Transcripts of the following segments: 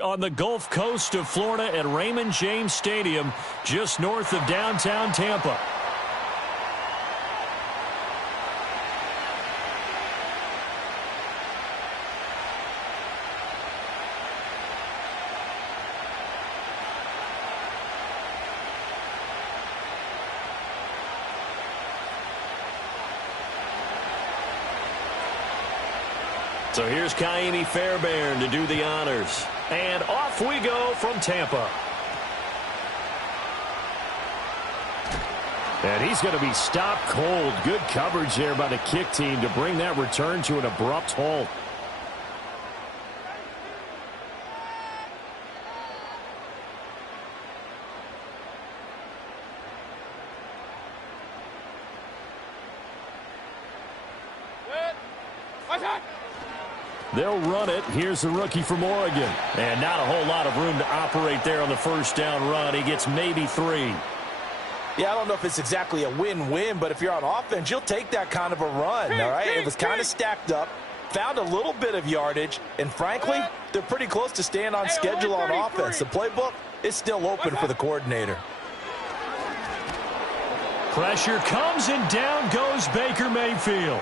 On the Gulf Coast of Florida at Raymond James Stadium, just north of downtown Tampa. So here's Kaimi Fairbairn to do the honors. And off we go from Tampa. And he's going to be stopped cold. Good coverage there by the kick team to bring that return to an abrupt halt. They'll run it. Here's the rookie from Oregon. And not a whole lot of room to operate there on the first down run. He gets maybe 3. Yeah, I don't know if it's exactly a win-win, but if you're on offense, you'll take that kind of a run, all right? It was kind of stacked up, found a little bit of yardage, and frankly, they're pretty close to staying on schedule on offense. The playbook is still open for the coordinator. Pressure comes, and down goes Baker Mayfield.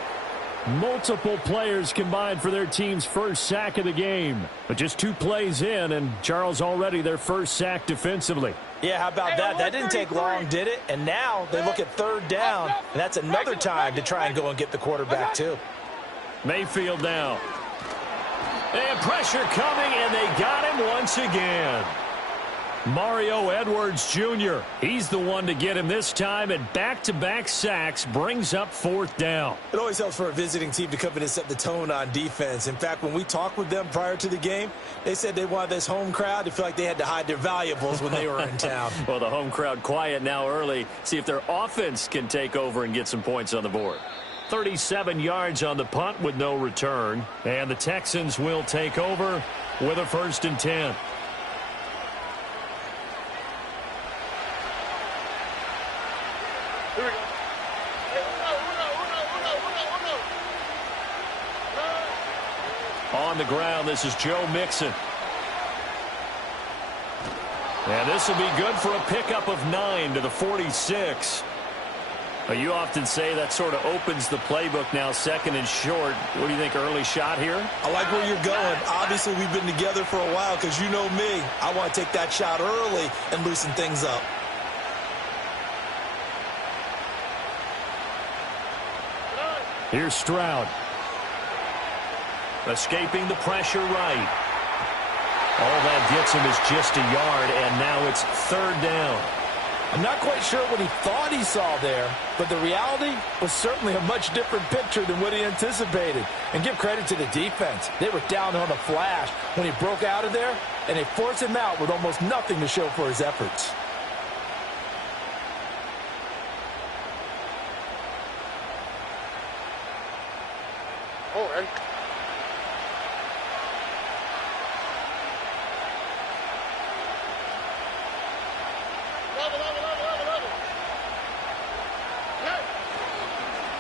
Multiple players combined for their team's first sack of the game. But just 2 plays in, and Charles already their first sack defensively. Yeah, how about that? That didn't take long, did it? And now they look at 3rd down, and that's another time to try and go and get the quarterback too. Mayfield now. And pressure coming, and they got him once again. Mario Edwards Jr. He's the one to get him this time, and back-to-back sacks brings up 4th down. It always helps for a visiting team to come in and set the tone on defense. In fact, when we talked with them prior to the game, they said they wanted this home crowd to feel like they had to hide their valuables when they were in town. Well, the home crowd quiet now early. See if their offense can take over and get some points on the board. 37 yards on the punt with no return. And the Texans will take over with a 1st and 10. On the ground, this is Joe Mixon. And this will be good for a pickup of 9 to the 46. You often say that sort of opens the playbook now, 2nd and short. What do you think, early shot here? I like where you're going. Obviously, we've been together for a while because you know me. I want to take that shot early and loosen things up. Here's Stroud. Escaping the pressure right. All that gets him is just a yard, and now it's 3rd down. I'm not quite sure what he thought he saw there, but the reality was certainly a much different picture than what he anticipated. And give credit to the defense. They were down on a flash when he broke out of there, and they forced him out with almost nothing to show for his efforts.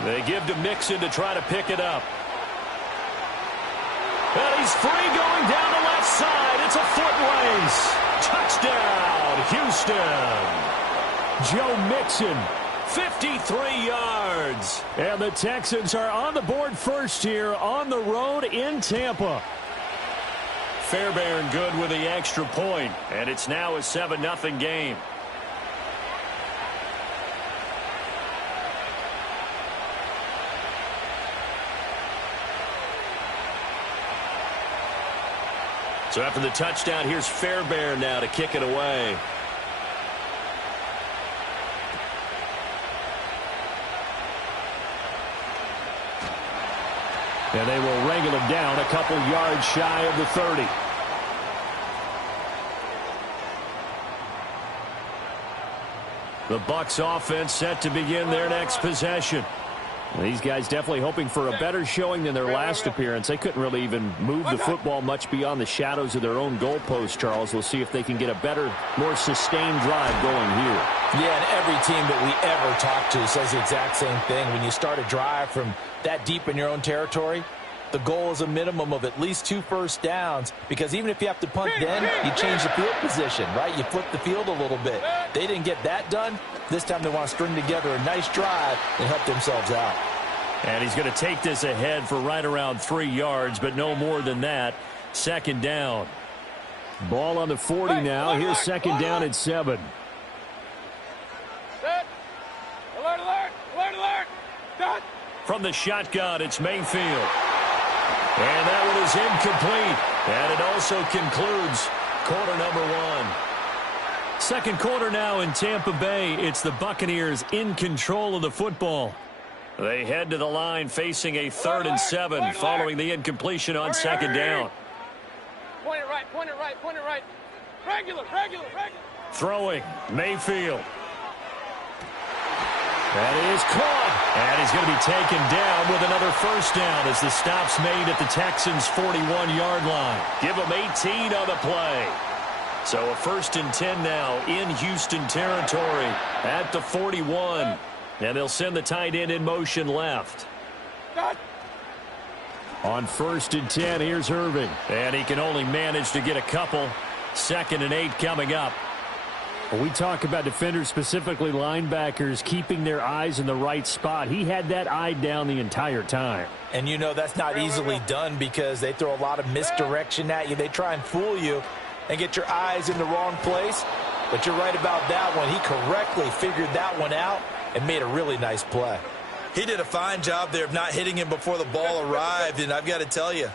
They give to Mixon to try to pick it up. And he's free going down the left side. It's a foot race. Touchdown, Houston. Joe Mixon, 53 yards. And the Texans are on the board first here on the road in Tampa. Fairbairn good with the extra point, and it's now a 7-0 game. So after the touchdown, here's Fairbairn now to kick it away. And they will wrangle him down a couple yards shy of the 30. The Bucs offense set to begin their next possession. These guys definitely hoping for a better showing than their last appearance. They couldn't really even move the football much beyond the shadows of their own goalpost, Charles. We'll see if they can get a better, more sustained drive going here. Yeah, and every team that we ever talk to says the exact same thing. When you start a drive from that deep in your own territory, the goal is a minimum of at least 2 first downs, because even if you have to punt then, you change the field position, right? You flip the field a little bit. They didn't get that done. This time they want to string together a nice drive and help themselves out. And he's going to take this ahead for right around 3 yards, but no more than that. Second down. Ball on the 40 now. Here's second down at 7. Alert, alert, alert, alert. Done. From the shotgun, it's Mayfield. And that one is incomplete. And it also concludes quarter number 1. Second quarter now in Tampa Bay. It's the Buccaneers in control of the football. They head to the line facing a 3rd and 7 following the incompletion on second down. Point it right, point it right, point it right. Regular, regular, regular. Throwing, Mayfield. That is caught. And he's going to be taken down with another first down as the stop's made at the Texans' 41-yard line. Give them 18 on the play. So a 1st and 10 now in Houston territory at the 41. And they'll send the tight end in motion left. On 1st and 10, here's Irving. And he can only manage to get a couple. 2nd and 8 coming up. When we talk about defenders, specifically linebackers, keeping their eyes in the right spot, he had that eye down the entire time. And you know that's not easily done because they throw a lot of misdirection at you. They try and fool you and get your eyes in the wrong place. But you're right about that one. He correctly figured that one out and made a really nice play. He did a fine job there of not hitting him before the ball arrived, and I've got to tell you,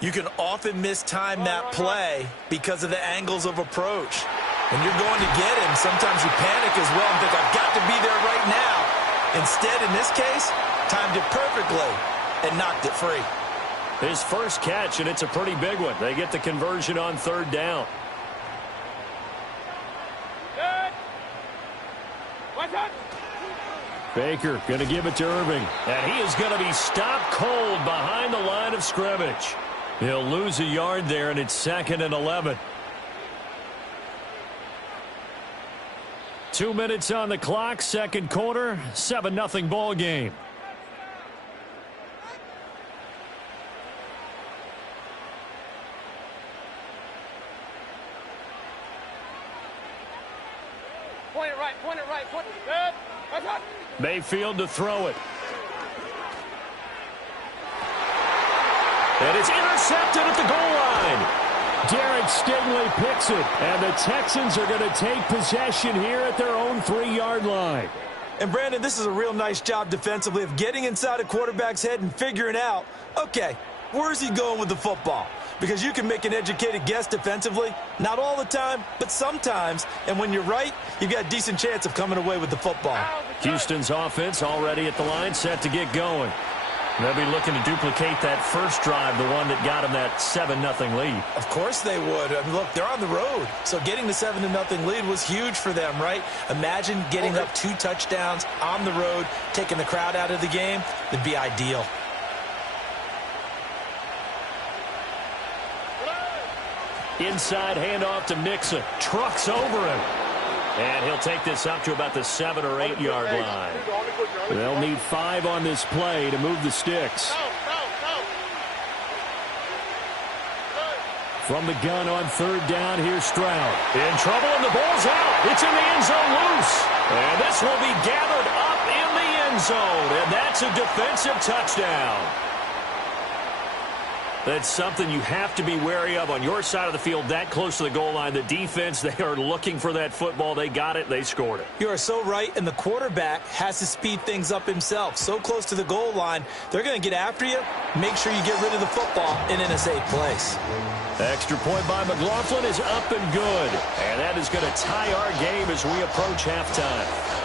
you can often mistime that play because of the angles of approach. When you're going to get him, sometimes you panic as well and think, I've got to be there right now. Instead, in this case, timed it perfectly and knocked it free. His first catch, and it's a pretty big one. They get the conversion on 3rd down. Baker going to give it to Irving. And he is going to be stopped cold behind the line of scrimmage. He'll lose a yard there, and it's 2nd and 11. 2 minutes on the clock, second quarter, 7-0 ball game. Point it right, point it right, point it good. Mayfield to throw it. And it's intercepted at the goal line. Derek Stingley picks it, and the Texans are going to take possession here at their own 3-yard line. And, Brandon, this is a real nice job defensively of getting inside a quarterback's head and figuring out, okay, where's he going with the football? Because you can make an educated guess defensively, not all the time, but sometimes. And when you're right, you've got a decent chance of coming away with the football. Houston's offense already at the line, set to get going. They'll be looking to duplicate that first drive, the one that got them that 7-0 lead. Of course they would. I mean, look, they're on the road. So getting the 7-0 lead was huge for them, right? Imagine getting up 2 touchdowns on the road, taking the crowd out of the game. It'd be ideal. Inside handoff to Mixon. Trucks over him. And he'll take this up to about the 7 or 8 yard line. They'll need 5 on this play to move the sticks. From the gun on 3rd down, here's Stroud. In trouble, and the ball's out. It's in the end zone loose. And this will be gathered up in the end zone. And that's a defensive touchdown. That's something you have to be wary of on your side of the field, that close to the goal line. The defense, they are looking for that football. They got it. They scored it. You are so right, and the quarterback has to speed things up himself. So close to the goal line, they're going to get after you. Make sure you get rid of the football and in a safe place. Extra point by McLaughlin is up and good. And that is going to tie our game as we approach halftime.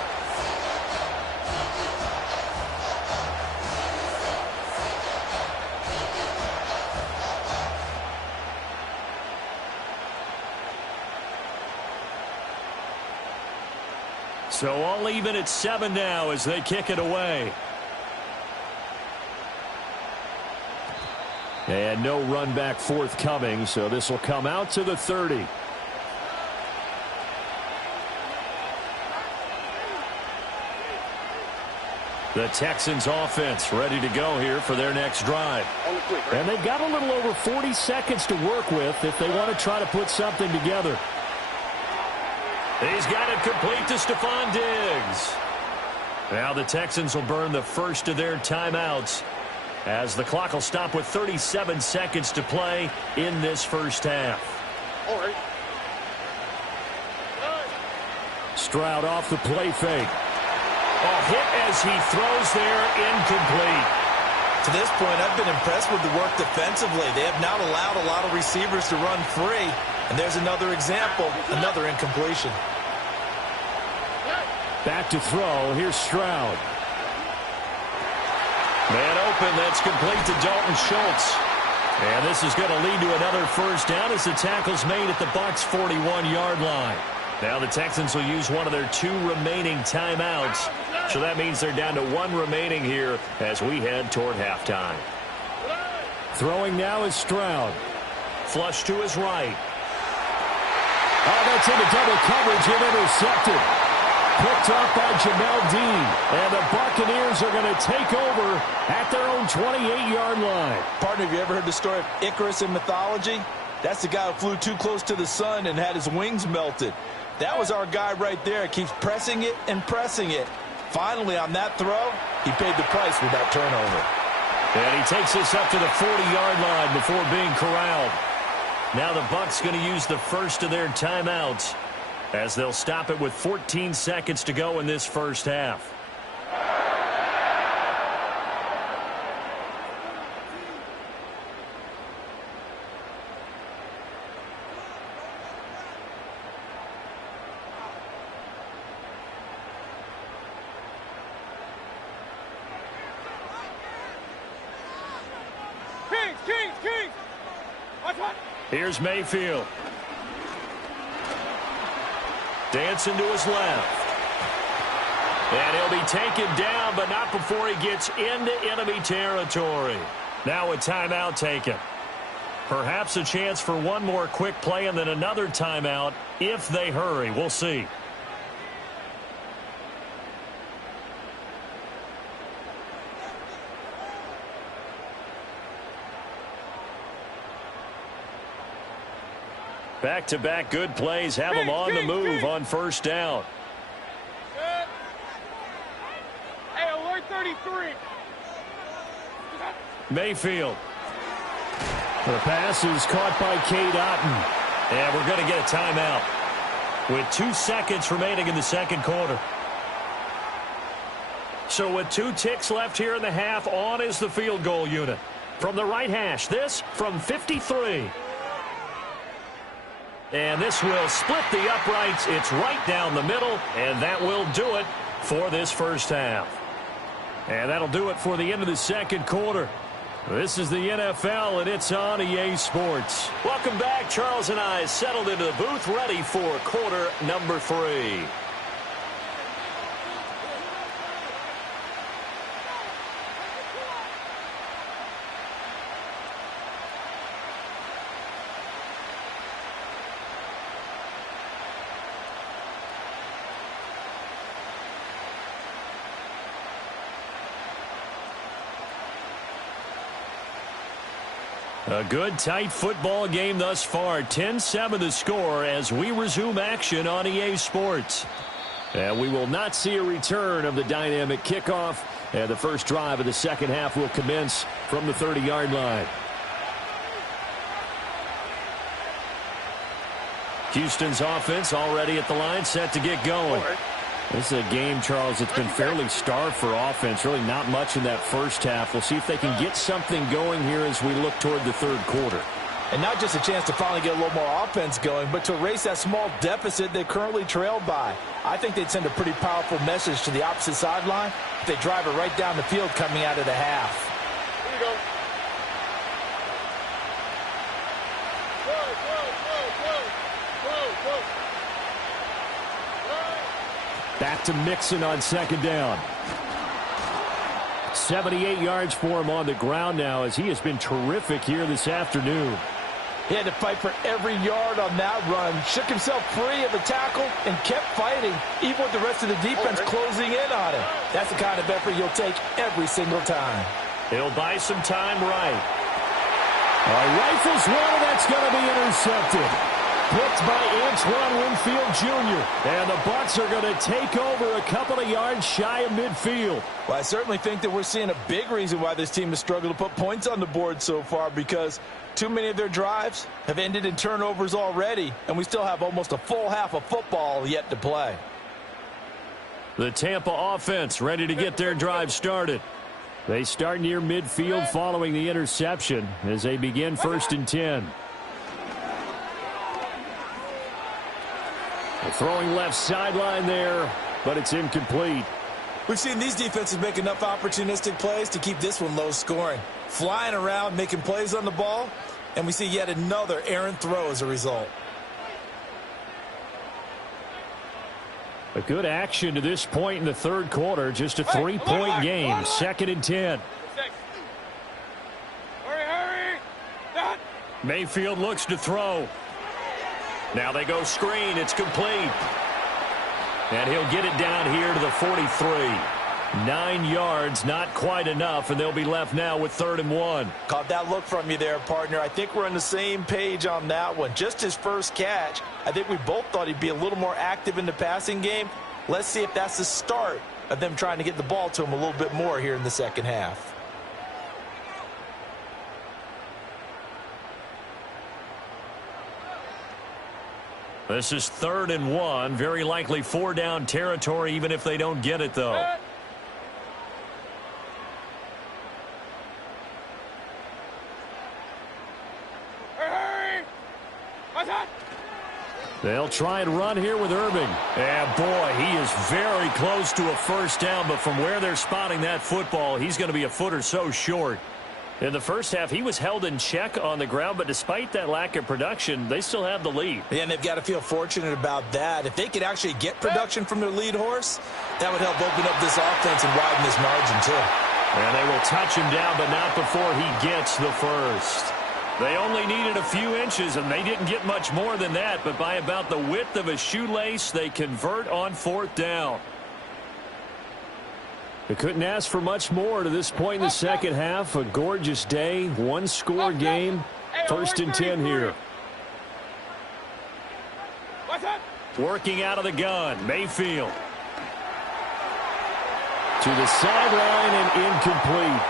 So all even at 7 now as they kick it away. And no run back forthcoming, so this will come out to the 30. The Texans offense ready to go here for their next drive. And they've got a little over 40 seconds to work with if they want to try to put something together. He's got it complete to Stephon Diggs. Now the Texans will burn the first of their timeouts as the clock will stop with 37 seconds to play in this first half. All right. Stroud off the play fake. A hit as he throws there, incomplete. To this point, I've been impressed with the work defensively. They have not allowed a lot of receivers to run free. And there's another example, another incompletion. Back to throw. Here's Stroud. Man open. That's complete to Dalton Schultz. And this is going to lead to another first down as the tackle's made at the Bucs' 41-yard line. Now the Texans will use one of their 2 remaining timeouts. So that means they're down to 1 remaining here as we head toward halftime. Throwing now is Stroud. Flush to his right. Oh, that's into double coverage and intercepted. Picked off by Jamel Dean. And the Buccaneers are going to take over at their own 28-yard line. Partner, have you ever heard the story of Icarus in mythology? That's the guy who flew too close to the sun and had his wings melted. That was our guy right there. Keeps pressing it and pressing it. Finally, on that throw, he paid the price with that turnover. And he takes this up to the 40-yard line before being corralled. Now the Bucs going to use the first of their timeouts as they'll stop it with 14 seconds to go in this first half. Kings! Watch. Here's Mayfield. Dancing to his left. And he'll be taken down, but not before he gets into enemy territory. Now a timeout taken. Perhaps a chance for one more quick play and then another timeout if they hurry. We'll see. Back-to-back good plays have them on the move on first down. Good. Hey, alert 33. Mayfield. The pass is caught by Cade Otton. And we're going to get a timeout with 2 seconds remaining in the second quarter. So with 2 ticks left here in the half, on is the field goal unit. From the right hash, this from 53. And this will split the uprights. It's right down the middle, and that will do it for this first half. And that'll do it for the end of the second quarter. This is the NFL, and it's on EA Sports. Welcome back. Charles and I settled into the booth, ready for quarter number 3. A good, tight football game thus far. 10-7 the score as we resume action on EA Sports. And we will not see a return of the dynamic kickoff. And the first drive of the second half will commence from the 30-yard line. Houston's offense already at the line, set to get going. This is a game, Charles, it's been fairly starved for offense. Really not much in that first half. We'll see if they can get something going here as we look toward the third quarter. And not just a chance to finally get a little more offense going, but to erase that small deficit they currently trailed by. I think they'd send a pretty powerful message to the opposite sideline if they drive it right down the field coming out of the half. Here you go. Whoa. Back to Mixon on second down. 78 yards for him on the ground now as he has been terrific here this afternoon. He had to fight for every yard on that run, shook himself free of the tackle, and kept fighting, even with the rest of the defense closing in on him. That's the kind of effort you'll take every single time. He'll buy some time right. Rifles one, and that's going to be intercepted. Picked by Antoine Winfield Jr. And the Bucs are going to take over a couple of yards shy of midfield. Well, I certainly think that we're seeing a big reason why this team has struggled to put points on the board so far, because too many of their drives have ended in turnovers already, and we still have almost a full half of football yet to play. The Tampa offense ready to get their drive started. They start near midfield following the interception as they begin 1st and 10. Throwing left sideline there, but it's incomplete. We've seen these defenses make enough opportunistic plays to keep this one low scoring. Flying around, making plays on the ball, and we see yet another errant throw as a result. A good action to this point in the third quarter. Just a 3-point game. 2nd and 10. Hurry. Done. Mayfield looks to throw. Now they go screen. It's complete. And he'll get it down here to the 43. 9 yards, not quite enough, and they'll be left now with 3rd and 1. Caught that look from you there, partner. I think we're on the same page on that one. Just his first catch. I think we both thought he'd be a little more active in the passing game. Let's see if that's the start of them trying to get the ball to him a little bit more here in the second half. This is 3rd and 1. Very likely 4-down territory, even if they don't get it, though. Hurry. They'll try and run here with Irving. And, boy, he is very close to a first down, but from where they're spotting that football, he's going to be a foot or so short. In the first half, he was held in check on the ground, but despite that lack of production, they still have the lead. Yeah, and they've got to feel fortunate about that. If they could actually get production from their lead horse, that would help open up this offense and widen this margin, too. And they will touch him down, but not before he gets the first. They only needed a few inches, and they didn't get much more than that, but by about the width of a shoelace, they convert on 4th down. They couldn't ask for much more to this point in the second half. A gorgeous day, one-score game, 1st and 10 here. Working out of the gun, Mayfield. To the sideline and incomplete.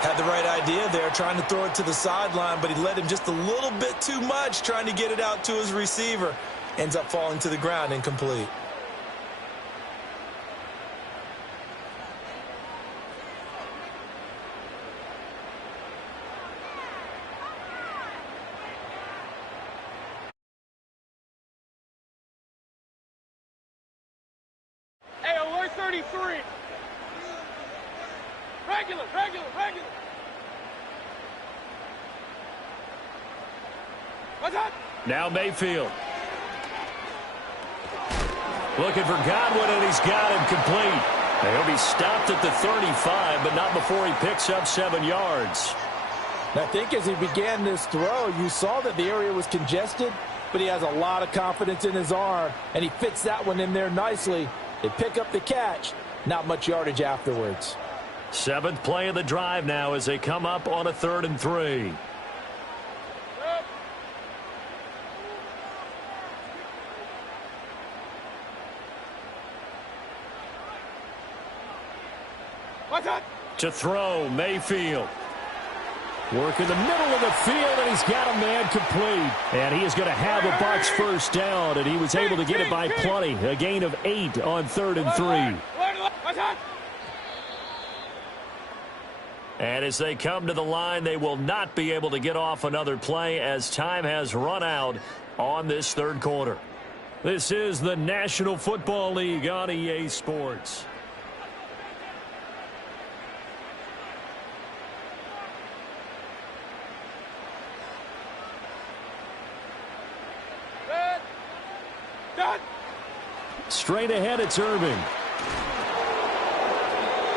Had the right idea there, trying to throw it to the sideline, but he led him just a little bit too much, trying to get it out to his receiver. Ends up falling to the ground, incomplete. Hey, alert 33. Regular. What's that? Now Mayfield. Looking for Godwin, and he's got him complete. And he'll be stopped at the 35, but not before he picks up 7 yards. I think as he began this throw, you saw that the area was congested, but he has a lot of confidence in his arm, and he fits that one in there nicely. They pick up the catch, not much yardage afterwards. 7th play of the drive now as they come up on a 3rd and 3. What's that? To throw, Mayfield. Work in the middle of the field, and he's got a man complete. And he is going to have a Bucs first down, and he was able to get it by plenty. A gain of 8 on 3rd and 3. And as they come to the line, they will not be able to get off another play as time has run out on this third quarter. This is the National Football League on EA Sports. Straight ahead, it's Irving.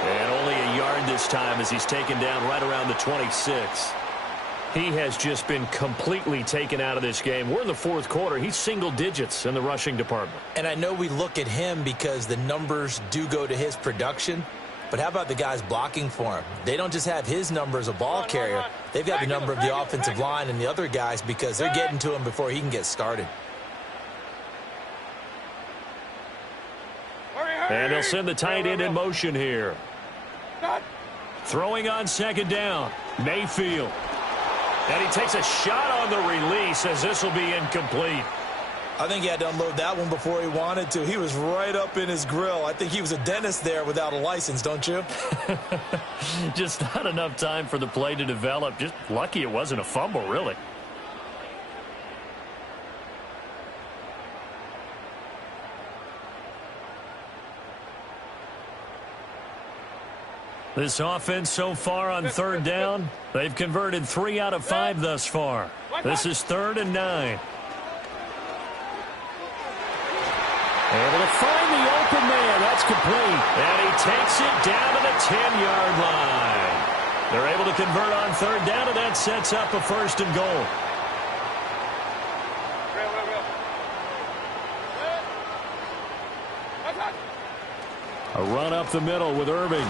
And only a yard this time as he's taken down right around the 26. He has just been completely taken out of this game. We're in the fourth quarter. He's single digits in the rushing department. And I know we look at him because the numbers do go to his production, but how about the guys blocking for him? They don't just have his number as a ball carrier. They've got the number of the offensive line and the other guys because they're getting to him before he can get started. And they'll send the tight end in motion here. Throwing on second down, Mayfield. And he takes a shot on the release as this will be incomplete. I think he had to unload that one before he wanted to. He was right up in his grill. I think he was a dentist there without a license, don't you? Just not enough time for the play to develop. Just lucky it wasn't a fumble, really. This offense so far on third down, they've converted 3 out of 5 thus far. This is 3rd and 9. Able to find the open man. That's complete. And he takes it down to the 10-yard line. They're able to convert on third down, and that sets up a 1st and goal. A run up the middle with Irving.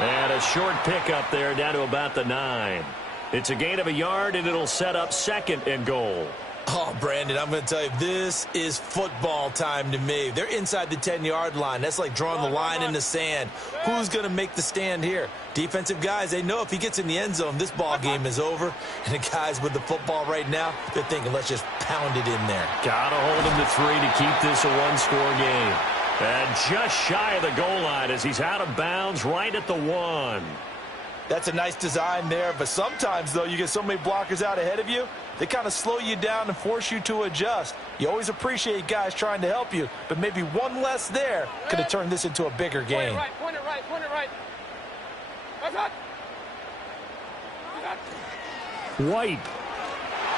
And a short pickup there down to about the 9. It's a gain of a yard, and it'll set up 2nd and goal. Oh, Brandon, I'm going to tell you, this is football time to me. They're inside the 10-yard line. That's like drawing the line in the sand. Who's going to make the stand here? Defensive guys, they know if he gets in the end zone, this ball game is over. And the guys with the football right now, they're thinking, let's just pound it in there. Got to hold him to 3 to keep this a one-score game. And just shy of the goal line as he's out of bounds right at the 1. That's a nice design there, but sometimes, though, you get so many blockers out ahead of you, they kind of slow you down and force you to adjust. You always appreciate guys trying to help you, but maybe one less there could have turned this into a bigger game. Point it right. That's hot. White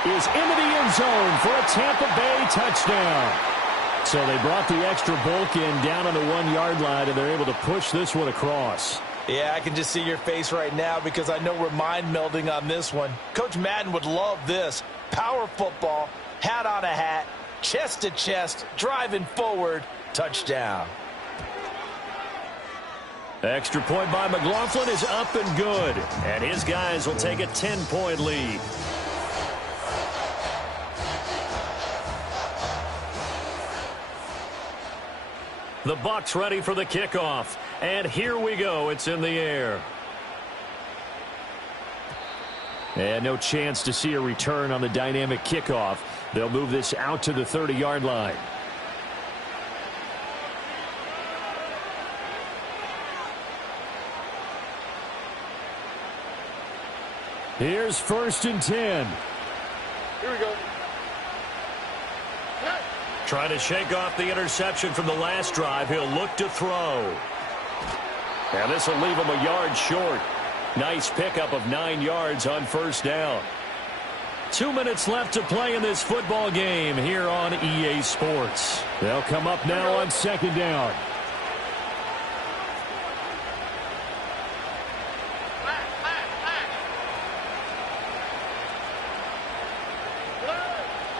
is into the end zone for a Tampa Bay touchdown. So they brought the extra bulk in down on the 1-yard line, and they're able to push this one across. Yeah, I can just see your face right now because I know we're mind melding on this one. Coach Madden would love this. Power football, hat on a hat, chest to chest, driving forward, touchdown. Extra point by McLaughlin is up and good. And his guys will take a 10-point lead. The Bucs ready for the kickoff. And here we go. It's in the air. And no chance to see a return on the dynamic kickoff. They'll move this out to the 30-yard line. Here's 1st and 10. Here we go. Trying to shake off the interception from the last drive. He'll look to throw. And this will leave him a yard short. Nice pickup of 9 yards on 1st down. 2 minutes left to play in this football game here on EA Sports. They'll come up now on 2nd down.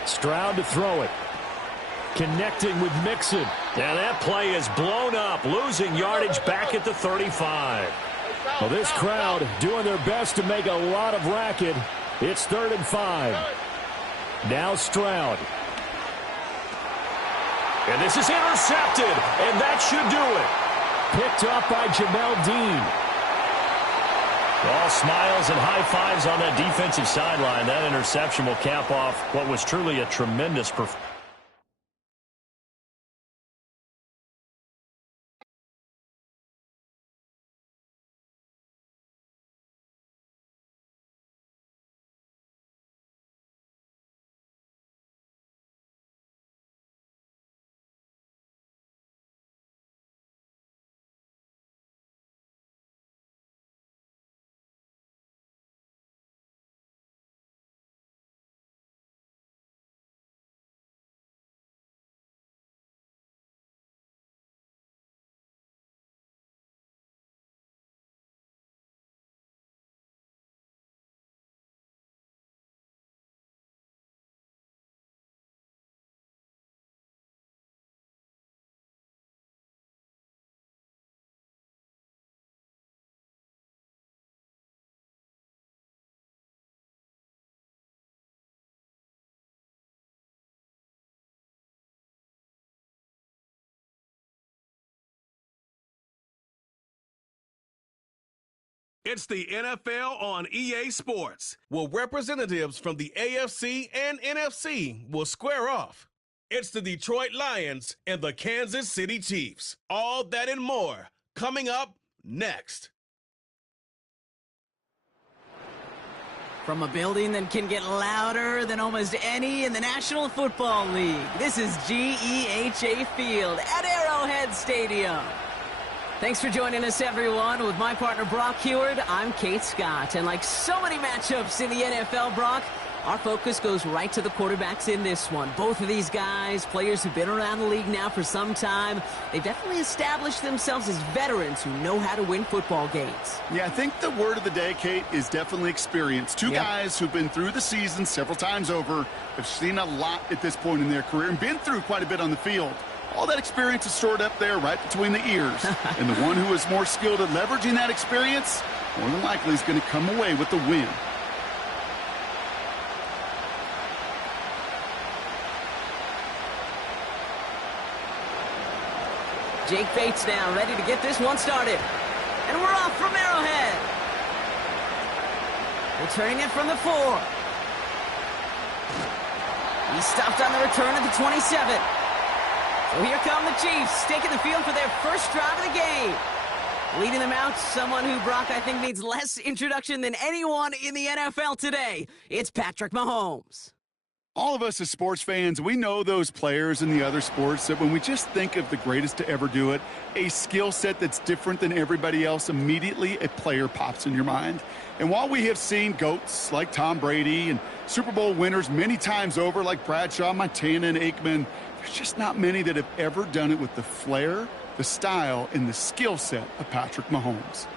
Stroud to throw it. Connecting with Mixon. And that play is blown up, losing yardage back at the 35. Well, this crowd doing their best to make a lot of racket. It's 3rd and 5. Now Stroud. And this is intercepted, and that should do it. Picked up by Jamel Dean. All smiles and high fives on that defensive sideline. That interception will cap off what was truly a tremendous performance. It's the NFL on EA Sports, where representatives from the AFC and NFC will square off. It's the Detroit Lions and the Kansas City Chiefs. All that and more coming up next. From a building that can get louder than almost any in the National Football League, this is GEHA Field at Arrowhead Stadium. Thanks for joining us, everyone. With my partner, Brock Heward, I'm Kate Scott. And like so many matchups in the NFL, Brock, our focus goes right to the quarterbacks in this one. Both of these guys, players who've been around the league now for some time, they've definitely established themselves as veterans who know how to win football games. Yeah, I think the word of the day, Kate, is definitely experience. Two guys who've been through the season several times over, have seen a lot at this point in their career, and been through quite a bit on the field. All that experience is stored up there right between the ears. And the one who is more skilled at leveraging that experience, more than likely is going to come away with the win. Jake Bates now ready to get this one started. And we're off from Arrowhead. Returning it from the 4. He stopped on the return at the 27. So here come the Chiefs, taking the field for their first drive of the game. Leading them out, someone who, Brock, I think needs less introduction than anyone in the NFL today. It's Patrick Mahomes. All of us as sports fans, we know those players in the other sports that when we just think of the greatest to ever do it, a skill set that's different than everybody else, immediately a player pops in your mind. And while we have seen GOATs like Tom Brady and Super Bowl winners many times over like Bradshaw, Montana, and Aikman, there's just not many that have ever done it with the flair, the style, and the skill set of Patrick Mahomes.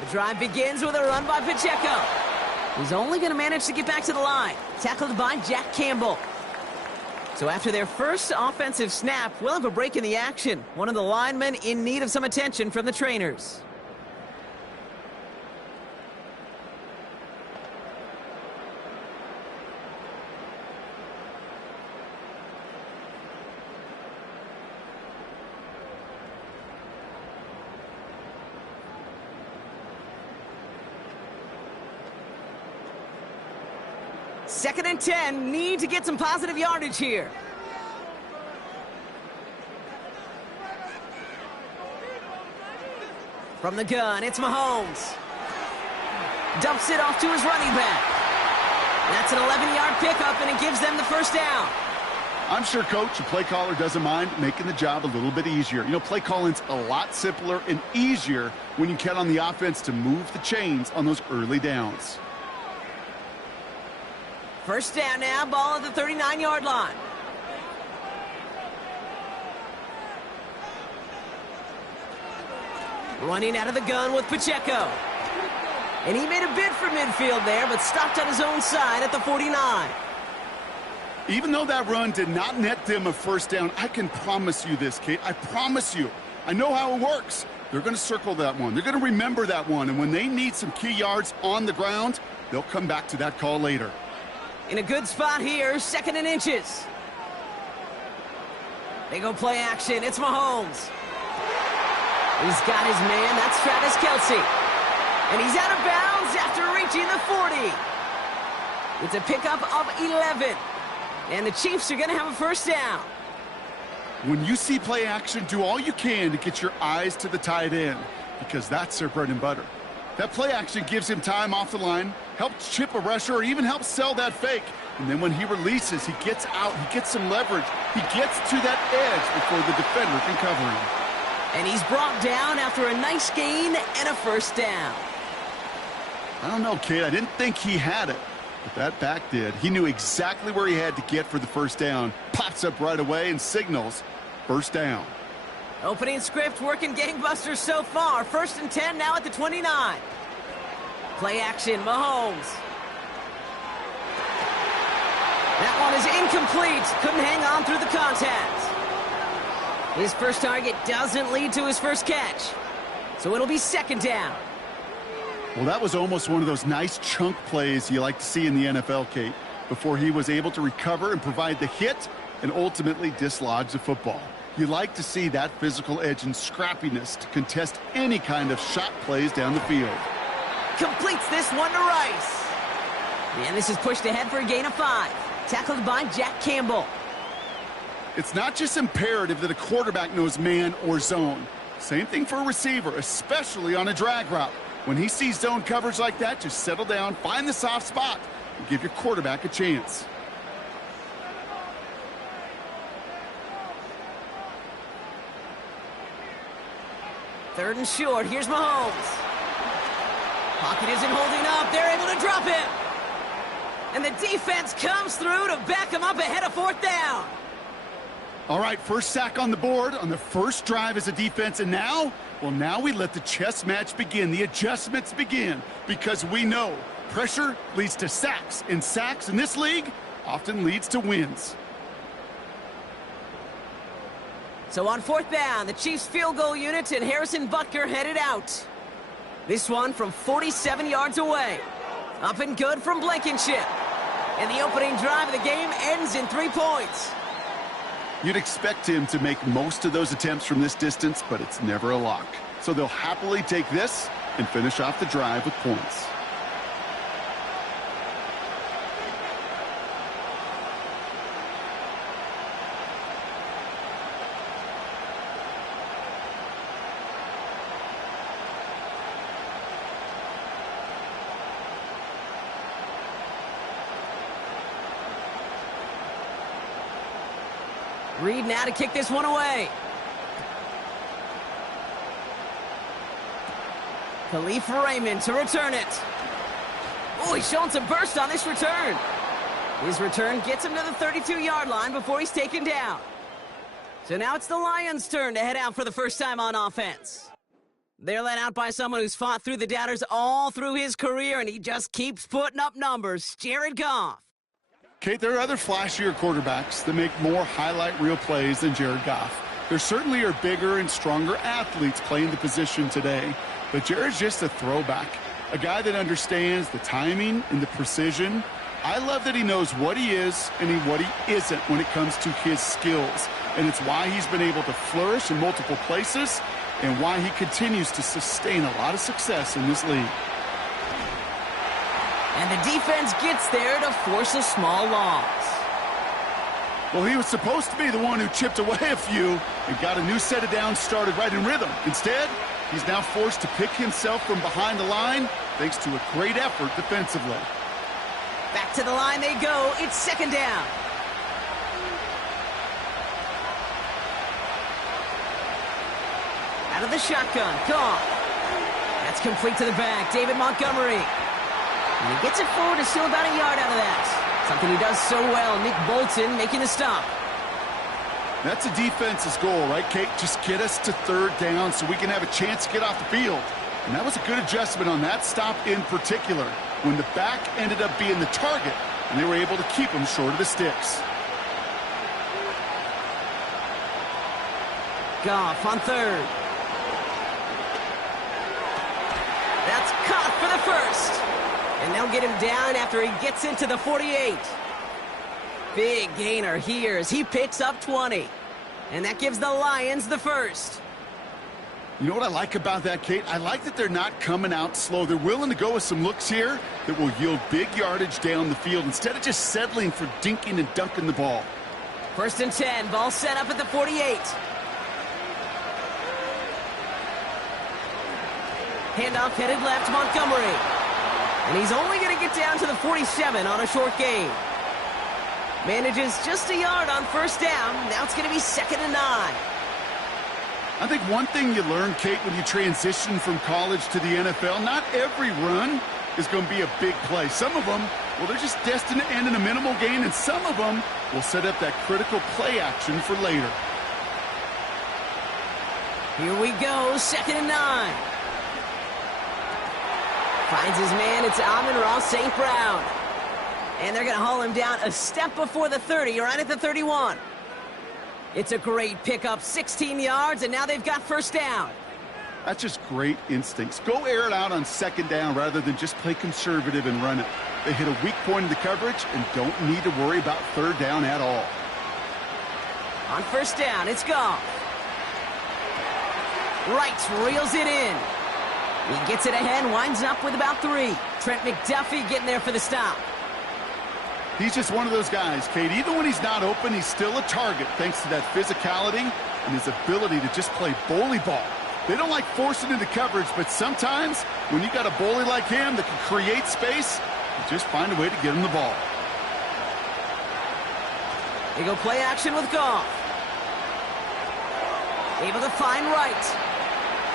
The drive begins with a run by Pacheco. He's only going to manage to get back to the line. Tackled by Jack Campbell. So after their first offensive snap, we'll have a break in the action. One of the linemen in need of some attention from the trainers. Second and 10, need to get some positive yardage here. From the gun, it's Mahomes. Dumps it off to his running back. That's an 11-yard pickup, and it gives them the first down. I'm sure Coach, the play caller, doesn't mind making the job a little bit easier. You know, play calling's a lot simpler and easier when you count on the offense to move the chains on those early downs. First down now, ball at the 39-yard line. Running out of the gun with Pacheco. And he made a bid for midfield there, but stopped on his own side at the 49. Even though that run did not net them a first down, I can promise you this, Kate. I promise you. I know how it works. They're going to circle that one. They're going to remember that one. And when they need some key yards on the ground, they'll come back to that call later. In a good spot here, second and inches. They go play action. It's Mahomes. He's got his man. That's Travis Kelce. And he's out of bounds after reaching the 40. It's a pickup of 11. And the Chiefs are going to have a first down. When you see play action, do all you can to get your eyes to the tight end, because that's their bread and butter. That play action gives him time off the line, helps chip a rusher, or even helps sell that fake. And then when he releases, he gets out, he gets some leverage. He gets to that edge before the defender can cover him. And he's brought down after a nice gain and a first down. I don't know, Kate. I didn't think he had it, but that back did. He knew exactly where he had to get for the first down. Pops up right away and signals first down. Opening script working gangbusters so far. First and 10 now at the 29. Play action, Mahomes. That one is incomplete. Couldn't hang on through the contact. His first target doesn't lead to his first catch. So it'll be second down. Well, that was almost one of those nice chunk plays you like to see in the NFL, Kate, before he was able to recover and provide the hit and ultimately dislodge the football. You like to see that physical edge and scrappiness to contest any kind of shot plays down the field. Completes this one to Rice. And this is pushed ahead for a gain of 5. Tackled by Jack Campbell. It's not just imperative that a quarterback knows man or zone. Same thing for a receiver, especially on a drag route. When he sees zone coverage like that, just settle down, find the soft spot, and give your quarterback a chance. Third and short. Here's Mahomes. Pocket isn't holding up. They're able to drop him. And the defense comes through to back him up ahead of 4th down. All right, first sack on the board on the first drive as a defense, and now, well, now we let the chess match begin, the adjustments begin, because we know pressure leads to sacks, and sacks in this league often leads to wins. So on 4th down, the Chiefs field goal unit and Harrison Butker headed out. This one from 47 yards away. Up and good from Blankenship. And the opening drive of the game ends in 3 points. You'd expect him to make most of those attempts from this distance, but it's never a lock. So they'll happily take this and finish off the drive with points. Reed now to kick this one away. Khalif Raymond to return it. Oh, he's showing some burst on this return. His return gets him to the 32-yard line before he's taken down. So now it's the Lions' turn to head out for the first time on offense. They're led out by someone who's fought through the doubters all through his career, and he just keeps putting up numbers. Jared Goff. Kate, there are other flashier quarterbacks that make more highlight reel plays than Jared Goff. There certainly are bigger and stronger athletes playing the position today, but Jared's just a throwback, a guy that understands the timing and the precision. I love that he knows what he is and what he isn't when it comes to his skills, and it's why he's been able to flourish in multiple places and why he continues to sustain a lot of success in this league. And the defense gets there to force a small loss. Well, he was supposed to be the one who chipped away a few and got a new set of downs started right in rhythm. Instead, he's now forced to pick himself from behind the line thanks to a great effort defensively. Back to the line they go. It's 2nd down. Out of the shotgun. Goff. That's complete to the back. David Montgomery. And he gets it forward to steal about a yard out of that. Something he does so well. Nick Bolton making the stop. That's a defense's goal, right, Kate? Just get us to 3rd down so we can have a chance to get off the field. And that was a good adjustment on that stop in particular, when the back ended up being the target, and they were able to keep him short of the sticks. Goff on 3rd. That's caught for the first. And they'll get him down after he gets into the 48. Big gainer here as he picks up 20. And that gives the Lions the first. You know what I like about that, Kate? I like that they're not coming out slow. They're willing to go with some looks here that will yield big yardage down the field instead of just settling for dinking and dunking the ball. 1st and 10. Ball set up at the 48. Handoff headed left, Montgomery. And he's only going to get down to the 47 on a short gain. Manages just a yard on 1st down. Now it's going to be 2nd and 9. I think one thing you learn, Kate, when you transition from college to the NFL, not every run is going to be a big play. Some of them, well, they're just destined to end in a minimal gain, and some of them will set up that critical play action for later. Here we go, 2nd and 9. Finds his man, it's Amon-Ra St. Brown. And they're going to haul him down a step before the 30, right at the 31. It's a great pickup, 16 yards, and now they've got 1st down. That's just great instincts. Go air it out on 2nd down rather than just play conservative and run it. They hit a weak point in the coverage and don't need to worry about 3rd down at all. On first down, it's Goff. Wright reels it in. He gets it ahead, winds up with about 3. Trent McDuffie getting there for the stop. He's just one of those guys, Kate. Even when he's not open, he's still a target thanks to that physicality and his ability to just play bully ball. They don't like forcing into coverage, but sometimes when you got a bully like him that can create space, you just find a way to get him the ball. They go play action with Goff. Able to find Wright.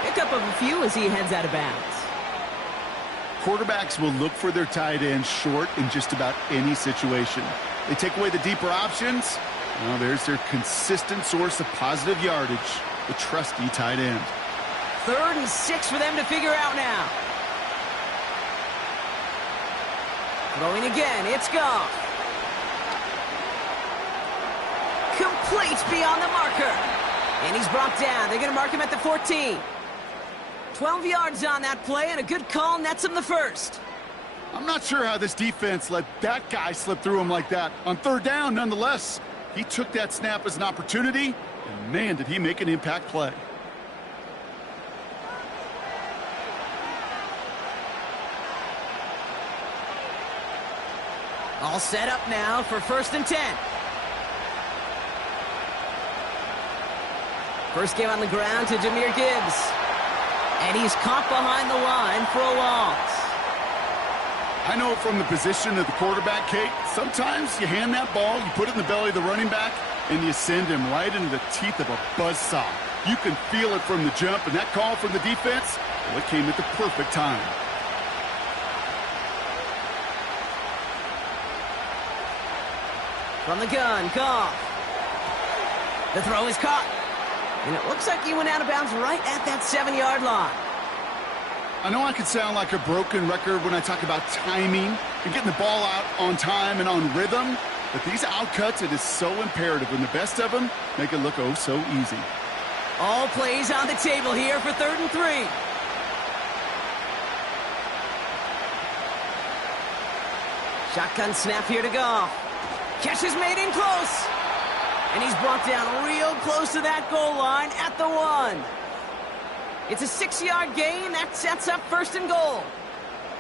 Pickup of a few as he heads out of bounds. Quarterbacks will look for their tight end short in just about any situation. They take away the deeper options. Well, there's their consistent source of positive yardage, the trusty tight end. 3rd and 6 for them to figure out now. Throwing again, it's Goff. Complete beyond the marker. And he's brought down. They're going to mark him at the 14. 12 yards on that play, and a good call nets him the first. I'm not sure how this defense let that guy slip through him like that. On 3rd down, nonetheless, he took that snap as an opportunity, and man, did he make an impact play. All set up now for 1st and 10. First game on the ground to Jahmyr Gibbs. And he's caught behind the line for a loss. I know from the position of the quarterback, Kate, sometimes you hand that ball, you put it in the belly of the running back, and you send him right into the teeth of a buzzsaw. You can feel it from the jump, and that call from the defense, well, it came at the perfect time. From the gun, Goff. The throw is caught. And it looks like he went out of bounds right at that 7-yard line. I know I could sound like a broken record when I talk about timing and getting the ball out on time and on rhythm, but these outcuts, it is so imperative, and the best of them make it look oh so easy. All plays on the table here for 3rd and 3. Shotgun snap here to Goff. Catch is made in close. And he's brought down real close to that goal line at the 1. It's a 6-yard gain. That sets up 1st and goal.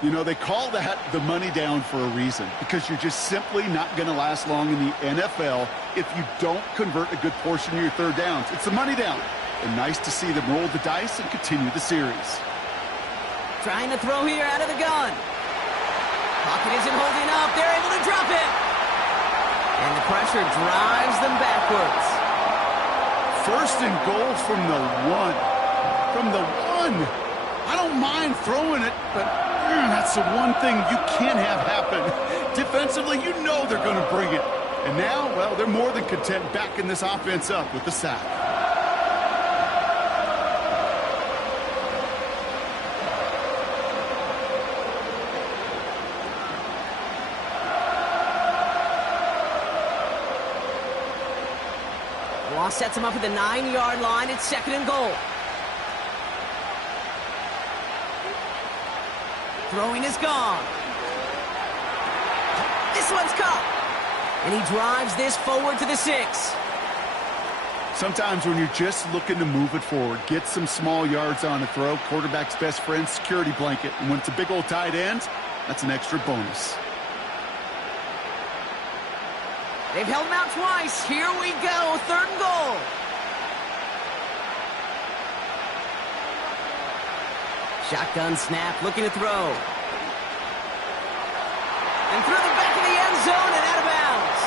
You know, they call that the money down for a reason, because you're just simply not going to last long in the NFL if you don't convert a good portion of your 3rd downs. It's the money down. And nice to see them roll the dice and continue the series. Trying to throw here out of the gun. Pocket isn't holding up. They're able to drop it. And the pressure drives them backwards. 1st and goal from the 1. From the 1. I don't mind throwing it, but that's the one thing you can't have happen. Defensively, you know they're going to bring it. And now, well, they're more than content backing this offense up with the sack. Loss sets him up at the 9-yard line. It's 2nd and goal. Throwing is gone. This one's caught. And he drives this forward to the 6. Sometimes when you're just looking to move it forward, get some small yards on a throw, quarterback's best friend, security blanket. And when it's a big old tight end, that's an extra bonus. They've held him out twice. Here we go. 3rd and goal. Shotgun snap, looking to throw. And through the back of the end zone and out of bounds.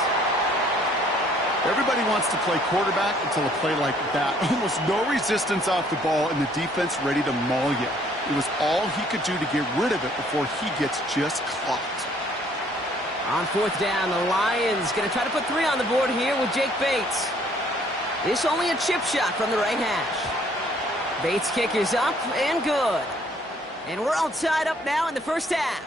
Everybody wants to play quarterback until a play like that. Almost no resistance off the ball and the defense ready to maul you. It was all he could do to get rid of it before he gets just clocked. On 4th down, the Lions going to try to put 3 on the board here with Jake Bates. This only a chip shot from the right hash. Bates' kick is up and good. And we're all tied up now in the 1st half.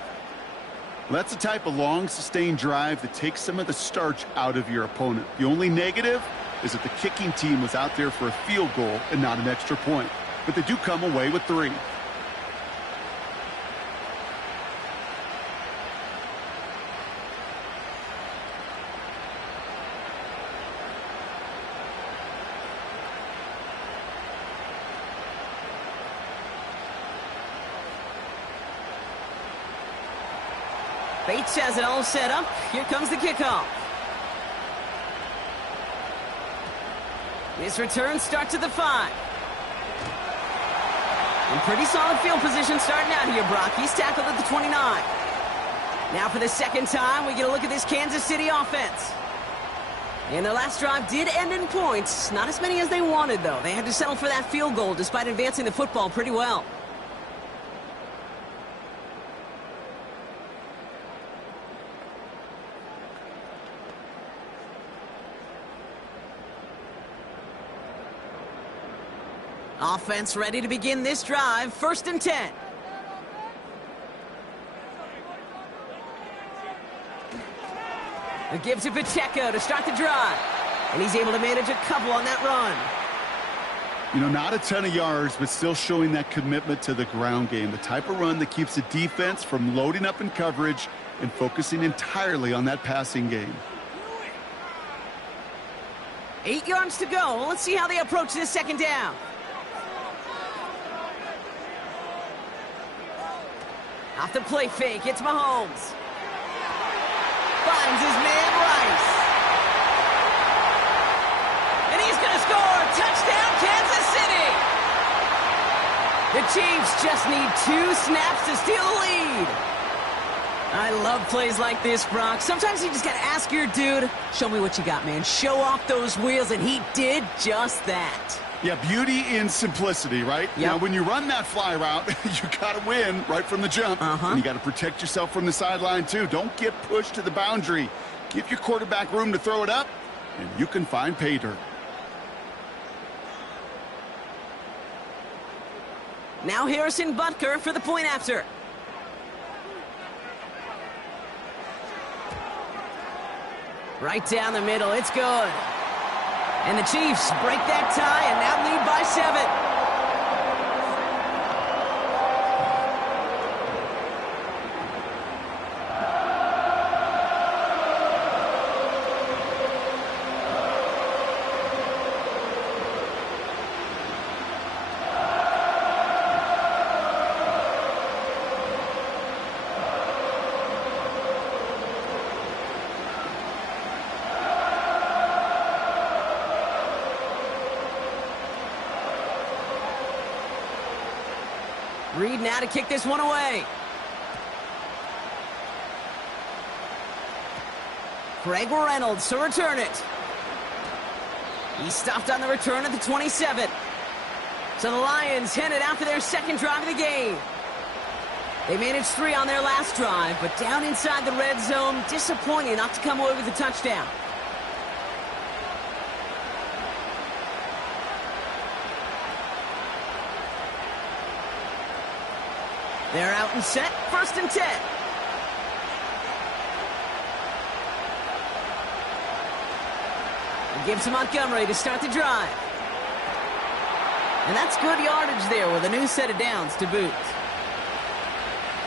That's the type of long, sustained drive that takes some of the starch out of your opponent. The only negative is that the kicking team was out there for a field goal and not an extra point. But they do come away with 3. Bates has it all set up. Here comes the kickoff. This return starts at the 5. In pretty solid field position starting out here, Brock. He's tackled at the 29. Now for the second time, we get a look at this Kansas City offense. And their last drive did end in points. Not as many as they wanted, though. They had to settle for that field goal despite advancing the football pretty well. Offense ready to begin this drive. 1st and 10. A give to Pacheco to start the drive. And he's able to manage a couple on that run. You know, not a ton of yards, but still showing that commitment to the ground game. The type of run that keeps the defense from loading up in coverage and focusing entirely on that passing game. 8 yards to go. Let's see how they approach this second down. Off the play fake, it's Mahomes. Finds his man Rice. And he's going to score. Touchdown, Kansas City. The Chiefs just need 2 snaps to steal the lead. I love plays like this, Brock. Sometimes you just got to ask your dude, show me what you got, man. Show off those wheels, and he did just that. Yeah, beauty in simplicity, right? Yep. Now, when you run that fly route, you got to win right from the jump. And you got to protect yourself from the sideline, too. Don't get pushed to the boundary. Give your quarterback room to throw it up, and you can find pay dirt. Now Harrison Butker for the point after. Right down the middle, it's good. And the Chiefs break that tie and now lead by 7. Reed now to kick this one away. Craig Reynolds to return it. He stopped on the return at the 27. So the Lions headed out for their second drive of the game. They managed 3 on their last drive, but down inside the red zone, disappointing not to come away with a touchdown. They're out and set, 1st and 10. He gives to Montgomery to start the drive. And that's good yardage there with a new set of downs to boot.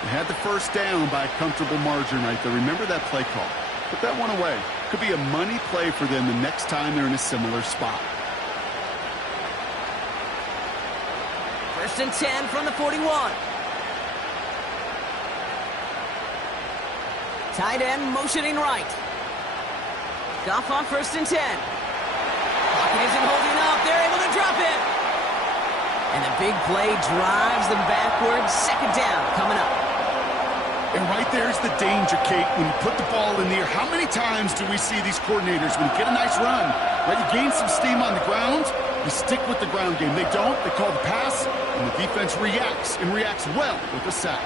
They had the first down by a comfortable margin right there. Remember that play call. Put that one away. Could be a money play for them the next time they're in a similar spot. 1st and 10 from the 41. Tight end motioning right. Goff on 1st and 10. Pocket isn't holding up. They're able to drop it. And the big play drives them backwards. 2nd down coming up. And right there's the danger, Kate, when you put the ball in the air. How many times do we see these coordinators, when you get a nice run, right, you gain some steam on the ground, you stick with the ground game. They don't. They call the pass, and the defense reacts, and reacts well with a sack.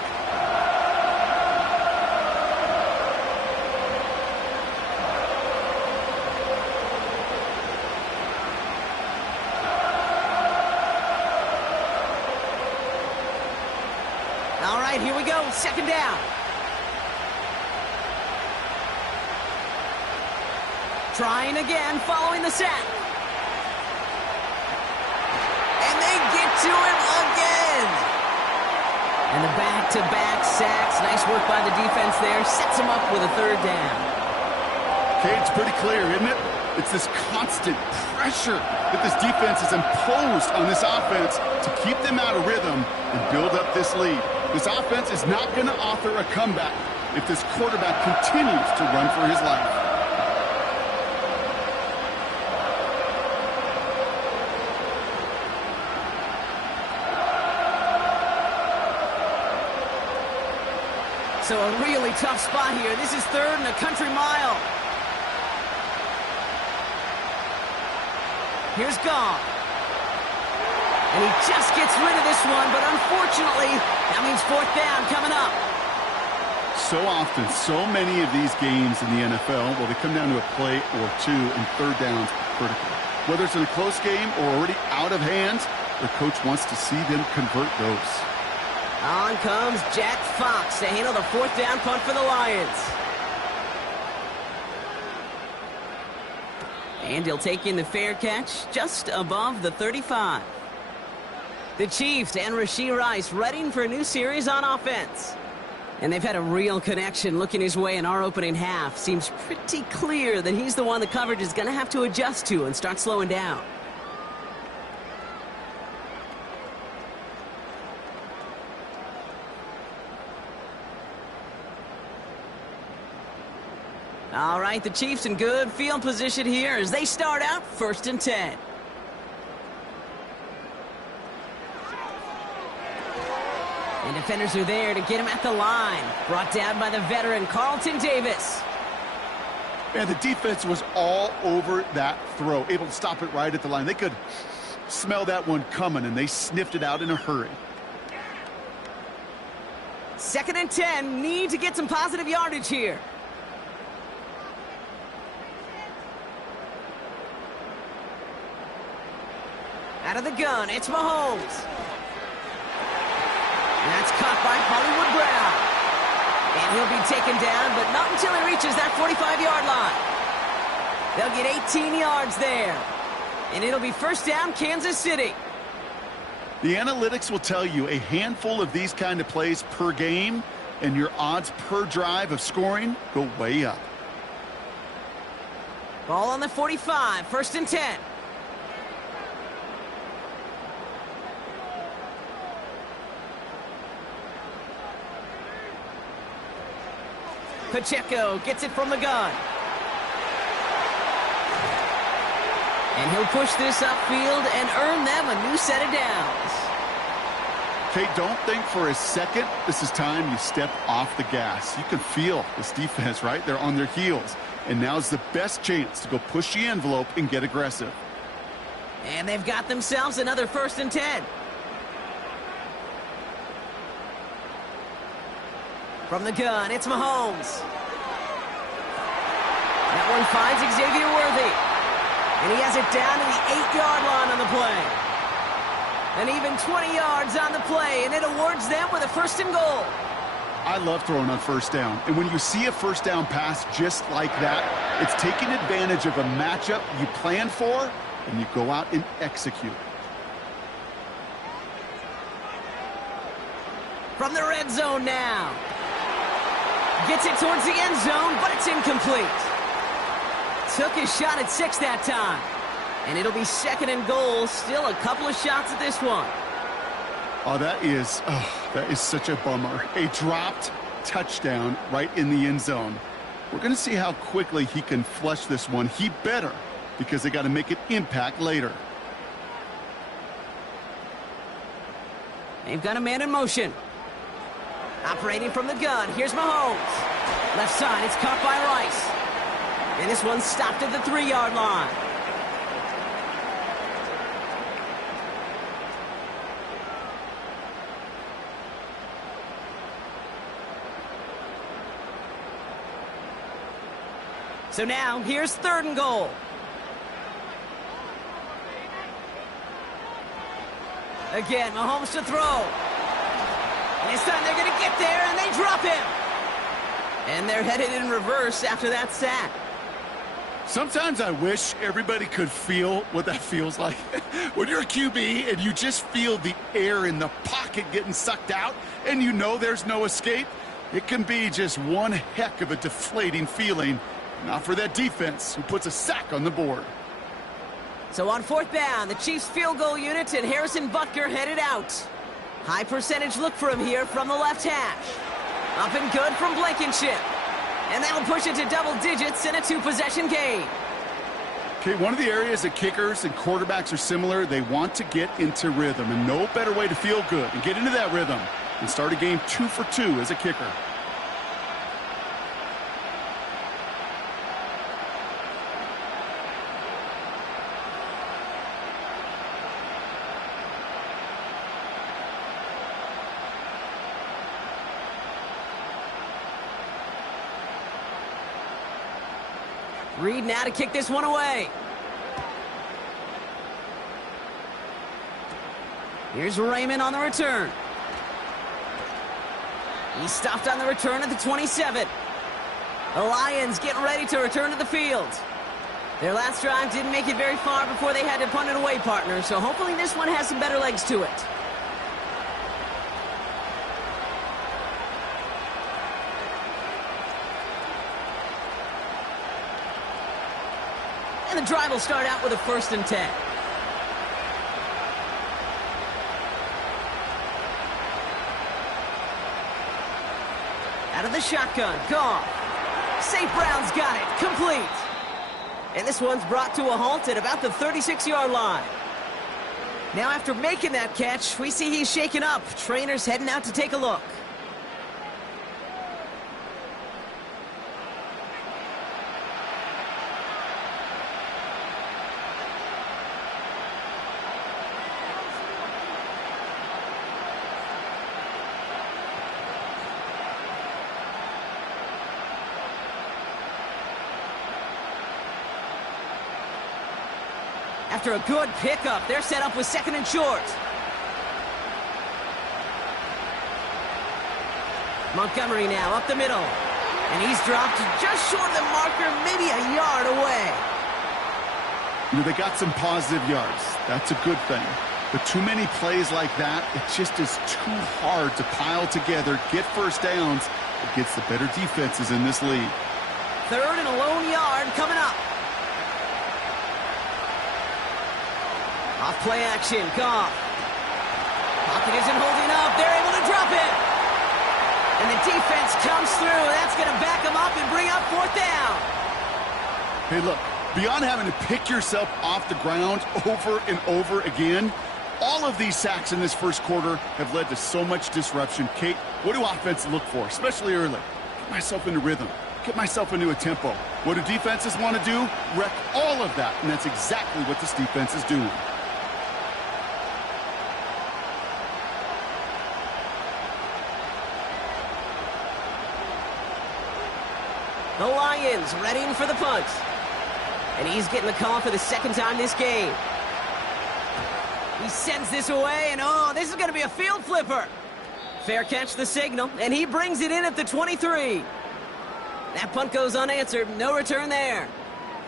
All right, here we go. 2nd down. Trying again, following the sack. And they get to him again. And the back-to-back sacks. Nice work by the defense there. Sets him up with a 3rd down. Okay, it's pretty clear, isn't it? It's this constant pressure that this defense has imposed on this offense to keep them out of rhythm and build up this lead. This offense is not going to offer a comeback. if this quarterback continues to run for his life. So a really tough spot here. This is 3rd and a country mile. Here's Goff. And he just gets rid of this one, but unfortunately, that means 4th down coming up. So often, so many of these games in the NFL, well, they come down to a play or two, and 3rd downs are critical. Whether it's in a close game or already out of hand, the coach wants to see them convert those. On comes Jack Fox to handle the 4th down punt for the Lions. And he'll take in the fair catch just above the 35. The Chiefs and Rashee Rice readying for a new series on offense. And they've had a real connection looking his way in our opening half. Seems pretty clear that he's the one the coverage is going to have to adjust to and start slowing down. All right, the Chiefs in good field position here as they start out 1st and 10. And defenders are there to get him at the line. Brought down by the veteran Carlton Davis. Man, the defense was all over that throw, able to stop it right at the line. They could smell that one coming, and they sniffed it out in a hurry. 2nd and 10, need to get some positive yardage here. Out of the gun, it's Mahomes. And that's caught by Hollywood Brown. And he'll be taken down, but not until he reaches that 45-yard line. They'll get 18 yards there. And it'll be 1st down, Kansas City. The analytics will tell you a handful of these kind of plays per game, and your odds per drive of scoring go way up. Ball on the 45, 1st and 10. Pacheco gets it from the gun. And he'll push this upfield and earn them a new set of downs. Okay, don't think for a second this is time you step off the gas. You can feel this defense, right? They're on their heels. And now's the best chance to go push the envelope and get aggressive. And they've got themselves another 1st and 10. From the gun, it's Mahomes. That one finds Xavier Worthy. And he has it down to the 8-yard line on the play. And even 20 yards on the play, and it awards them with a 1st and goal. I love throwing on 1st down. And when you see a 1st down pass just like that, it's taking advantage of a matchup you plan for, and you go out and execute. From the red zone now. Gets it towards the end zone, but it's incomplete. Took his shot at 6 that time. And it'll be 2nd and goal. Still a couple of shots at this one. Oh, that is such a bummer. A dropped touchdown right in the end zone. We're going to see how quickly he can flush this one. He better, because they got to make an impact later. They've got a man in motion. Operating from the gun, here's Mahomes. Left side, it's caught by Rice. And this one's stopped at the 3-yard line. So now, here's 3rd and goal. Again, Mahomes to throw. And this time they're going to get there, and they drop him. And they're headed in reverse after that sack. Sometimes I wish everybody could feel what that feels like. When you're a QB and you just feel the air in the pocket getting sucked out and you know there's no escape, it can be just one heck of a deflating feeling. Not for that defense who puts a sack on the board. So on 4th down, the Chiefs field goal unit and Harrison Butker headed out. High percentage look for him here from the left hash. Up and good from Blankenship. And that'll push it to double digits in a 2-possession game. Okay, one of the areas that kickers and quarterbacks are similar, they want to get into rhythm, and no better way to feel good and get into that rhythm and start a game 2 for 2 as a kicker. Reed now to kick this one away. Here's Raymond on the return. He's stopped on the return at the 27. The Lions getting ready to return to the field. Their last drive didn't make it very far before they had to punt it away, partner, so hopefully this one has some better legs to it. And the drive will start out with a 1st and 10. Out of the shotgun, Goff. St. Brown's got it, complete. And this one's brought to a halt at about the 36-yard line. Now after making that catch, we see he's shaken up. Trainer's heading out to take a look. After a good pickup, they're set up with 2nd and short. Montgomery now up the middle. And he's dropped just short of the marker, maybe a yard away. You know, they got some positive yards. That's a good thing. But too many plays like that, it just is too hard to pile together, get first downs against the better defenses in this league. 3rd and a lone yard coming up. Off play action, Goff. Pocket isn't holding up. They're able to drop it. And the defense comes through. That's going to back them up and bring up 4th down. Hey, look, beyond having to pick yourself off the ground over and over again, all of these sacks in this first quarter have led to so much disruption. Kate, what do offenses look for, especially early? Get myself into rhythm. Get myself into a tempo. What do defenses want to do? Wreck all of that, and that's exactly what this defense is doing. The Lions readying for the punt. And he's getting the call for the 2nd time this game. He sends this away, and oh, this is going to be a field flipper. Fair catch the signal, and he brings it in at the 23. That punt goes unanswered, no return there.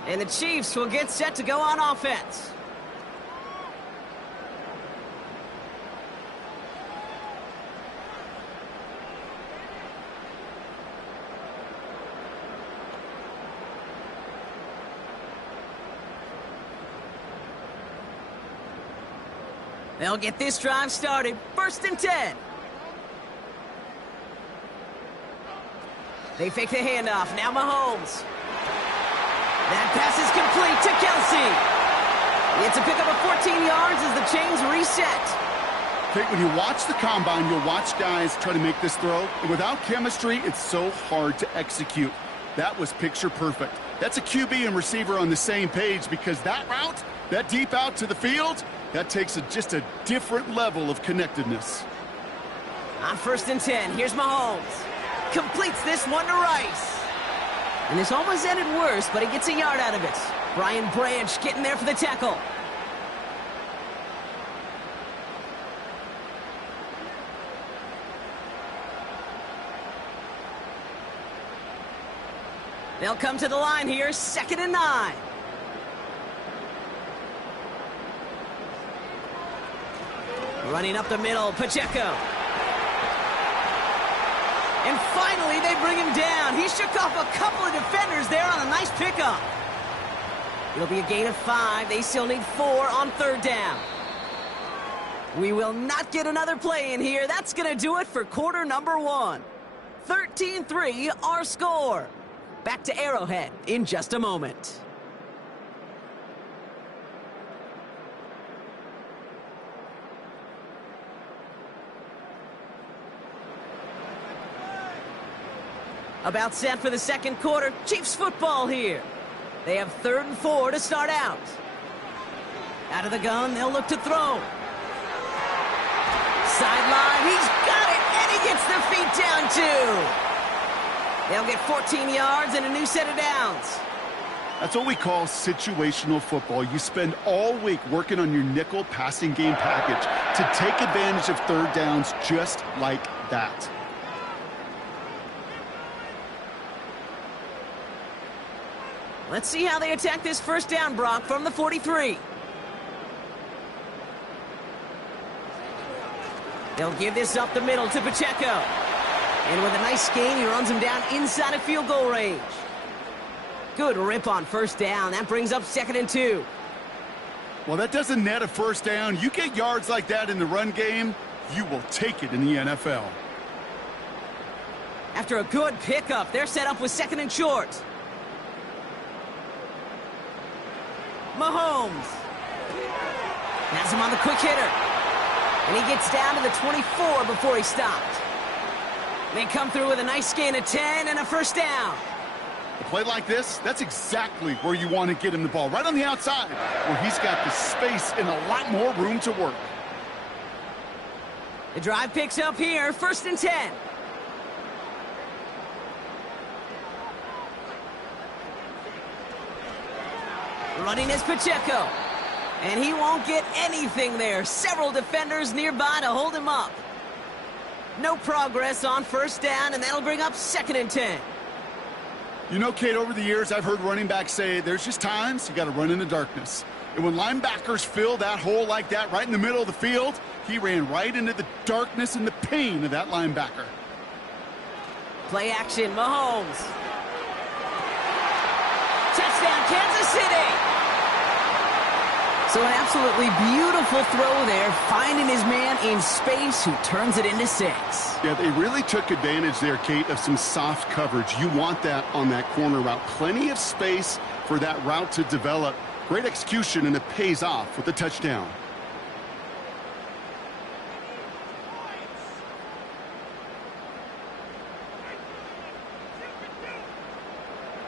And the Chiefs will get set to go on offense. They'll get this drive started. 1st and 10. They fake the handoff. Now Mahomes. That pass is complete to Kelsey. It's a pickup of 14 yards as the chains reset. Okay, when you watch the combine, you'll watch guys try to make this throw. And without chemistry, it's so hard to execute. That was picture perfect. That's a QB and receiver on the same page because that route, that deep out to the field, that takes just a different level of connectedness. On 1st and 10, here's Mahomes. Completes this one to Rice. And this almost ended worse, but he gets a yard out of it. Brian Branch getting there for the tackle. They'll come to the line here, 2nd and 9. Running up the middle, Pacheco. And finally, they bring him down. He shook off a couple of defenders there on a nice pickup. It'll be a gain of 5. They still need 4 on 3rd down. We will not get another play in here. That's going to do it for quarter number 1. 13-3 our score. Back to Arrowhead in just a moment. About set for the second quarter. Chiefs football here. They have 3rd and 4 to start out. Out of the gun, they'll look to throw. Sideline, he's got it, and he gets the feet down too. They'll get 14 yards and a new set of downs. That's what we call situational football. You spend all week working on your nickel passing game package to take advantage of 3rd downs just like that. Let's see how they attack this 1st down, Brock, from the 43. They'll give this up the middle to Pacheco. And with a nice gain, he runs him down inside of field goal range. Good rip on 1st down. That brings up 2nd and 2. Well, that doesn't net a 1st down. You get yards like that in the run game, you will take it in the NFL. After a good pickup, they're set up with 2nd and short. Mahomes has him on the quick hitter. And he gets down to the 24 before he stopped. They come through with a nice gain of 10 and a 1st down. A play like this, that's exactly where you want to get him the ball, right on the outside, where he's got the space and a lot more room to work. The drive picks up here, 1st and 10. Running is Pacheco. And he won't get anything there. Several defenders nearby to hold him up. No progress on 1st down, and that'll bring up 2nd and 10. You know, Kate, over the years, I've heard running backs say there's just times you got to run in the darkness. And when linebackers fill that hole like that right in the middle of the field, he ran right into the darkness and the pain of that linebacker. Play action, Mahomes. Touchdown, Kansas City. So an absolutely beautiful throw there, finding his man in space who turns it into 6. Yeah, they really took advantage there, Kate, of some soft coverage. You want that on that corner route. Plenty of space for that route to develop. Great execution, and it pays off with the touchdown.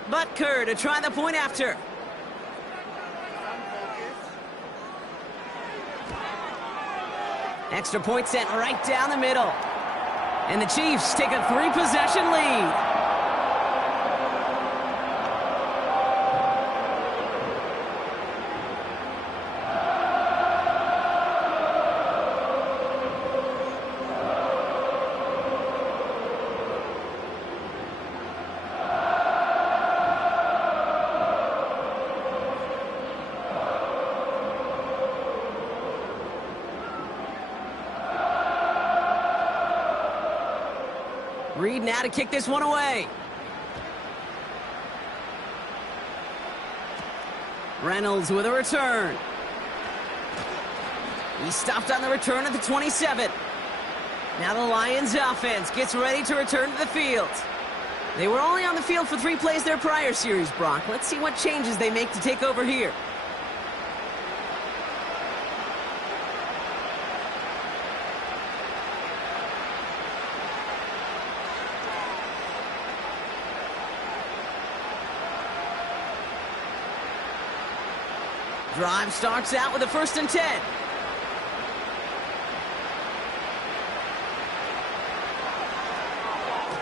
Butker to try the point after. Extra point sent right down the middle. And the Chiefs take a 3-possession lead. Reed now to kick this one away. Reynolds with a return. He stopped on the return at the 27. Now the Lions offense gets ready to return to the field. They were only on the field for 3 plays their prior series, Brock. Let's see what changes they make to take over here. Drive starts out with a 1st and 10.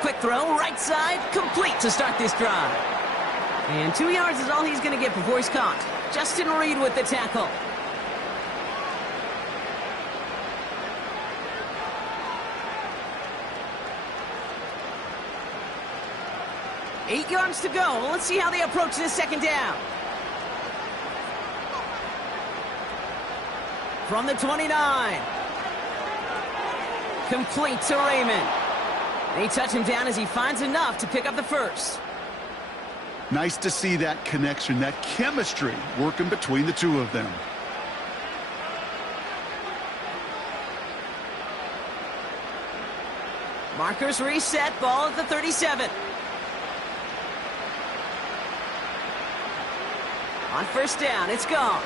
Quick throw, right side, complete to start this drive. And 2 yards is all he's going to get before he's caught. Justin Reed with the tackle. Eight yards to go. Let's see how they approach this 2nd down. From the 29. Complete to Raymond. They touch him down as he finds enough to pick up the 1st. Nice to see that connection, that chemistry working between the two of them. Markers reset, ball at the 37. On first down, it's Goff.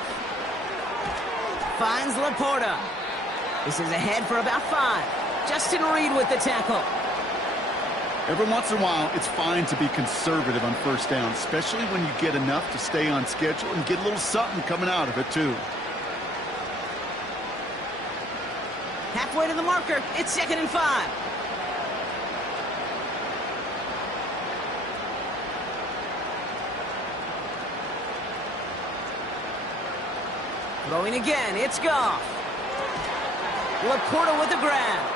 Finds Laporta. This is ahead for about 5. Justin Reed with the tackle. Every once in a while, it's fine to be conservative on first down, especially when you get enough to stay on schedule and get a little something coming out of it, too. Halfway to the marker, it's 2nd and 5. Throwing again, it's Goff. Laporta with the grab.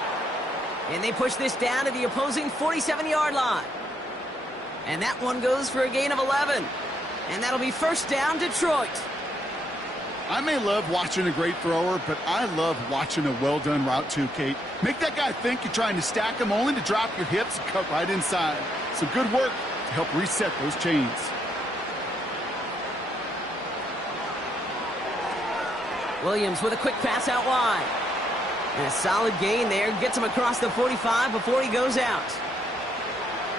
And they push this down to the opposing 47-yard line. And that one goes for a gain of 11. And that'll be first down, Detroit. I may love watching a great thrower, but I love watching a well-done route too, Kate. Make that guy think you're trying to stack him only to drop your hips and cut right inside. Some good work to help reset those chains. Williams with a quick pass out wide. And a solid gain there. Gets him across the 45 before he goes out.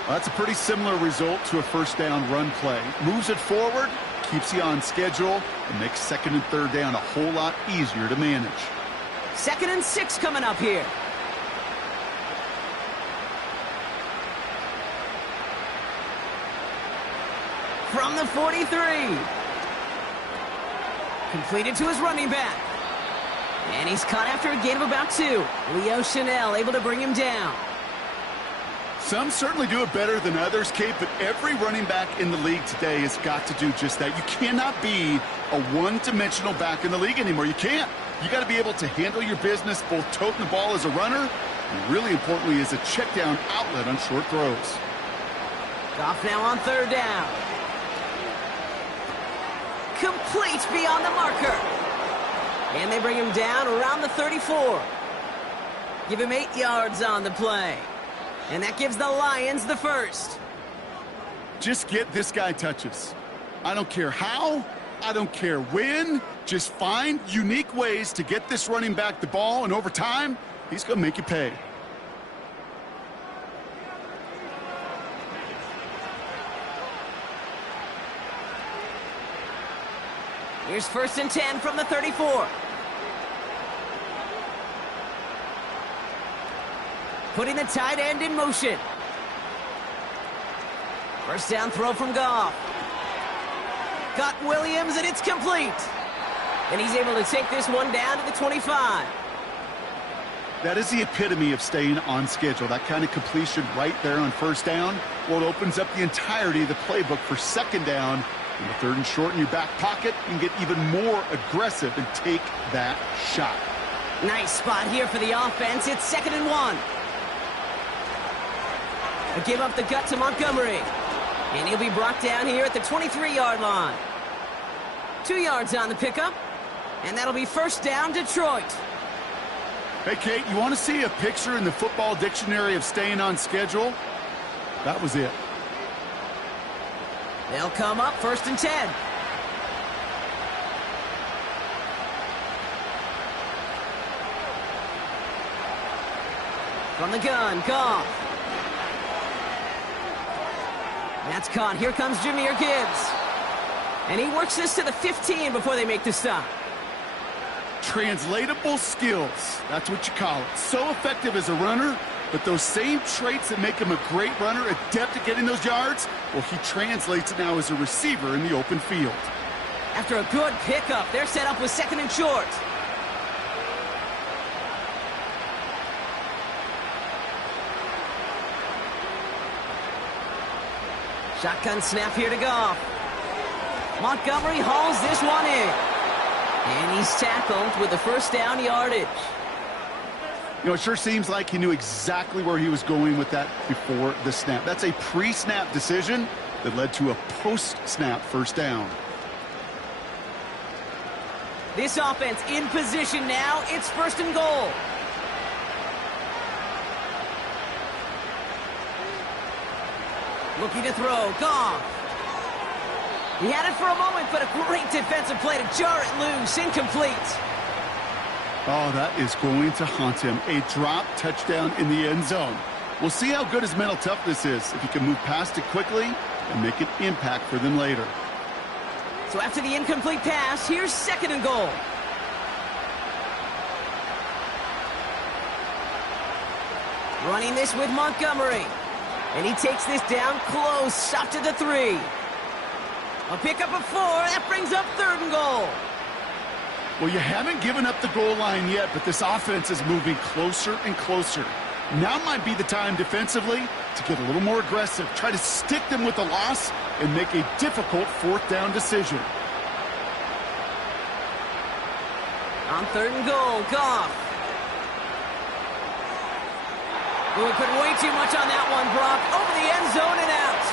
Well, that's a pretty similar result to a first down run play. Moves it forward, keeps you on schedule, and makes 2nd and 3rd down a whole lot easier to manage. 2nd and 6 coming up here. From the 43. Completed to his running back. And he's caught after a gain of about 2. Leo Chanel able to bring him down. Some certainly do it better than others, Kate, but every running back in the league today has got to do just that. You cannot be a one-dimensional back in the league anymore. You can't. You got to be able to handle your business, both toting the ball as a runner, and really importantly as a check-down outlet on short throws. Goff now on 3rd down. Complete beyond the marker. And they bring him down around the 34. Give him 8 yards on the play. And that gives the Lions the first. Just get this guy touches. I don't care how, I don't care when. Just find unique ways to get this running back the ball, and over time, he's going to make you pay. Here's 1st and 10 from the 34. Putting the tight end in motion. First down throw from Goff. Got Williams, and it's complete. And he's able to take this one down to the 25. That is the epitome of staying on schedule. That kind of completion right there on first down. Well, it opens up the entirety of the playbook for 2nd down. In the 3rd and short in your back pocket, you can get even more aggressive and take that shot. Nice spot here for the offense. It's 2nd and 1. Give up the gut to Montgomery. And he'll be brought down here at the 23-yard line. 2 yards on the pickup. And that'll be first down, Detroit. Hey, Kate, you want to see a picture in the football dictionary of staying on schedule? That was it. They'll come up 1st and 10. From the gun, Goff. That's caught. Here comes Jahmyr Gibbs. And he works this to the 15 before they make the stop. Translatable skills. That's what you call it. So effective as a runner, but those same traits that make him a great runner, adept at getting those yards, well, he translates it now as a receiver in the open field. After a good pickup, they're set up with 2nd and short. Shotgun snap here to Goff. Montgomery hauls this one in. And he's tackled with the first down yardage. You know, it sure seems like he knew exactly where he was going with that before the snap. That's a pre-snap decision that led to a post-snap first down. This offense in position now. It's 1st and goal. Looking to throw. Goff. He had it for a moment, but a great defensive play to jar it loose. Incomplete. Oh, that is going to haunt him. A drop touchdown in the end zone. We'll see how good his mental toughness is, if he can move past it quickly and make an impact for them later. So after the incomplete pass, here's 2nd and goal. Running this with Montgomery. And he takes this down close, stopped at the 3. A pickup of 4, that brings up 3rd and goal. Well, you haven't given up the goal line yet, but this offense is moving closer and closer. Now might be the time defensively to get a little more aggressive, try to stick them with the loss, and make a difficult 4th down decision. On 3rd and goal, Goff. Well, we put way too much on that one, Brock. Over the end zone and out.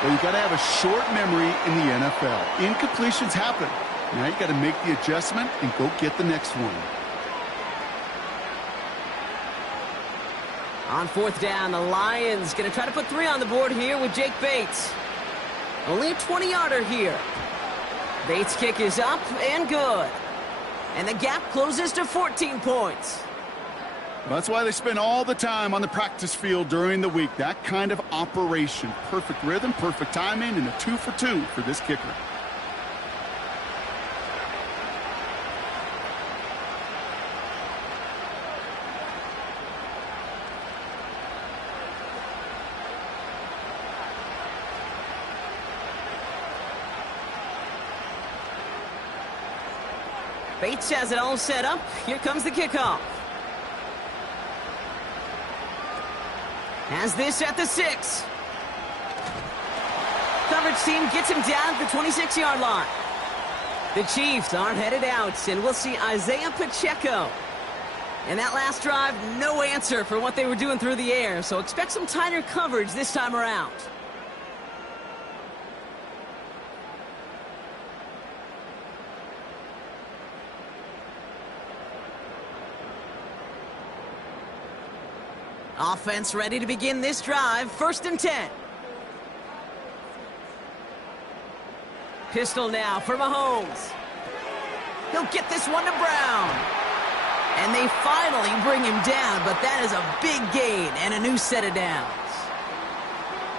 Well, you got to have a short memory in the NFL. Incompletions happen. Now you got to make the adjustment and go get the next one. On 4th down, the Lions going to try to put 3 on the board here with Jake Bates. Only a 20-yarder here. Bates' kick is up and good. And the gap closes to 14 points. That's why they spend all the time on the practice field during the week. That kind of operation. Perfect rhythm, perfect timing, and a 2 for 2 for this kicker. Bates has it all set up. Here comes the kickoff. Has this at the 6. Coverage team gets him down at the 26-yard line. The Chiefs aren't headed out, and we'll see Isaiah Pacheco. And that last drive, no answer for what they were doing through the air, so expect some tighter coverage this time around. Offense ready to begin this drive. 1st and 10. Pistol now for Mahomes. He'll get this one to Brown. And they finally bring him down, but that is a big gain and a new set of downs.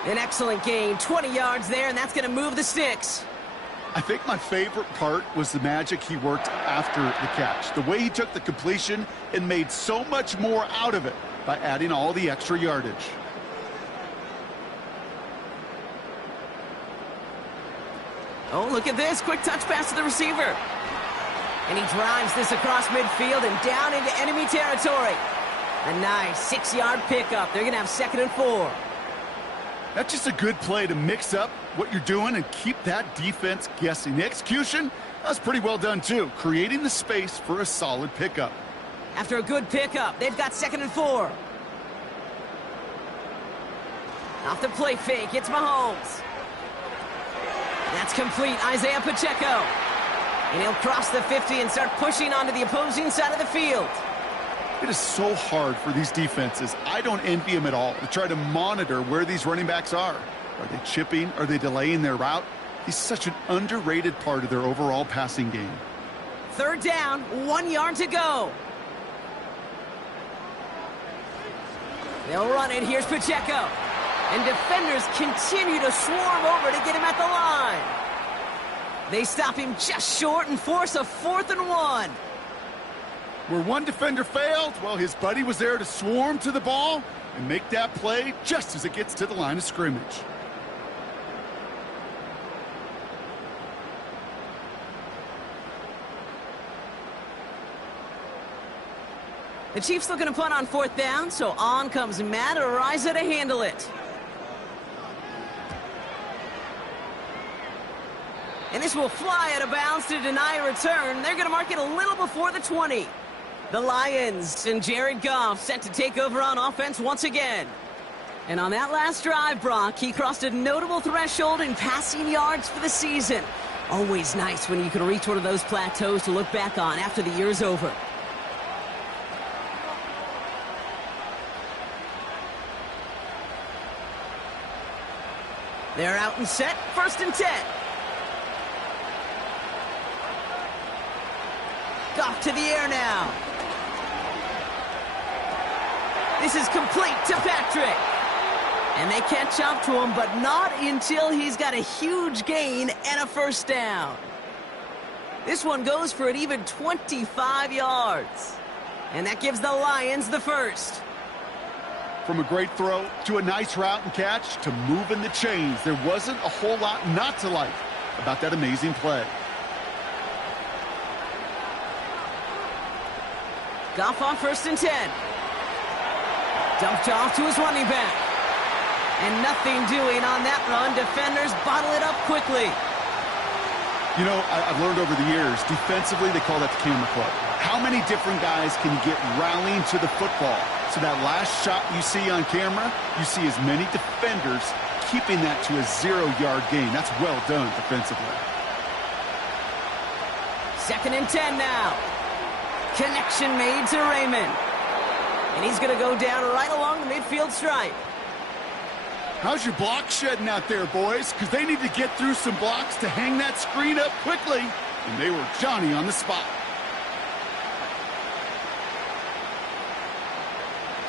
An excellent gain, 20 yards there, and that's going to move the sticks. I think my favorite part was the magic he worked after the catch. The way he took the completion and made so much more out of it by adding all the extra yardage. Oh, look at this. Quick touch pass to the receiver. And he drives this across midfield and down into enemy territory. A nice 6-yard pickup. They're going to have 2nd and 4. That's just a good play to mix up what you're doing and keep that defense guessing. The execution, that's pretty well done too, creating the space for a solid pickup. After a good pickup, they've got 2nd and 4. Off the play fake, it's Mahomes. That's complete, Isaiah Pacheco. And he'll cross the 50 and start pushing onto the opposing side of the field. It is so hard for these defenses. I don't envy them at all to try to monitor where these running backs are. Are they chipping? Are they delaying their route? He's such an underrated part of their overall passing game. 3rd down, 1 yard to go. They'll run it. Here's Pacheco. And defenders continue to swarm over to get him at the line. They stop him just short and force a 4th and 1. Where one defender failed, well, his buddy was there to swarm to the ball and make that play just as it gets to the line of scrimmage. The Chiefs looking to punt on 4th down, so on comes Matt Araiza to handle it. And this will fly out of bounds to deny a return. They're going to mark it a little before the 20. The Lions and Jared Goff set to take over on offense once again. And on that last drive, Brock, he crossed a notable threshold in passing yards for the season. Always nice when you can reach one of those plateaus to look back on after the year is over. They're out and set. 1st and 10. Goff to the air now. This is complete to Patrick. And they catch up to him, but not until he's got a huge gain and a first down. This one goes for an even 25 yards. And that gives the Lions the first. From a great throw to a nice route and catch to moving the chains, there wasn't a whole lot not to like about that amazing play. Goff on 1st and 10. Dumped off to his running back. And nothing doing on that run. Defenders bottle it up quickly. You know, I've learned over the years, defensively, they call that the camera club. How many different guys can get rallying to the football? So that last shot you see on camera, you see as many defenders keeping that to a 0-yard gain. That's well done defensively. 2nd and 10 now. Connection made to Raymond. And he's going to go down right along the midfield stripe. How's your block shedding out there, boys? Because they need to get through some blocks to hang that screen up quickly. And they were Johnny on the spot.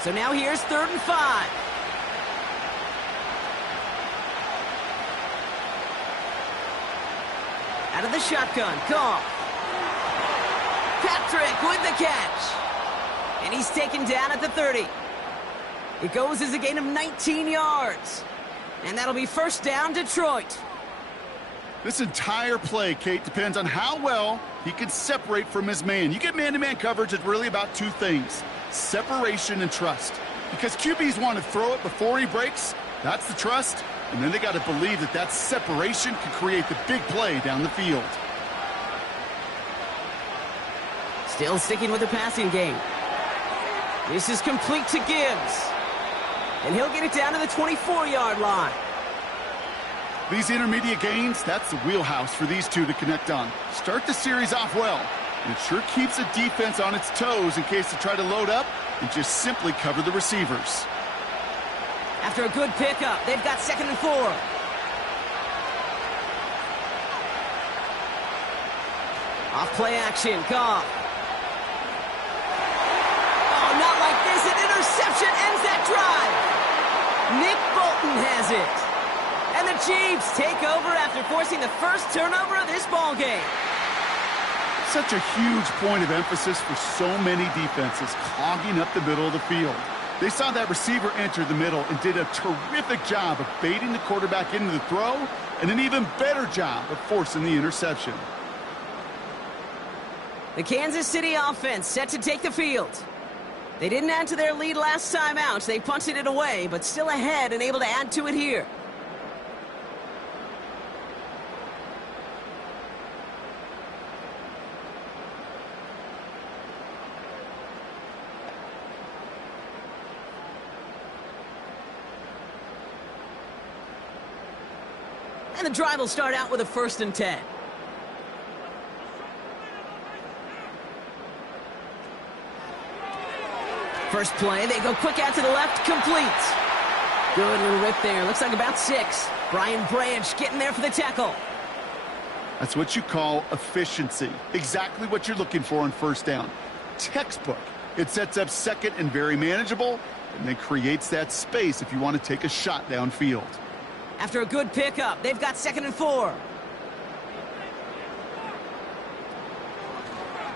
So now here's 3rd and 5. Out of the shotgun, Goff. Patrick with the catch. And he's taken down at the 30. It goes as a gain of 19 yards. And that'll be first down, Detroit. This entire play, Kate, depends on how well he can separate from his man. You get man-to-man coverage, it's really about two things: separation and trust. Because QBs want to throw it before he breaks. That's the trust. And then they got to believe that that separation can create the big play down the field. Still sticking with the passing game. This is complete to Gibbs. And he'll get it down to the 24-yard line. These intermediate gains, that's the wheelhouse for these two to connect on. Start the series off well. And it sure keeps the defense on its toes in case they try to load up and just simply cover the receivers. After a good pickup, they've got 2nd and 4. Off play action, Goff. Oh, not like this. An interception ends that drive. Nick Bolton has it. And the Chiefs take over after forcing the first turnover of this ball game. Such a huge point of emphasis for so many defenses, clogging up the middle of the field. They saw that receiver enter the middle and did a terrific job of baiting the quarterback into the throw, and an even better job of forcing the interception. The Kansas City offense set to take the field. They didn't add to their lead last time out. They punted it away, but still ahead and able to add to it here. And the drive will start out with a 1st and 10. First play, they go quick out to the left, complete. Good little rip there, looks like about 6. Brian Branch getting there for the tackle. That's what you call efficiency. Exactly what you're looking for on first down. Textbook. It sets up 2nd and very manageable, and then creates that space if you want to take a shot downfield. After a good pickup, they've got 2nd and 4.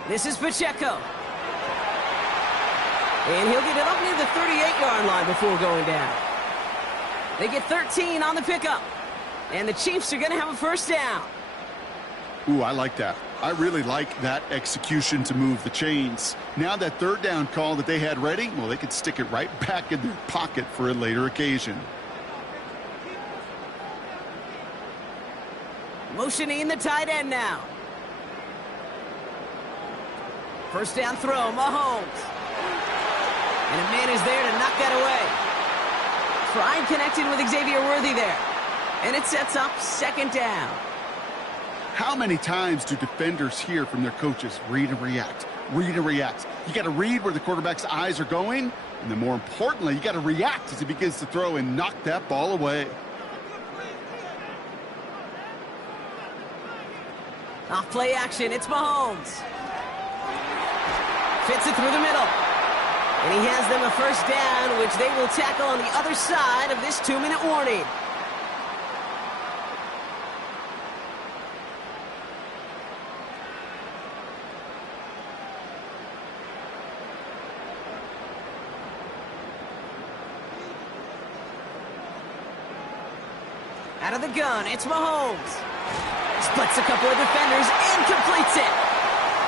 This is Pacheco. And he'll get it up near the 38-yard line before going down. They get 13 on the pickup. And the Chiefs are going to have a first down. Ooh, I like that. I really like that execution to move the chains. Now that 3rd down call that they had ready, well, they could stick it right back in their pocket for a later occasion. Motioning the tight end now. First down throw, Mahomes. And a man is there to knock that away. Tried connecting with Xavier Worthy there. And it sets up 2nd down. How many times do defenders hear from their coaches, read and react, read and react? You got to read where the quarterback's eyes are going, and then more importantly, you got to react as he begins to throw and knock that ball away. Off play action, it's Mahomes. Fits it through the middle. And he has them a first down, which they will tackle on the other side of this 2-minute warning. Out of the gun, it's Mahomes. Splits a couple of defenders and completes it.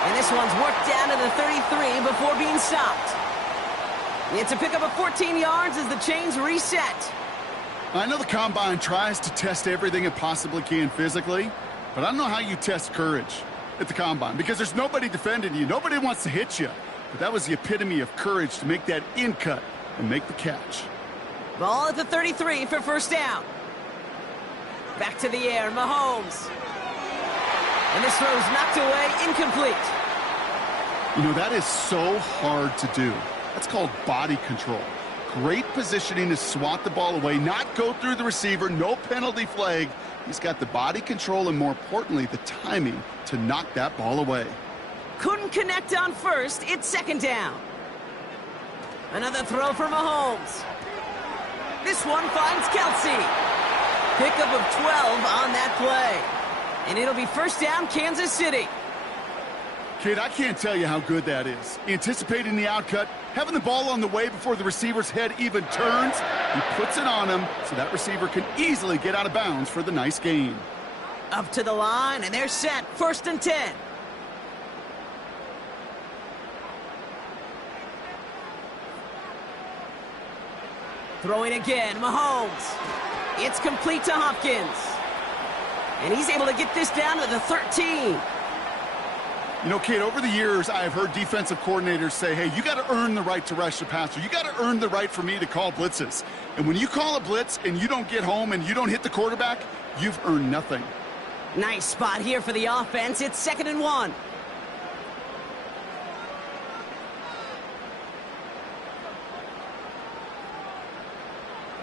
And this one's worked down to the 33 before being stopped. It's a pickup of 14 yards as the chains reset. I know the Combine tries to test everything it possibly can physically, but I don't know how you test courage at the Combine because there's nobody defending you. Nobody wants to hit you. But that was the epitome of courage to make that in cut and make the catch. Ball at the 33 for first down. Back to the air, Mahomes. And this throw's knocked away, incomplete. You know, that is so hard to do. That's called body control. Great positioning to swat the ball away, not go through the receiver, no penalty flag. He's got the body control and, more importantly, the timing to knock that ball away. Couldn't connect on first. It's second down. Another throw for Mahomes. This one finds Kelsey. Pickup of 12 on that play. And it'll be first down, Kansas City. Kid, I can't tell you how good that is. Anticipating the outcut, having the ball on the way before the receiver's head even turns. He puts it on him so that receiver can easily get out of bounds for the nice gain. Up to the line, and they're set. First and 10. Throwing again, Mahomes. It's complete to Hopkins. And he's able to get this down to the 13. You know, Kate, over the years, I've heard defensive coordinators say, hey, you got to earn the right to rush the passer. You got to earn the right for me to call blitzes. And when you call a blitz and you don't get home and you don't hit the quarterback, you've earned nothing. Nice spot here for the offense. It's 2nd and 1.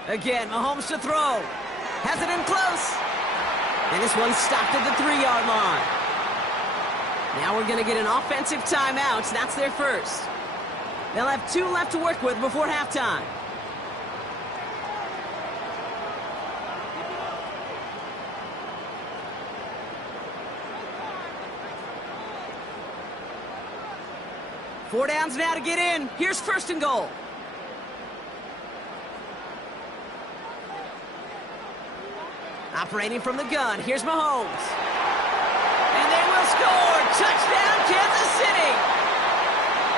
Again, Mahomes to throw. Has it in close. And this one's stopped at the 3-yard line. Now we're going to get an offensive timeout. That's their first. They'll have 2 left to work with before halftime. Four downs now to get in. Here's first and goal. Operating from the gun, here's Mahomes. And they will score! Touchdown, Kansas City!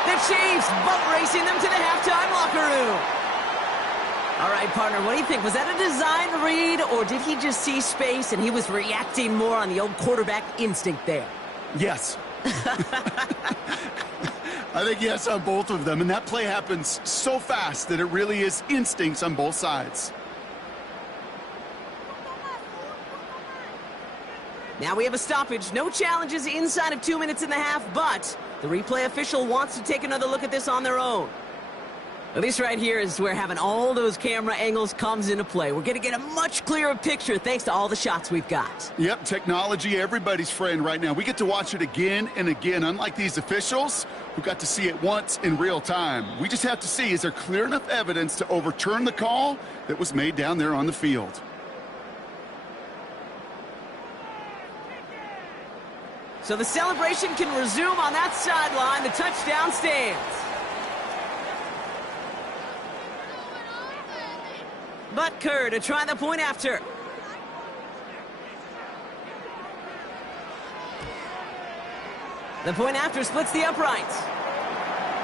The Chiefs boat racing them to the halftime locker room. All right, partner, what do you think? Was that a design read, or did he just see space and he was reacting more on the old quarterback instinct there? Yes. I think yes on both of them, and that play happens so fast that it really is instincts on both sides. Now we have a stoppage. No challenges inside of 2 minutes and a half, but the replay official wants to take another look at this on their own. Now, this right here is where having all those camera angles comes into play. We're going to get a much clearer picture thanks to all the shots we've got. Yep, technology, everybody's friend right now. We get to watch it again and again, unlike these officials who got to see it once in real time. We just have to see, is there clear enough evidence to overturn the call that was made down there on the field? So the celebration can resume on that sideline. The touchdown stands. Butker to try the point after. The point after splits the uprights.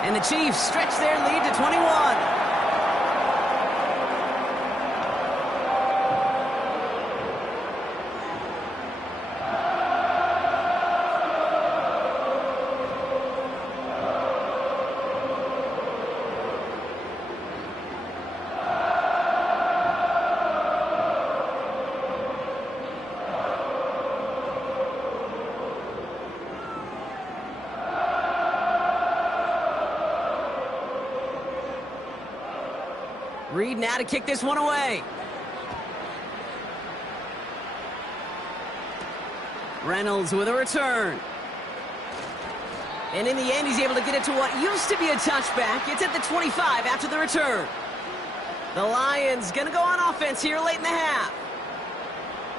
And the Chiefs stretch their lead to 21. Reed now to kick this one away. Reynolds with a return. And in the end, he's able to get it to what used to be a touchback. It's at the 25 after the return. The Lions going to go on offense here late in the half.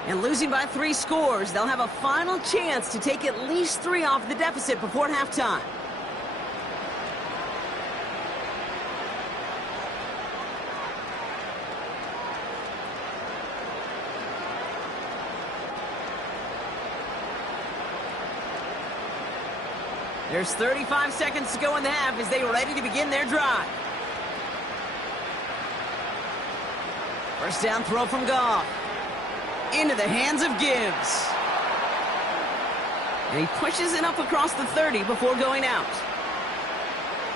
And losing by 3 scores, they'll have a final chance to take at least 3 off the deficit before halftime. There's 35 seconds to go in the half as they are ready to begin their drive. First down throw from Goff. Into the hands of Gibbs. And he pushes it up across the 30 before going out.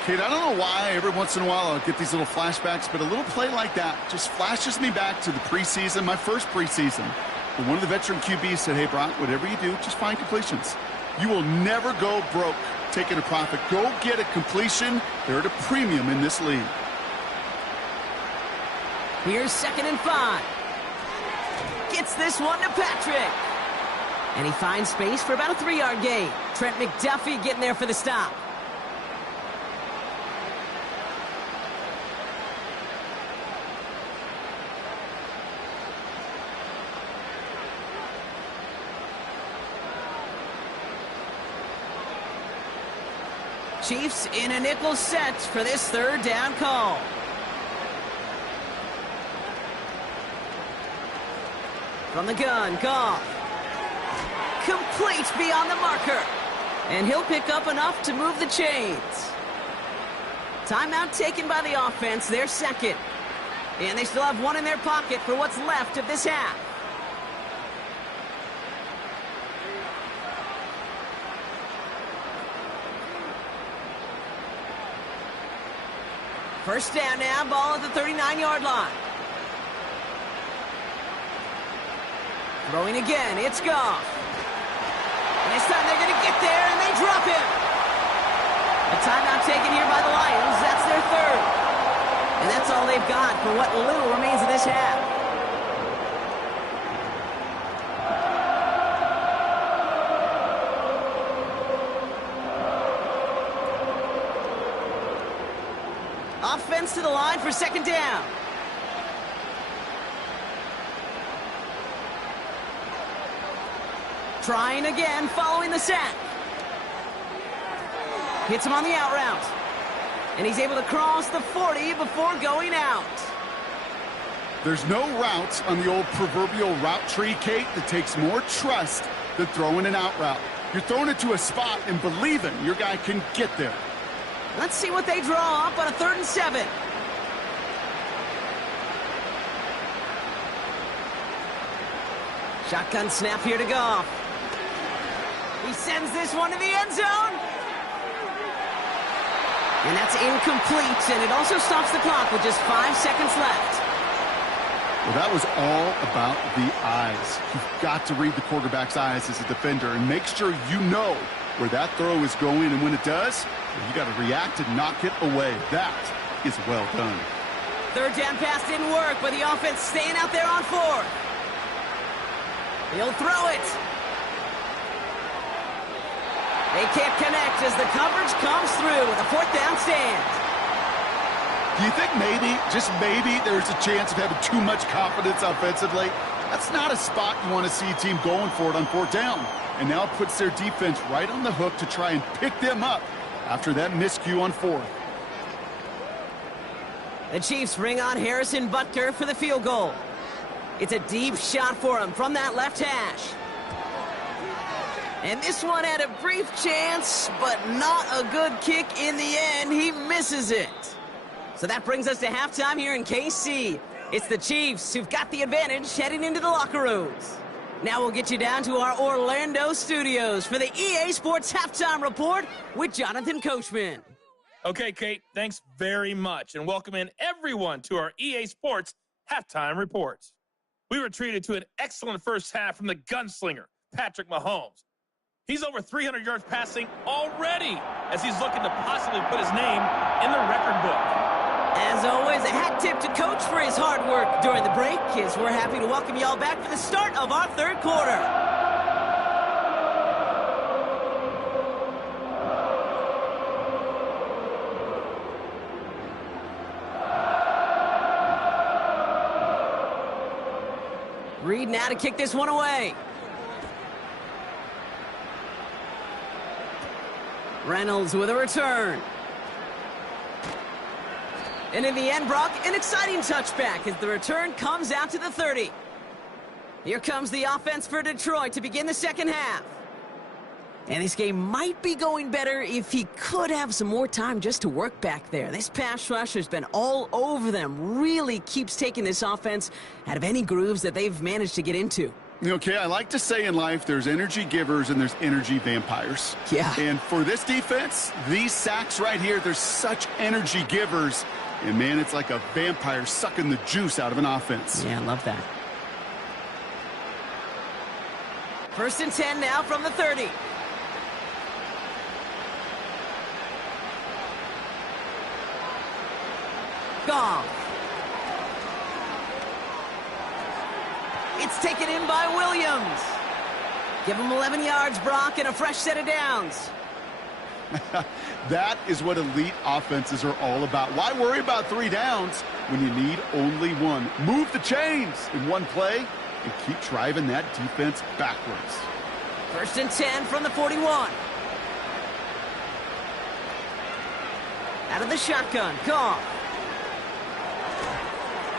Kate, I don't know why every once in a while I'll get these little flashbacks, but a little play like that just flashes me back to the preseason, my first preseason. And one of the veteran QBs said, hey, Brock, whatever you do, just find completions. You will never go broke taking a profit. Go get a completion. They're at a premium in this league. Here's 2nd and 5. Gets this one to Patrick. And he finds space for about a 3-yard gain. Trent McDuffie getting there for the stop. Chiefs in a nickel set for this 3rd down call. From the gun, Goff. Complete beyond the marker. And he'll pick up enough to move the chains. Timeout taken by the offense, their 2nd. And they still have 1 in their pocket for what's left of this half. First down now, ball at the 39-yard line. Throwing again, it's Goff. And this time they're going to get there, and they drop him. A timeout taken here by the Lions. That's their 3rd. And that's all they've got for what little remains of this half. Offense to the line for 2nd down. Trying again, following the sack. Hits him on the out route. And he's able to cross the 40 before going out. There's no route on the old proverbial route tree, Kate, that takes more trust than throwing an out route. You're throwing it to a spot and believing your guy can get there. Let's see what they draw up on a 3rd and 7. Shotgun snap here to Goff. He sends this one to the end zone. And that's incomplete, and it also stops the clock with just 5 seconds left. Well, that was all about the eyes. You've got to read the quarterback's eyes as a defender and make sure you know where that throw is going, and when it does, you got to react and knock it away. That is well done. 3rd down pass didn't work, but the offense staying out there on 4th. He'll throw it. They can't connect as the coverage comes through with a 4th down stand. Do you think maybe, just maybe, there's a chance of having too much confidence offensively? That's not a spot you want to see a team going for it on 4th down. And now it puts their defense right on the hook to try and pick them up after that miscue on 4th. The Chiefs bring on Harrison Butker for the field goal. It's a deep shot for him from that left hash. And this one had a brief chance, but not a good kick in the end. He misses it. So that brings us to halftime here in KC. It's the Chiefs who've got the advantage heading into the locker rooms. Now we'll get you down to our Orlando studios for the EA Sports Halftime Report with Jonathan Coachman. Okay, Kate, thanks very much, and welcome in everyone to our EA Sports Halftime Reports. We were treated to an excellent first half from the gunslinger, Patrick Mahomes. He's over 300 yards passing already as he's looking to possibly put his name in the record book. As always, a hat tip to Coach for his hard work during the break, as we're happy to welcome y'all back for the start of our 3rd quarter. Reed now to kick this one away. Reynolds with a return. And in the end, Brock, an exciting touchback as the return comes out to the 30. Here comes the offense for Detroit to begin the second half. And this game might be going better if he could have some more time just to work back there. This pass rush has been all over them. Really keeps taking this offense out of any grooves that they've managed to get into. Okay, I like to say in life there's energy givers and there's energy vampires. Yeah. And for this defense, these sacks right here, there's such energy givers. And, man, it's like a vampire sucking the juice out of an offense. Yeah, I love that. 1st and 10 now from the 30. Goff. It's taken in by Williams. Give him 11 yards, Brock, and a fresh set of downs. That is what elite offenses are all about. Why worry about 3 downs when you need only 1? Move the chains in one play and keep driving that defense backwards. 1st and 10 from the 41. Out of the shotgun, Goff.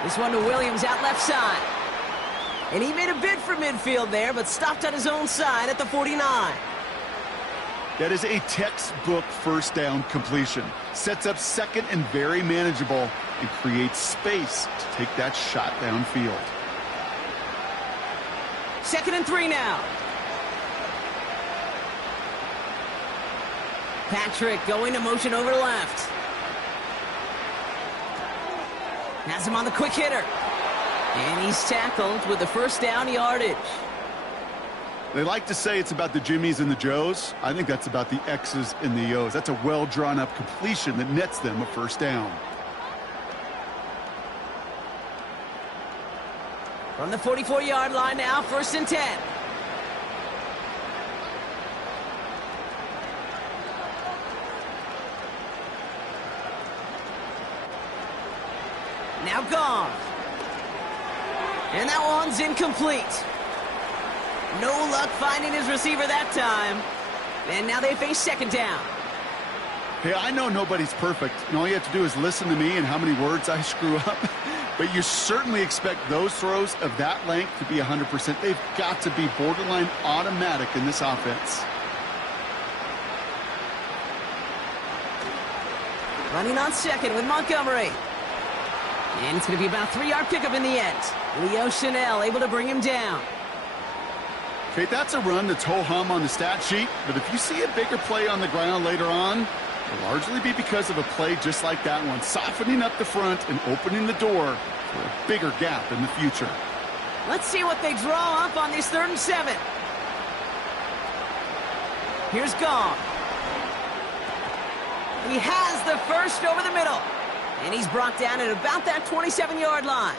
This one to Williams out left side. And he made a bid for midfield there, but stopped on his own side at the 49. That is a textbook first down completion. Sets up second and very manageable and creates space to take that shot downfield. 2nd and 3 now. Patrick going to motion over left. Has him on the quick hitter. And he's tackled with the first down yardage. They like to say it's about the Jimmies and the Joes. I think that's about the X's and the O's. That's a well-drawn-up completion that nets them a first down. From the 44-yard line now, 1st and 10. Now gone. And that one's incomplete. No luck finding his receiver that time. And now they face 2nd down. Hey, I know nobody's perfect, and all you have to do is listen to me and how many words I screw up. But you certainly expect those throws of that length to be 100%. They've got to be borderline automatic in this offense. Running on 2nd with Montgomery. And it's going to be about a 3-yard pickup in the end. Leo Chanel able to bring him down. Okay, that's a run that's ho-hum on the stat sheet, but if you see a bigger play on the ground later on, it'll largely be because of a play just like that one, softening up the front and opening the door for a bigger gap in the future. Let's see what they draw up on this 3rd and 7. Here's Goff. He has the first over the middle. And he's brought down at about that 27-yard line.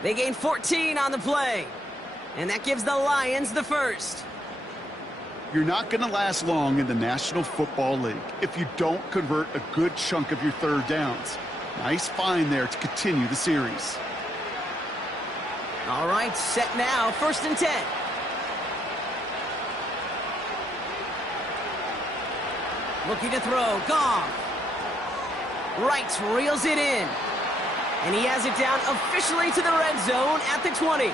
They gain 14 on the play. And that gives the Lions the first. You're not going to last long in the National Football League if you don't convert a good chunk of your 3rd downs. Nice find there to continue the series. All right, set now, 1st and 10. Looking to throw, Goff. Wright reels it in. And he has it down officially to the red zone at the 20.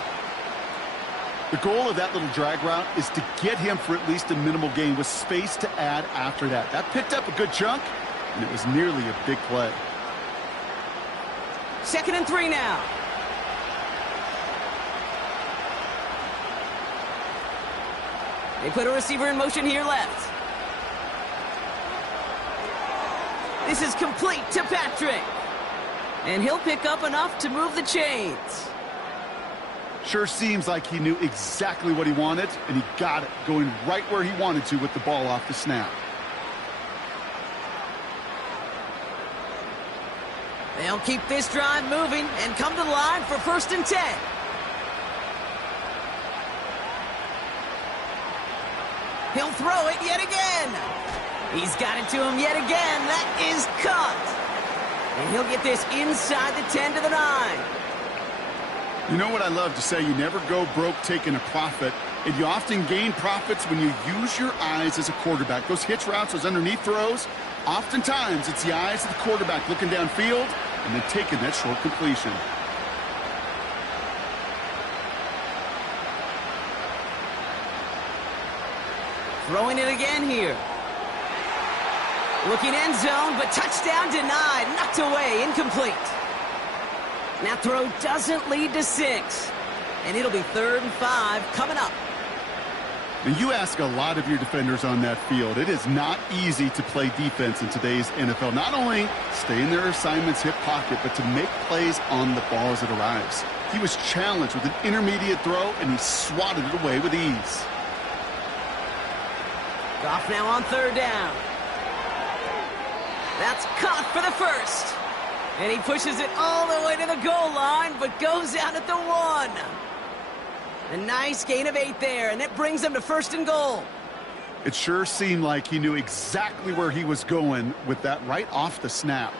The goal of that little drag route is to get him for at least a minimal gain with space to add after that. That picked up a good chunk, and it was nearly a big play. 2nd and 3 now. They put a receiver in motion here left. This is complete to Patrick. And he'll pick up enough to move the chains. Sure seems like he knew exactly what he wanted, and he got it, going right where he wanted to with the ball off the snap. They'll keep this drive moving and come to the line for 1st and 10. He'll throw it yet again. He's got it to him yet again. That is caught. And he'll get this inside the 10 to the 9. You know what I love to say? You never go broke taking a profit, and you often gain profits when you use your eyes as a quarterback. Those hitch routes, those underneath throws, oftentimes it's the eyes of the quarterback looking downfield and then taking that short completion. Throwing it again here. Looking end zone, but touchdown denied. Knocked away, incomplete. That throw doesn't lead to 6. And it'll be 3rd and 5 coming up. And you ask a lot of your defenders on that field. It is not easy to play defense in today's NFL. Not only stay in their assignment's hip pocket, but to make plays on the ball as it arrives. He was challenged with an intermediate throw, and he swatted it away with ease. Goff now on 3rd down. That's caught for the first. And he pushes it all the way to the goal line, but goes out at the 1. A nice gain of 8 there, and that brings them to 1st and goal. It sure seemed like he knew exactly where he was going with that right off the snap.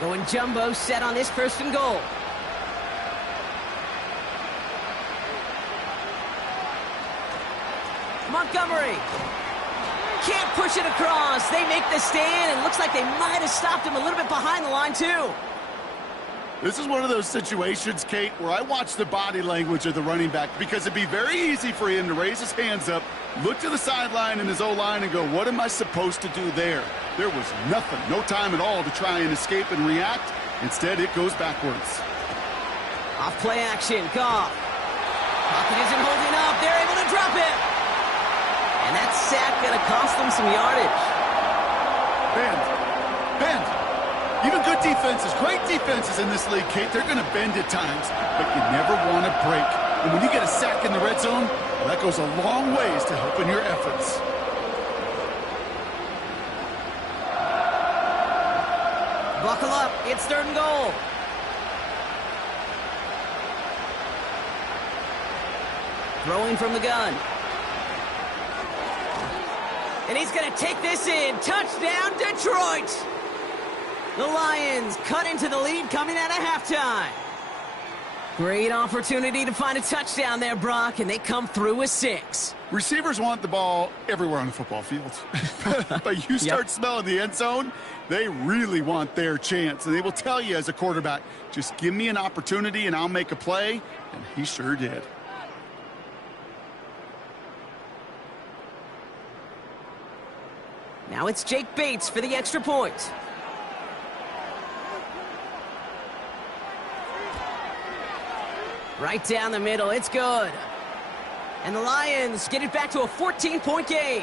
Going jumbo set on this 1st and goal. Montgomery can't push it across. They make the stand, and looks like they might have stopped him a little bit behind the line, too. This is one of those situations, Kate, where I watch the body language of the running back because it'd be very easy for him to raise his hands up, look to the sideline in his O-line and go, what am I supposed to do there? There was nothing, no time at all to try and escape and react. Instead, it goes backwards. Off play action, Goff. Pocket isn't holding up. They're able to drop it. And that sack going to cost them some yardage. Bend. Even good defenses, great defenses in this league, Kate, they're going to bend at times, but you never want to break. And when you get a sack in the red zone, well, that goes a long ways to helping your efforts. Buckle up. It's 3rd and goal. Throwing from the gun. And he's going to take this in. Touchdown, Detroit! The Lions cut into the lead coming out of halftime. Great opportunity to find a touchdown there, Brock, and they come through with 6. Receivers want the ball everywhere on the football field. But you start smelling the end zone, they really want their chance. And they will tell you as a quarterback, just give me an opportunity and I'll make a play. And he sure did. Now it's Jake Bates for the extra point. Right down the middle, it's good. And the Lions get it back to a 14-point game.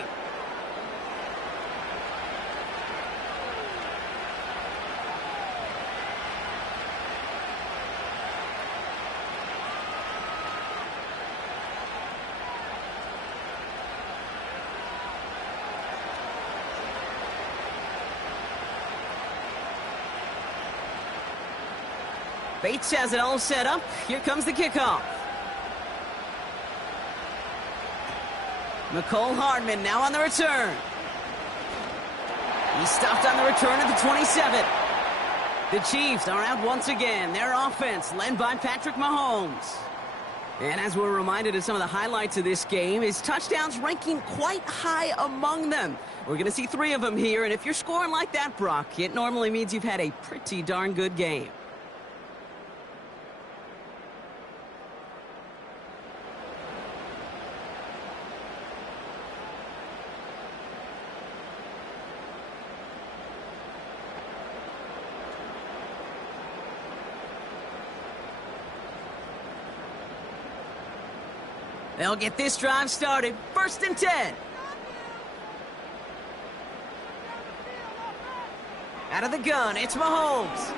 Bates has it all set up. Here comes the kickoff. McCole Hardman now on the return. He stopped on the return at the 27. The Chiefs are out once again. Their offense led by Patrick Mahomes. And as we're reminded of some of the highlights of this game, his touchdowns ranking quite high among them. We're going to see 3 of them here, and if you're scoring like that, Brock, it normally means you've had a pretty darn good game. They'll get this drive started. 1st and 10. Out of the gun, it's Mahomes.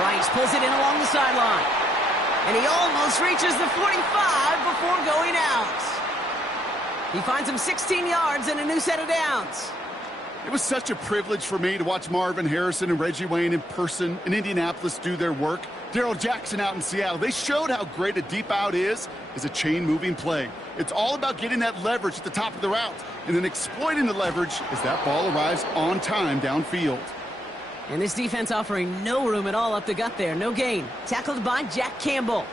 Rice pulls it in along the sideline. And he almost reaches the 45 before going out. He finds him 16 yards and a new set of downs. It was such a privilege for me to watch Marvin Harrison and Reggie Wayne in person in Indianapolis do their work. Darrell Jackson out in Seattle, they showed how great a deep out is as a chain-moving play. It's all about getting that leverage at the top of the route and then exploiting the leverage as that ball arrives on time downfield. And this defense offering no room at all up the gut there. No gain. Tackled by Jack Campbell.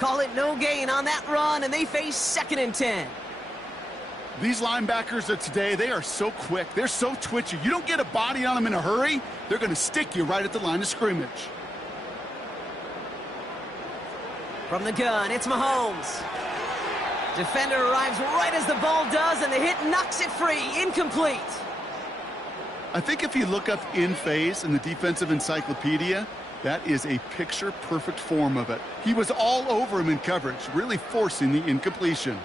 Call it no gain on that run, and they face 2nd and 10. These linebackers of today, they are so quick. They're so twitchy. You don't get a body on them in a hurry, they're going to stick you right at the line of scrimmage. From the gun, it's Mahomes. Defender arrives right as the ball does, and the hit knocks it free. Incomplete. I think if you look up in phase in the defensive encyclopedia, that is a picture-perfect form of it. He was all over him in coverage, really forcing the incompletion.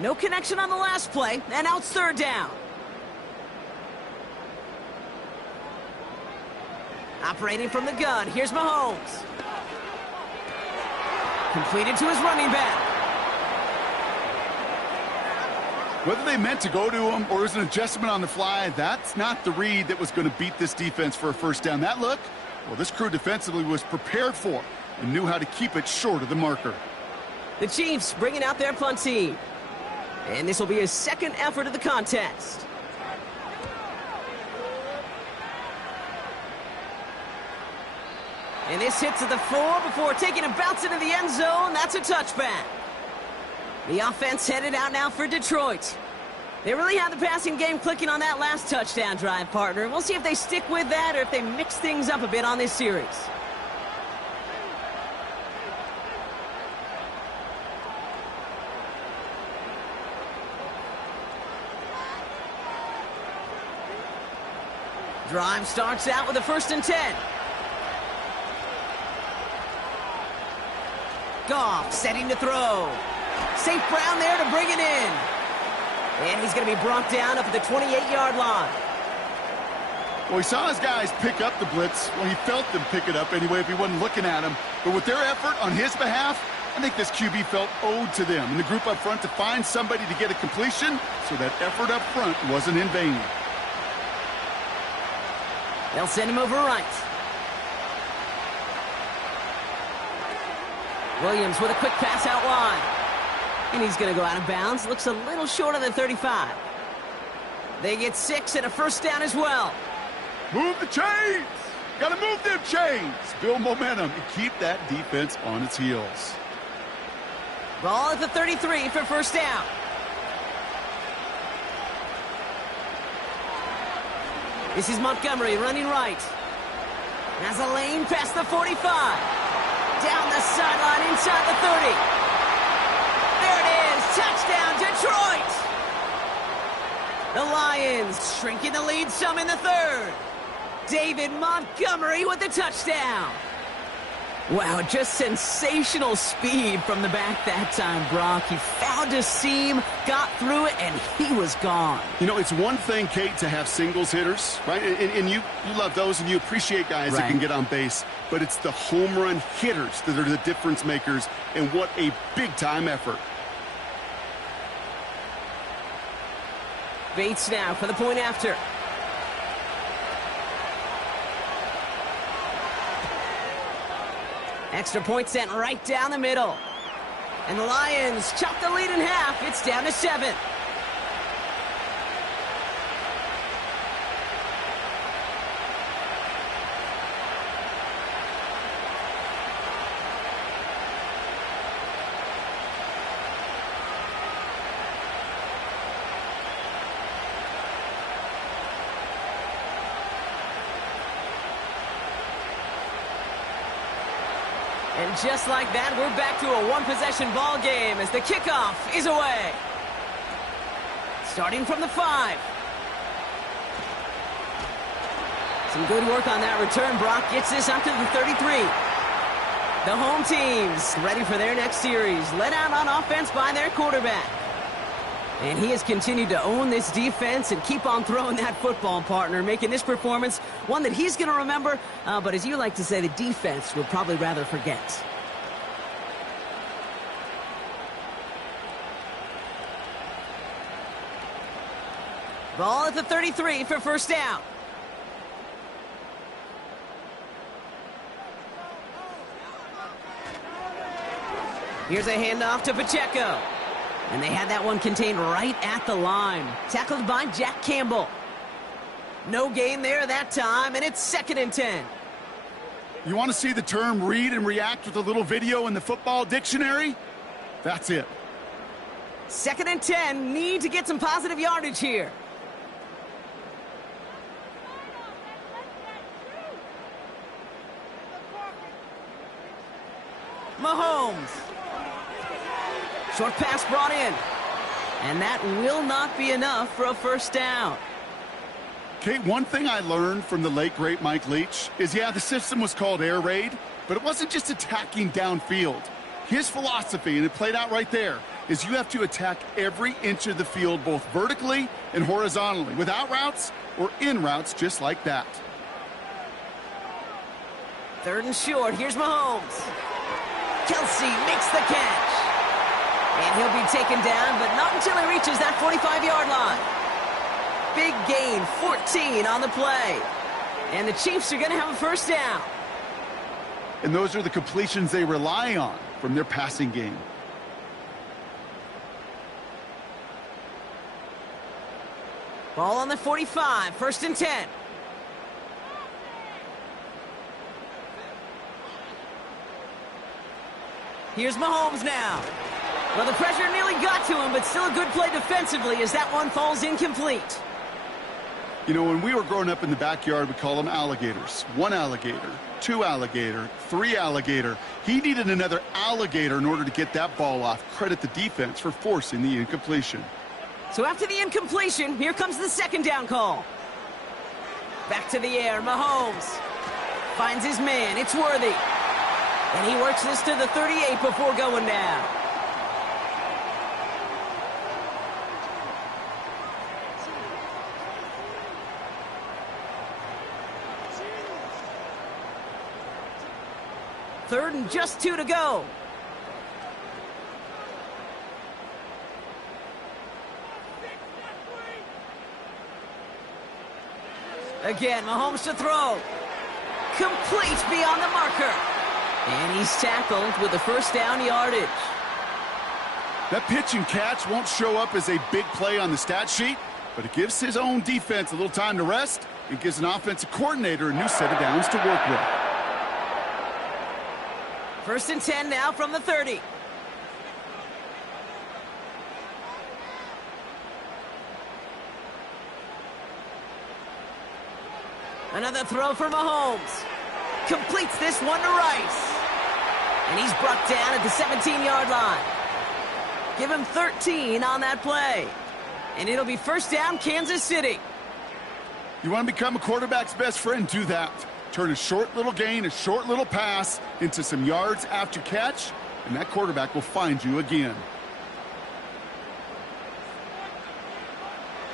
No connection on the last play, and now it's 3rd down. Operating from the gun, here's Mahomes. Completed to his running back. Whether they meant to go to him or it was an adjustment on the fly, that's not the read that was going to beat this defense for a 1st down. That look, well, this crew defensively was prepared for and knew how to keep it short of the marker. The Chiefs bringing out their punt team. And this will be his 2nd effort of the contest. And this hits at the 4 before taking a bounce into the end zone. That's a touchback. The offense headed out now for Detroit. They really had the passing game clicking on that last touchdown drive, partner. We'll see if they stick with that or if they mix things up a bit on this series. Drive starts out with a 1st and 10. Goff setting to throw. St. Brown there to bring it in. And he's going to be brought down up at the 28-yard line. Well, he saw his guys pick up the blitz. Well, he felt them pick it up anyway if he wasn't looking at him. But with their effort on his behalf, I think this QB felt owed to them and the group up front to find somebody to get a completion, so that effort up front wasn't in vain. They'll send him over right. Williams with a quick pass out wide. And he's going to go out of bounds. Looks a little short of the 35. They get 6 and a 1st down as well. Move the chains! Got to move them chains! Build momentum and keep that defense on its heels. Ball at the 33 for 1st down. This is Montgomery running right. Has a lane past the 45. Down the sideline inside the 30. There it is. Touchdown, Detroit. The Lions shrinking the lead some in the 3rd. David Montgomery with the touchdown. Wow, just sensational speed from the back that time, Brock. He found a seam, got through it, and he was gone. You know, it's one thing, Kate, to have singles hitters, right? And you love those, and you appreciate guys that can get on base. But it's the home run hitters that are the difference makers, and what a big-time effort. Bates now for the point after. Extra point sent right down the middle. And the Lions chop the lead in half. It's down to 7. And just like that, we're back to a one-possession ball game as the kickoff is away. Starting from the 5. Some good work on that return. Brock gets this up to the 33. The home team's ready for their next series. Led out on offense by their quarterback. And he has continued to own this defense and keep on throwing that football, partner, making this performance one that he's going to remember, but as you like to say, the defense would probably rather forget. Ball at the 33 for 1st down. Here's a handoff to Pacheco. And they had that one contained right at the line. Tackled by Jack Campbell. No gain there that time, and it's 2nd and 10. You want to see the term read and react with a little video in the football dictionary? That's it. 2nd and 10, need to get some positive yardage here. Mahomes. Short pass brought in. And that will not be enough for a first down. Kate, one thing I learned from the late, great Mike Leach is, yeah, the system was called air raid, but it wasn't just attacking downfield. His philosophy, and it played out right there, is you have to attack every inch of the field, both vertically and horizontally, with out routes or in routes just like that. 3rd and short. Here's Mahomes. Kelsey makes the catch. And he'll be taken down, but not until he reaches that 45-yard line. Big gain, 14 on the play. And the Chiefs are going to have a first down. And those are the completions they rely on from their passing game. Ball on the 45, 1st and 10. Here's Mahomes now. Well, the pressure nearly got to him, but still a good play defensively as that one falls incomplete. You know, when we were growing up in the backyard, we call them alligators. 1 alligator, 2 alligator, 3 alligator. He needed another alligator in order to get that ball off. Credit the defense for forcing the incompletion. So after the incompletion, here comes the 2nd down call. Back to the air, Mahomes. Finds his man, it's Worthy. And he works this to the 38 before going down. Third and just 2 to go. Again, Mahomes to throw. Complete beyond the marker. And he's tackled with the first down yardage. That pitch and catch won't show up as a big play on the stat sheet, but it gives his own defense a little time to rest and gives an offensive coordinator a new set of downs to work with. 1st and 10 now from the 30. Another throw for Mahomes. Completes this one to Rice. And he's brought down at the 17-yard line. Give him 13 on that play. And it'll be first down, Kansas City. You want to become a quarterback's best friend? Do that. Turn a short little gain, a short little pass into some yards after catch, and that quarterback will find you again.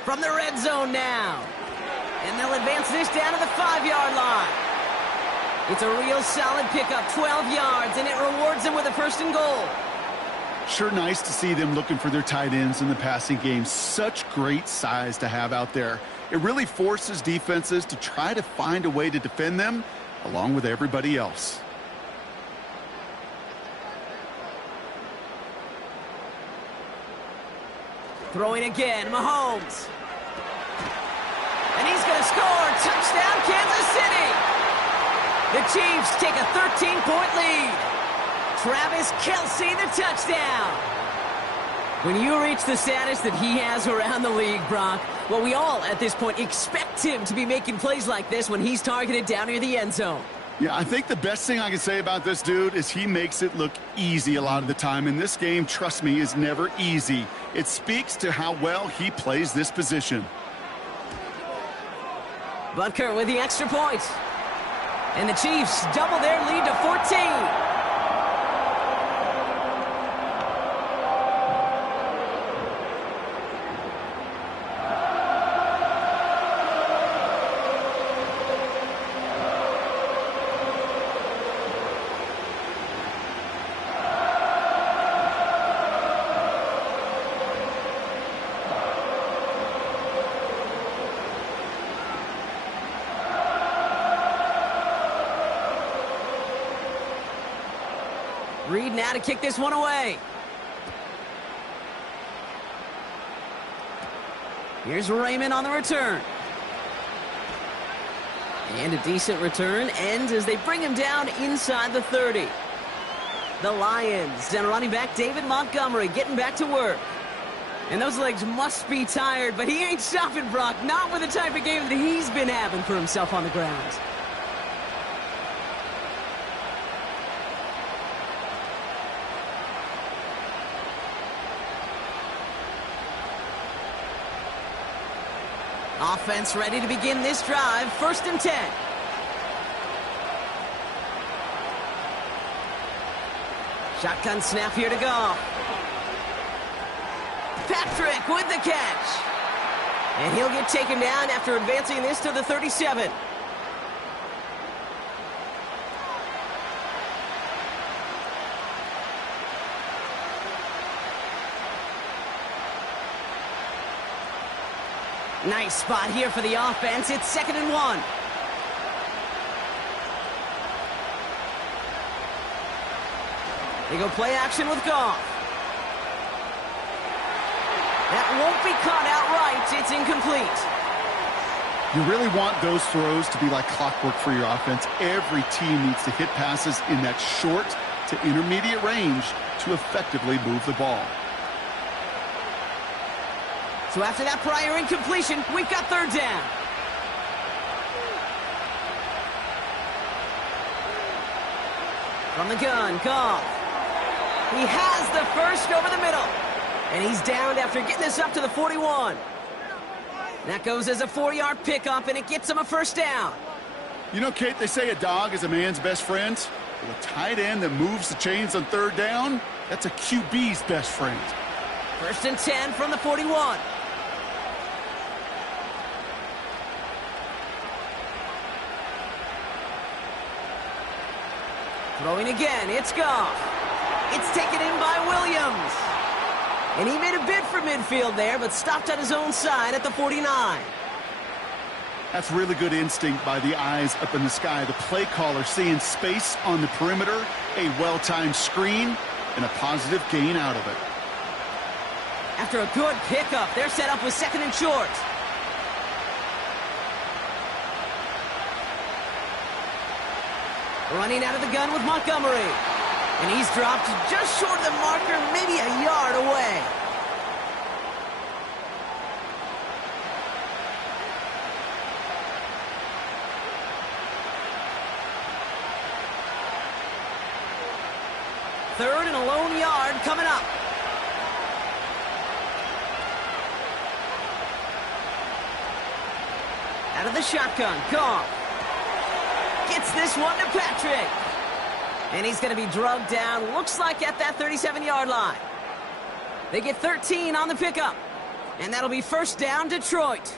From the red zone now. And they'll advance this down to the 5-yard line. It's a real solid pickup, 12 yards, and it rewards them with a 1st and goal. Sure nice to see them looking for their tight ends in the passing game. Such great size to have out there. It really forces defenses to try to find a way to defend them along with everybody else. Throwing again, Mahomes. And he's going to score. Touchdown, Kansas City. The Chiefs take a 13-point lead. Travis Kelce, the touchdown. When you reach the status that he has around the league, Brock, well, we all at this point expect him to be making plays like this when he's targeted down near the end zone. Yeah, I think the best thing I can say about this dude is he makes it look easy a lot of the time. And this game, trust me, is never easy. It speaks to how well he plays this position. Butker with the extra point. And the Chiefs double their lead to 14. Reed now to kick this one away. Here's Raymond on the return. And a decent return ends as they bring him down inside the 30. The Lions, down running back David Montgomery, getting back to work. And those legs must be tired, but he ain't stopping, Brock. Not with the type of game that he's been having for himself on the ground. Offense ready to begin this drive. 1st and 10. Shotgun snap here to go. Patrick with the catch. And he'll get taken down after advancing this to the 37. Nice spot here for the offense. It's 2nd and 1. They go play action with Goff. That won't be caught outright. It's incomplete. You really want those throws to be like clockwork for your offense. Every team needs to hit passes in that short to intermediate range to effectively move the ball. So after that prior incompletion, we've got 3rd down. From the gun, Goff. He has the first over the middle. And he's downed after getting this up to the 41. That goes as a 4-yard pickup, and it gets him a 1st down. You know, Kate, they say a dog is a man's best friend. Well, a tight end that moves the chains on 3rd down, that's a QB's best friend. 1st and 10 from the 41. Throwing again, it's Goff. It's taken in by Williams. And he made a bid for midfield there, but stopped on his own side at the 49. That's really good instinct by the eyes up in the sky. The play caller seeing space on the perimeter, a well-timed screen, and a positive gain out of it. After a good pickup, they're set up with 2nd and short. Running out of the gun with Montgomery. And he's dropped just short of the marker, maybe a yard away. Third and a lone yard coming up. Out of the shotgun, Goff. Gets this one to Patrick. And he's going to be drugged down, looks like at that 37-yard line. They get 13 on the pickup. And that'll be 1st down, Detroit.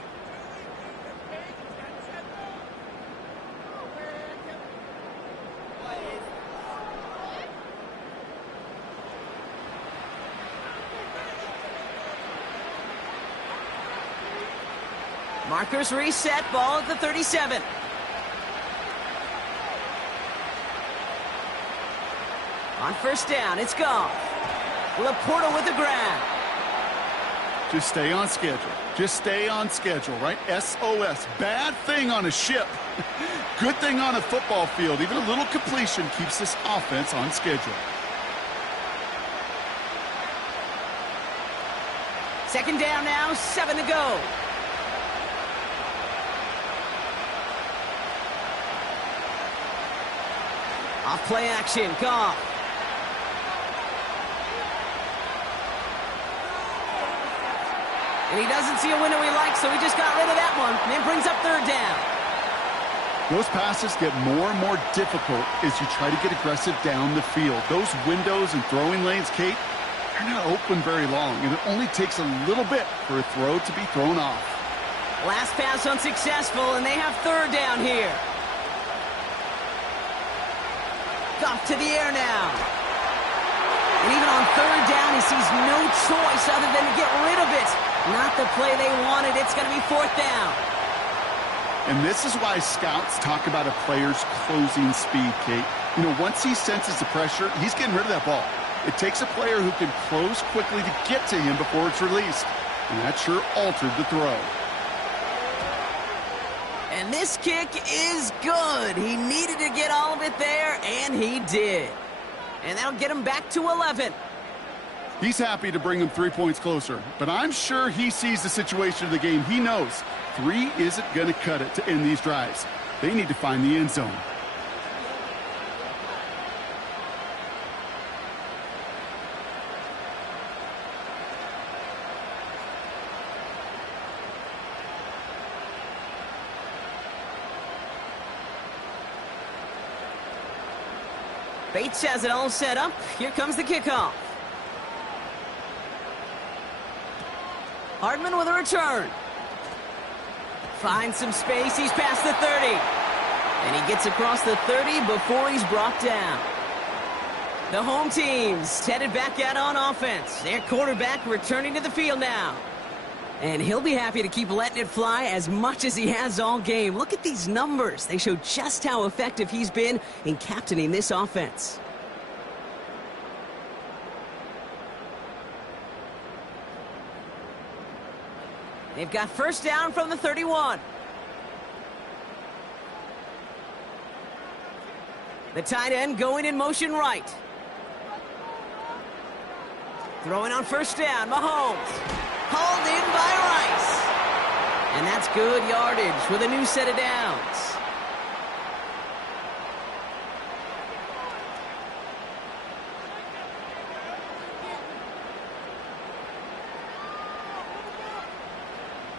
Markers reset, ball at the 37. On 1st down, it's Goff. Laporta with the grab. Just stay on schedule. Just stay on schedule, right? SOS. Bad thing on a ship. Good thing on a football field. Even a little completion keeps this offense on schedule. 2nd down now, 7 to go. Off play action, Goff. And he doesn't see a window he likes, so he just got rid of that one. And it brings up 3rd down. Those passes get more and more difficult as you try to get aggressive down the field. Those windows and throwing lanes, Kate, they're not open very long, and it only takes a little bit for a throw to be thrown off. Last pass unsuccessful, and they have 3rd down here. Goff to the air now. And even on 3rd down, he sees no choice other than to get rid of it. Not the play they wanted. It's going to be 4th down. And this is why scouts talk about a player's closing speed, Kate. You know, once he senses the pressure, he's getting rid of that ball. It takes a player who can close quickly to get to him before it's released. And that sure altered the throw. And this kick is good. He needed to get all of it there, and he did. And that'll get him back to 11. He's happy to bring him 3 points closer, but I'm sure he sees the situation of the game. He knows 3 isn't going to cut it to end these drives. They need to find the end zone. Bates has it all set up. Here comes the kickoff. Hardman with a return. Finds some space. He's past the 30. And he gets across the 30 before he's brought down. The home team's headed back out on offense. Their quarterback returning to the field now. And he'll be happy to keep letting it fly as much as he has all game. Look at these numbers. They show just how effective he's been in captaining this offense. They've got first down from the 31. The tight end going in motion right. Throwing on first down, Mahomes. Hauled in by Rice. And that's good yardage with a new set of downs.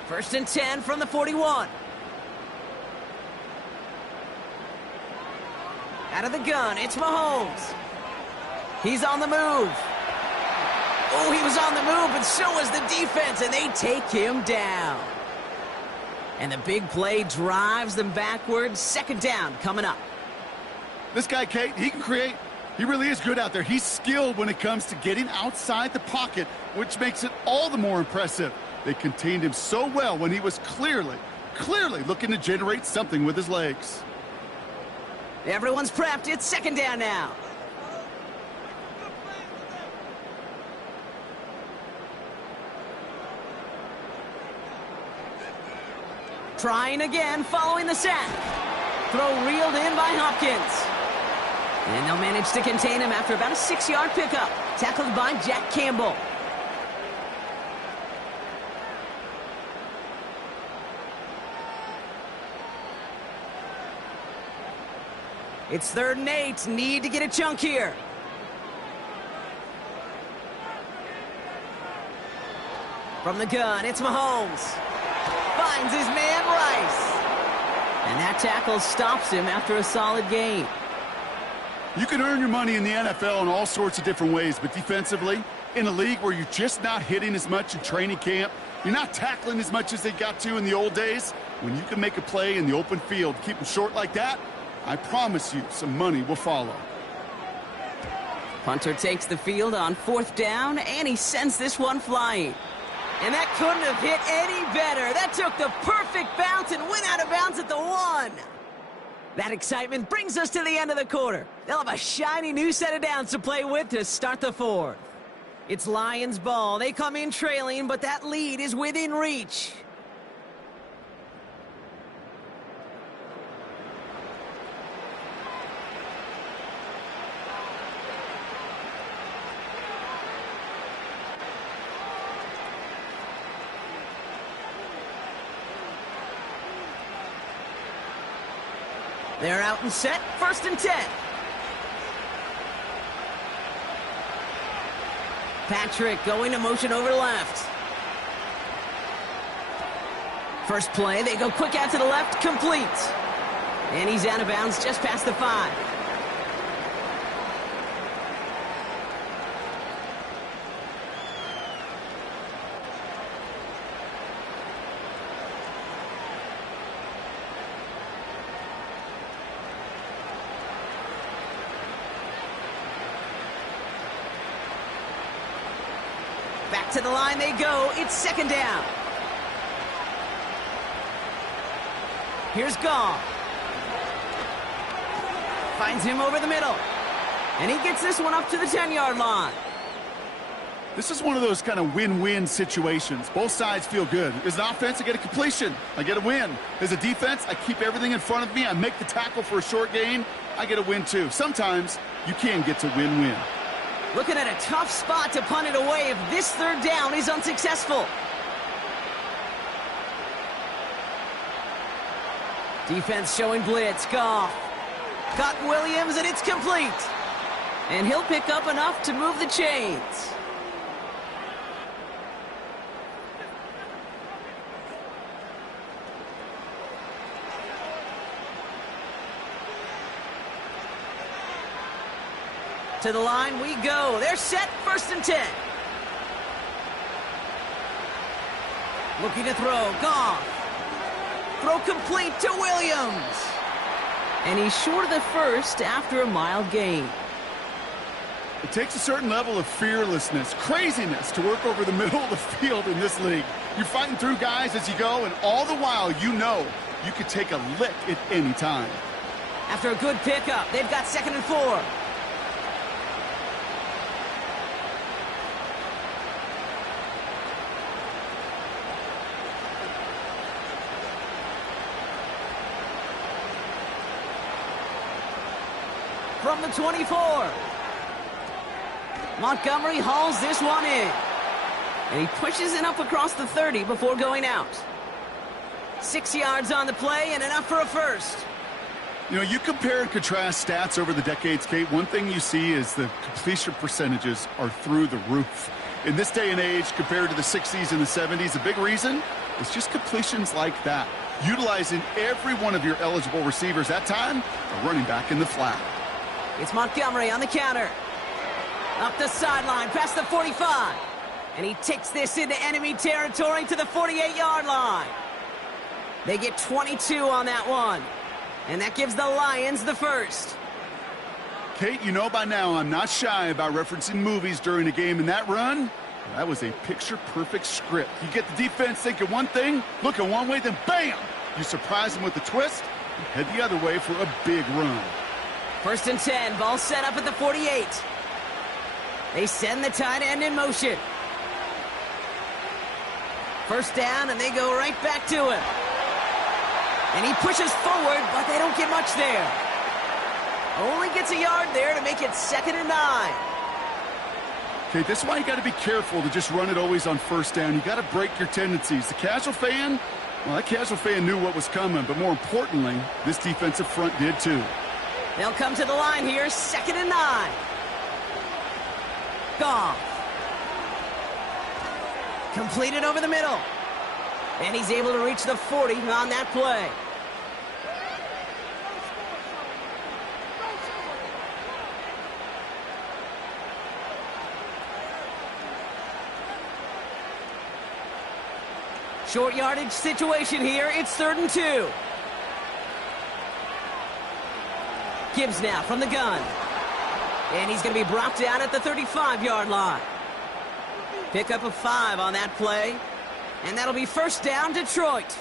First and 10 from the 41. Out of the gun, it's Mahomes. He's on the move. Oh, he was on the move, but so was the defense, and they take him down. And the big play drives them backwards. Second down coming up. This guy, Kate, he can create. He really is good out there. He's skilled when it comes to getting outside the pocket, which makes it all the more impressive. They contained him so well when he was clearly looking to generate something with his legs. Everyone's prepped. It's second down now. Trying again following the sack. Throw reeled in by Hopkins. And they'll manage to contain him after about a 6-yard pickup. Tackled by Jack Campbell. It's 3rd and 8. Need to get a chunk here. From the gun, it's Mahomes. Finds his man Rice. And that tackle stops him after a solid gain. You can earn your money in the NFL in all sorts of different ways, but defensively, in a league where you're just not hitting as much in training camp, you're not tackling as much as they got to in the old days, when you can make a play in the open field, keep them short like that, I promise you some money will follow. Punter takes the field on 4th down, and he sends this one flying. And that couldn't have hit any better. That took the perfect bounce and went out of bounds at the 1. That excitement brings us to the end of the quarter. They'll have a shiny new set of downs to play with to start the 4th. It's Lions ball. They come in trailing, but that lead is within reach. They're out and set, 1st and 10. Patrick going to motion over left. First play, they go quick out to the left, complete. And he's out of bounds just past the 5. Back to the line they go. It's 2nd down. Here's Goff. Finds him over the middle. And he gets this one up to the 10-yard line. This is one of those kind of win-win situations. Both sides feel good. As an offense, I get a completion. I get a win. As a defense, I keep everything in front of me. I make the tackle for a short gain. I get a win, too. Sometimes you can get to win-win. Looking at a tough spot to punt it away if this third down is unsuccessful. Defense showing blitz. Goff. Got Williams, and it's complete. And he'll pick up enough to move the chains. To the line we go. They're set, 1st and 10. Looking to throw. Goff. Throw complete to Williams. And he's short of the first after a mild gain. It takes a certain level of fearlessness, craziness to work over the middle of the field in this league. You're fighting through guys as you go, and all the while you know you could take a lick at any time. After a good pickup, they've got 2nd and 4. From the 24. Montgomery hauls this one in. And he pushes it up across the 30 before going out. 6 yards on the play and enough for a first. You know, you compare and contrast stats over the decades, Kate. One thing you see is the completion percentages are through the roof. In this day and age, compared to the 60s and the 70s, a big reason is just completions like that. Utilizing every one of your eligible receivers that time, a running back in the flat. It's Montgomery on the counter. Up the sideline, past the 45. And he takes this into enemy territory to the 48-yard line. They get 22 on that one. And that gives the Lions the first. Kate, you know by now I'm not shy about referencing movies during a game, in that run, that was a picture-perfect script. You get the defense thinking one thing, looking one way, then bam! You surprise them with a twist, and head the other way for a big run. 1st and 10, ball set up at the 48. They send the tight end in motion. 1st down, and they go right back to him. And he pushes forward, but they don't get much there. Only gets a yard there to make it 2nd and 9. Okay, this is why you got to be careful to just run it always on 1st down. You got to break your tendencies. The casual fan, well, that casual fan knew what was coming, but more importantly, this defensive front did too. They'll come to the line here, 2nd and 9. Goff. Completed over the middle. And he's able to reach the 40 on that play. Short yardage situation here. It's 3rd and 2. Gibbs now from the gun. And he's going to be brought down at the 35-yard line. Pick up a 5 on that play. And that'll be 1st down, Detroit.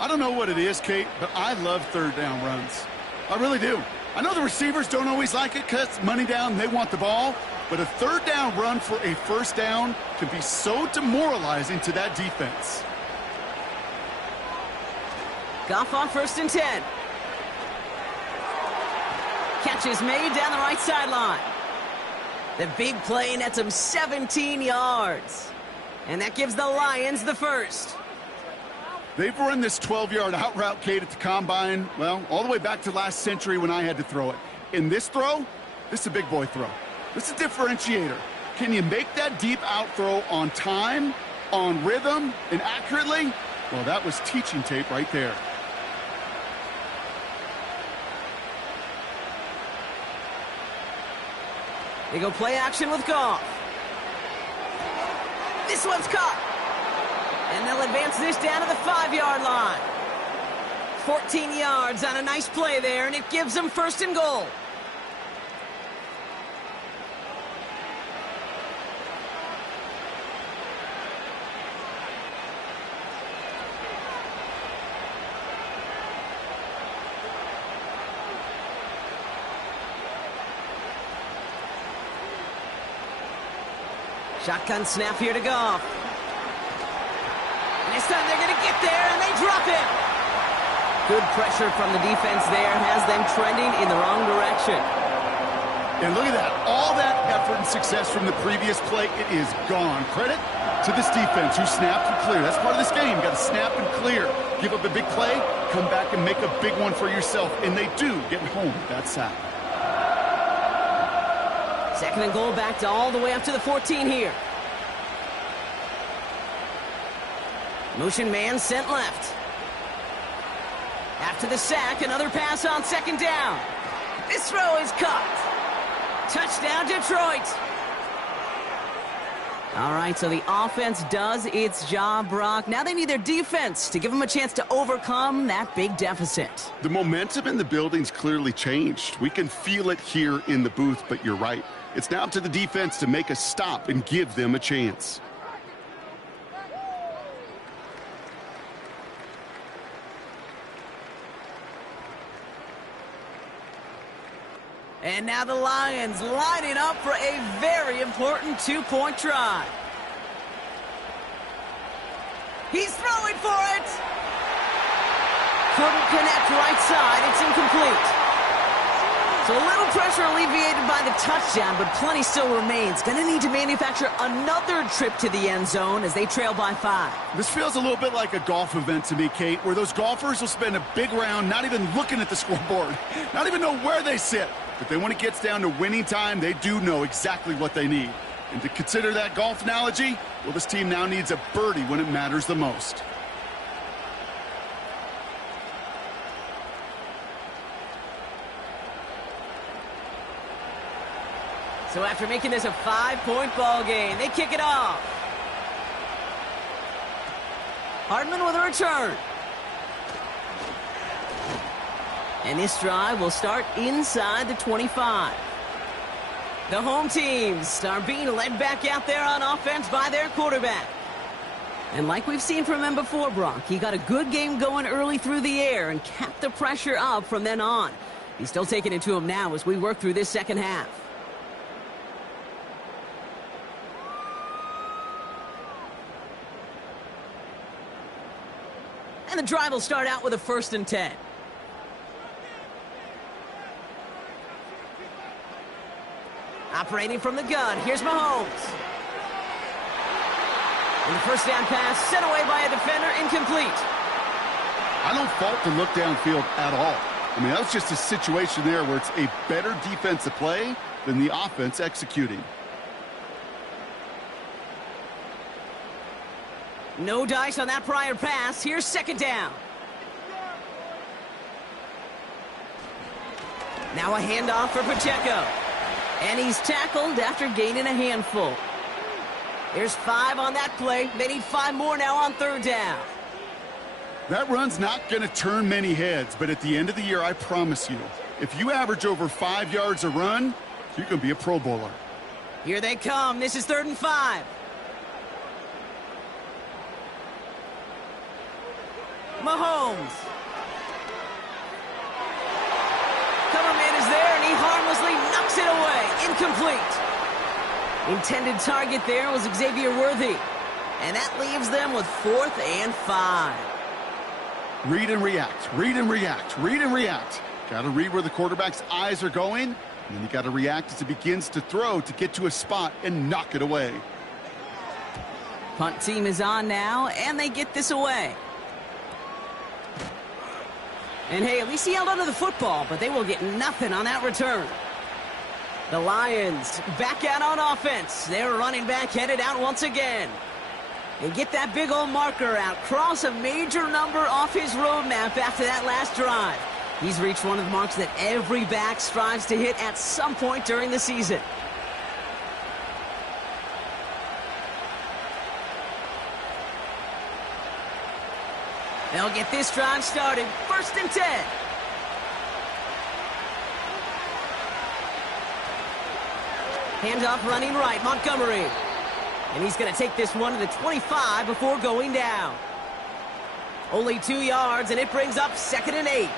I don't know what it is, Kate, but I love 3rd down runs. I really do. I know the receivers don't always like it because money down, they want the ball. But a 3rd down run for a 1st down can be so demoralizing to that defense. Goff on 1st and 10. Catch is made down the right sideline. The big play nets him 17 yards. And that gives the Lions the first. They've run this 12-yard out route, Kate, at the combine, well, all the way back to last century when I had to throw it. In this throw, this is a big boy throw. This is a differentiator. Can you make that deep out throw on time, on rhythm, and accurately? Well, that was teaching tape right there. They go play action with Goff. This one's caught. And they'll advance this down to the 5-yard line. 14 yards on a nice play there, and it gives them 1st and goal. Shotgun snap here to Goff. And this time they're going to get there, and they drop him. Good pressure from the defense there has them trending in the wrong direction. And look at that. All that effort and success from the previous play, it is gone. Credit to this defense who snapped and cleared. That's part of this game. You got to snap and clear. Give up a big play, come back and make a big one for yourself. And they do get home with that sack. Second and goal, back to all the way up to the 14 here. Motion man sent left. After the sack, another pass on second down. This throw is caught. Touchdown, Detroit. All right, so the offense does its job, Brock. Now they need their defense to give them a chance to overcome that big deficit. The momentum in the building's clearly changed. We can feel it here in the booth, but you're right. It's now up to the defense to make a stop and give them a chance. And now the Lions lining up for a very important two-point try. He's throwing for it. Couldn't connect right side. It's incomplete. So a little pressure alleviated by the touchdown, but plenty still remains. Going to need to manufacture another trip to the end zone as they trail by 5. This feels a little bit like a golf event to me, Kate, where those golfers will spend a big round not even looking at the scoreboard, not even know where they sit. But then when it gets down to winning time, they do know exactly what they need. And to consider that golf analogy, well, this team now needs a birdie when it matters the most. So after making this a 5-point ball game, they kick it off. Hardman with a return. And this drive will start inside the 25. The home teams are being led back out there on offense by their quarterback. And like we've seen from him before, Brock, he got a good game going early through the air and kept the pressure up from then on. He's still taking it to him now as we work through this second half. And the drive will start out with a 1st and 10. Operating from the gun, here's Mahomes. And the first down pass sent away by a defender, incomplete. I don't fault the look downfield at all. I mean, that was just a situation there where it's a better defensive play than the offense executing. No dice on that prior pass. Here's second down. Now a handoff for Pacheco. And he's tackled after gaining a handful. There's 5 on that play. They need 5 more now on 3rd down. That run's not going to turn many heads, but at the end of the year, I promise you, if you average over 5 yards a run, you can be a Pro Bowler. Here they come. This is 3rd and 5. Mahomes. Coverman is there, and he harmlessly knocks it away. Incomplete. Intended target there was Xavier Worthy. And that leaves them with 4th and 5. Read and react, read and react, read and react. Got to read where the quarterback's eyes are going, and then you got to react as he begins to throw to get to a spot and knock it away. Punt team is on now, and they get this away. And hey, at least he held onto the football, but they will get nothing on that return. The Lions back out on offense. Their running back headed out once again. And get that big old marker out. Cross a major number off his roadmap after that last drive. He's reached one of the marks that every back strives to hit at some point during the season. They'll get this drive started. 1st and 10. Handoff running right, Montgomery. And he's going to take this one to the 25 before going down. Only 2 yards, and it brings up 2nd and 8.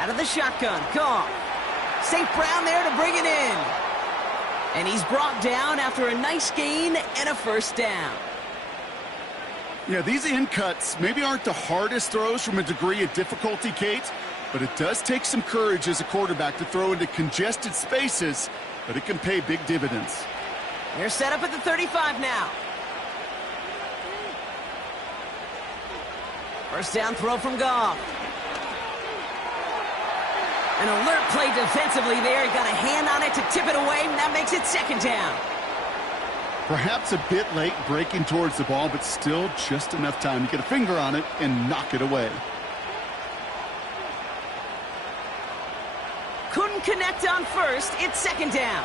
Out of the shotgun, Goff. St. Brown there to bring it in. And he's brought down after a nice gain and a first down. Yeah, these in cuts maybe aren't the hardest throws from a degree of difficulty, Kate, but it does take some courage as a quarterback to throw into congested spaces, but it can pay big dividends. They're set up at the 35 now. First down throw from Goff. An alert play defensively there. He got a hand on it to tip it away, and that makes it second down. Perhaps a bit late breaking towards the ball, but still just enough time to get a finger on it and knock it away. Couldn't connect on first. It's second down.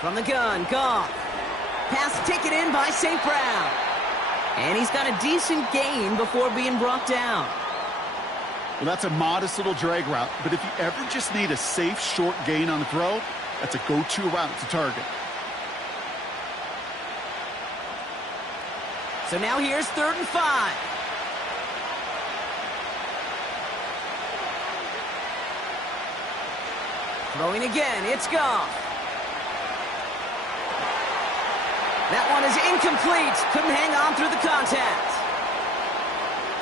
From the gun, Goff. Pass taken in by St. Brown. And he's got a decent gain before being brought down. Well, that's a modest little drag route, but if you ever just need a safe, short gain on the throw, that's a go-to route to target. So now here's 3rd and 5. Throwing again, it's Goff. That one is incomplete. Couldn't hang on through the contact.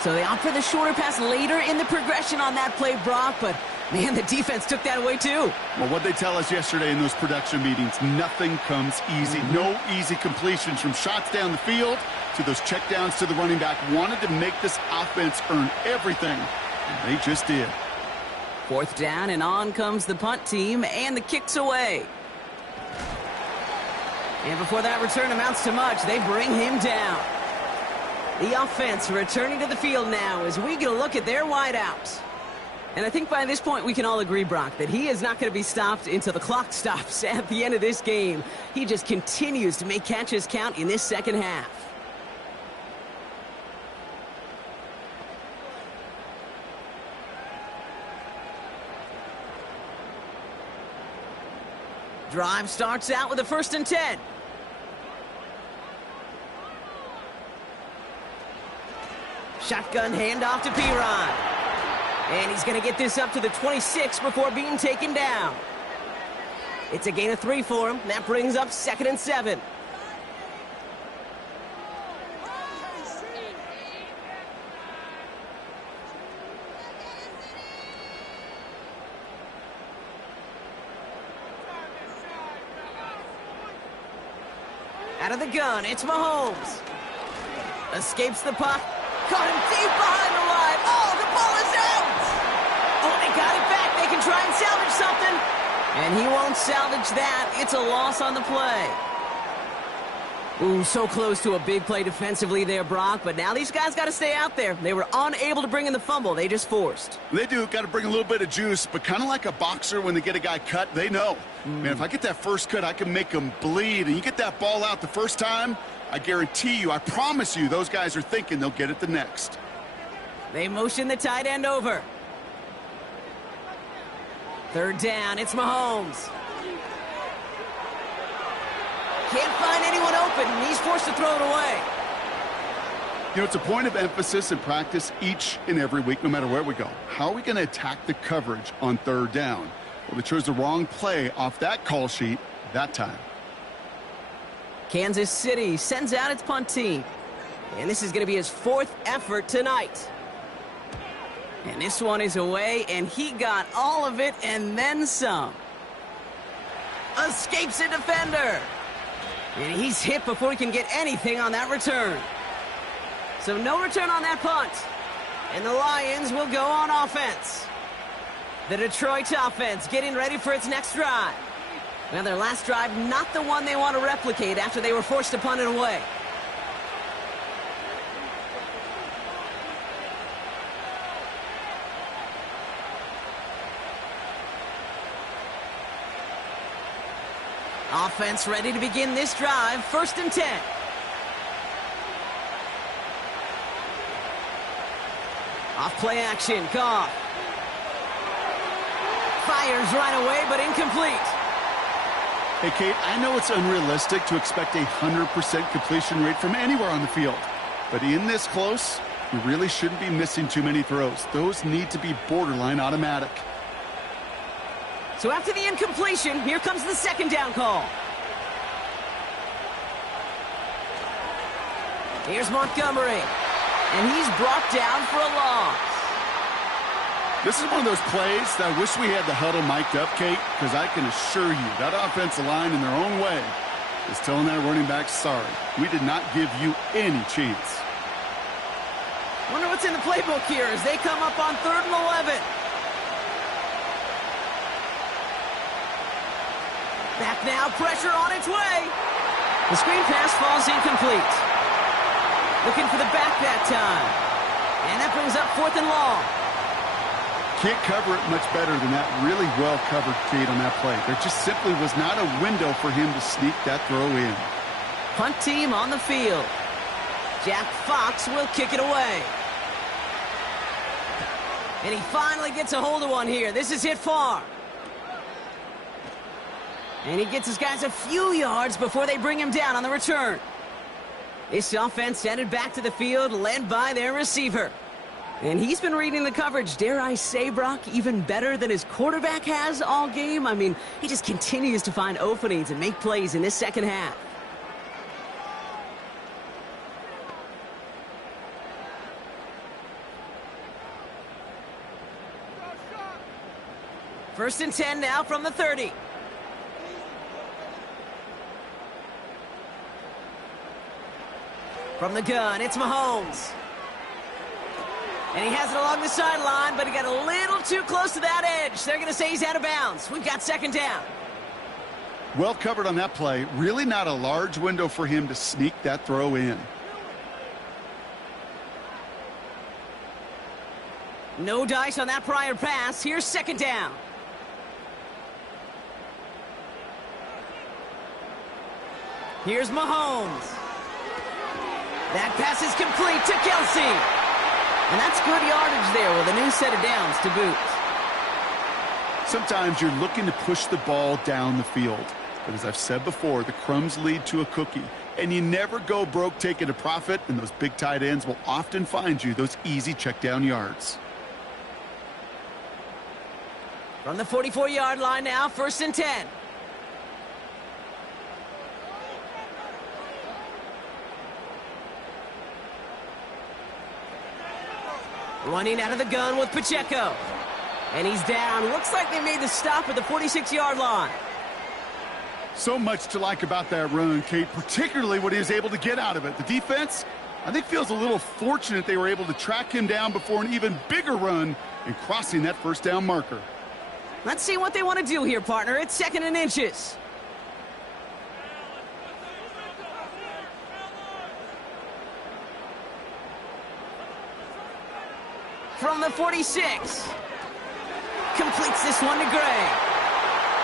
So they opt for the shorter pass later in the progression on that play, Brock, but man, the defense took that away too. Well, what they tell us yesterday in those production meetings, nothing comes easy. No easy completions from shots down the field to those checkdowns to the running back. Wanted to make this offense earn everything, and they just did. 4th down, and on comes the punt team, and the kick's away. And before that return amounts to much, they bring him down. The offense returning to the field now as we get a look at their wideouts. And I think by this point we can all agree, Brock, that he is not going to be stopped until the clock stops at the end of this game. He just continues to make catches count in this second half. Drive starts out with a 1st and 10. Shotgun handoff to Piron. And he's going to get this up to the 26 before being taken down. It's a gain of 3 for him. That brings up 2nd and 7. Out of the gun, it's Mahomes. Escapes the puck. Caught him deep behind the line. Oh, the ball is out! Oh, they got it back. They can try and salvage something. And he won't salvage that. It's a loss on the play. Ooh, so close to a big play defensively there, Brock. But now these guys got to stay out there. They were unable to bring in the fumble. They just forced. They do. Got to bring a little bit of juice. But kind of like a boxer when they get a guy cut, they know. Man, if I get that first cut, I can make them bleed. And you get that ball out the first time, I guarantee you, I promise you, those guys are thinking they'll get it the next. They motion the tight end over. 3rd down, it's Mahomes. Can't find anyone open, and he's forced to throw it away. You know, it's a point of emphasis in practice each and every week, no matter where we go. How are we going to attack the coverage on 3rd down? Well, they chose the wrong play off that call sheet that time. Kansas City sends out its punt team. And this is going to be his 4th effort tonight. And this one is away, and he got all of it and then some. Escapes a defender. And he's hit before he can get anything on that return. So no return on that punt. And the Lions will go on offense. The Detroit offense getting ready for its next drive. Well, their last drive, not the one they want to replicate after they were forced to punt it away. Offense ready to begin this drive. 1st and 10. Off play action. Goff. Fires right away, but incomplete. Hey, Kate, I know it's unrealistic to expect a 100% completion rate from anywhere on the field. But in this close, you really shouldn't be missing too many throws. Those need to be borderline automatic. So after the incompletion, here comes the second down call. Here's Montgomery, and he's brought down for a loss. This is one of those plays that I wish we had the huddle mic'd up, Kate, because I can assure you that offensive line in their own way is telling that running back, sorry, we did not give you any chance. Wonder what's in the playbook here as they come up on 3rd and 11. Back now, pressure on its way. The screen pass falls incomplete. Looking for the back that time. And that brings up 4th and long. Can't cover it much better than that. Really well covered, Kate, on that play. There just simply was not a window for him to sneak that throw in. Punt team on the field. Jack Fox will kick it away. And he finally gets a hold of one here. This is hit far. And he gets his guys a few yards before they bring him down on the return. This offense headed back to the field, led by their receiver. And he's been reading the coverage, dare I say, Brock, even better than his quarterback has all game. I mean, he just continues to find openings and make plays in this second half. First and 10 now from the 30. From the gun, it's Mahomes. And he has it along the sideline, but he got a little too close to that edge. They're going to say he's out of bounds. We've got second down. Well covered on that play. Really not a large window for him to sneak that throw in. No dice on that prior pass. Here's second down. Here's Mahomes. That pass is complete to Kelsey. And that's good yardage there with a new set of downs to boot. Sometimes you're looking to push the ball down the field. But as I've said before, the crumbs lead to a cookie. And you never go broke taking a profit, and those big tight ends will often find you those easy check down yards. From the 44-yard line now, 1st and 10. Running out of the gun with Pacheco. And he's down. Looks like they made the stop at the 46-yard line. So much to like about that run, Kate, particularly what he was able to get out of it. The defense, I think, feels a little fortunate they were able to track him down before an even bigger run and crossing that first down marker. Let's see what they want to do here, partner. It's 2nd and inches. From the 46. Completes this one to Gray.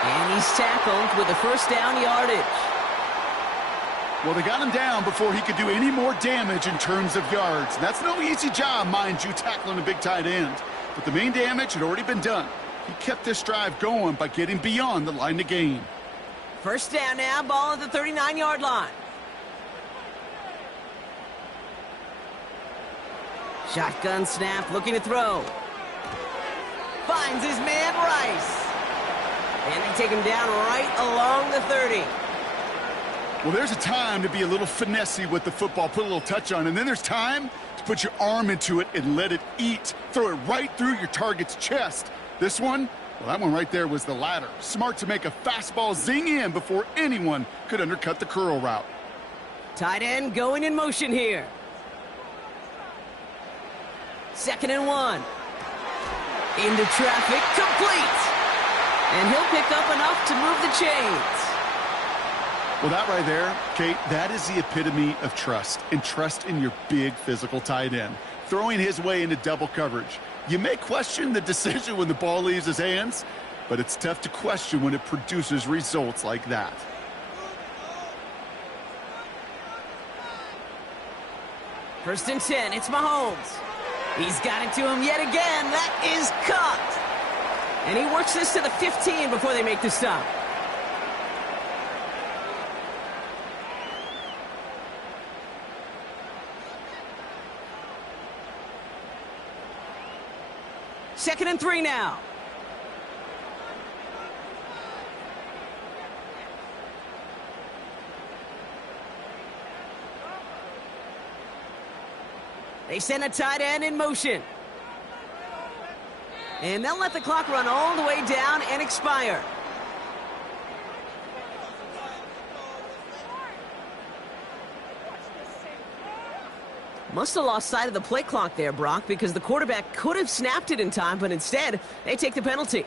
And he's tackled with the first down yardage. Well, they got him down before he could do any more damage in terms of yards. That's no easy job, mind you, tackling a big tight end. But the main damage had already been done. He kept this drive going by getting beyond the line to gain. First down now, ball at the 39-yard line. Shotgun snap, looking to throw. Finds his man, Rice. And they take him down right along the 30. Well, there's a time to be a little finessey with the football, put a little touch on, and then there's time to put your arm into it and let it eat. Throw it right through your target's chest. This one, well, that one right there was the latter. Smart to make a fastball zing in before anyone could undercut the curl route. Tight end going in motion here. 2nd and 1. Into traffic, complete. And he'll pick up enough to move the chains. Well, that right there, Kate, that is the epitome of trust, and trust in your big physical tight end. Throwing his way into double coverage. You may question the decision when the ball leaves his hands, but it's tough to question when it produces results like that. First and 10, it's Mahomes. He's got it to him yet again. That is caught. And he works this to the 15 before they make the stop. 2nd and 3 now. They send a tight end in motion. And they'll let the clock run all the way down and expire. Must have lost sight of the play clock there, Brock, because the quarterback could have snapped it in time, but instead, they take the penalty.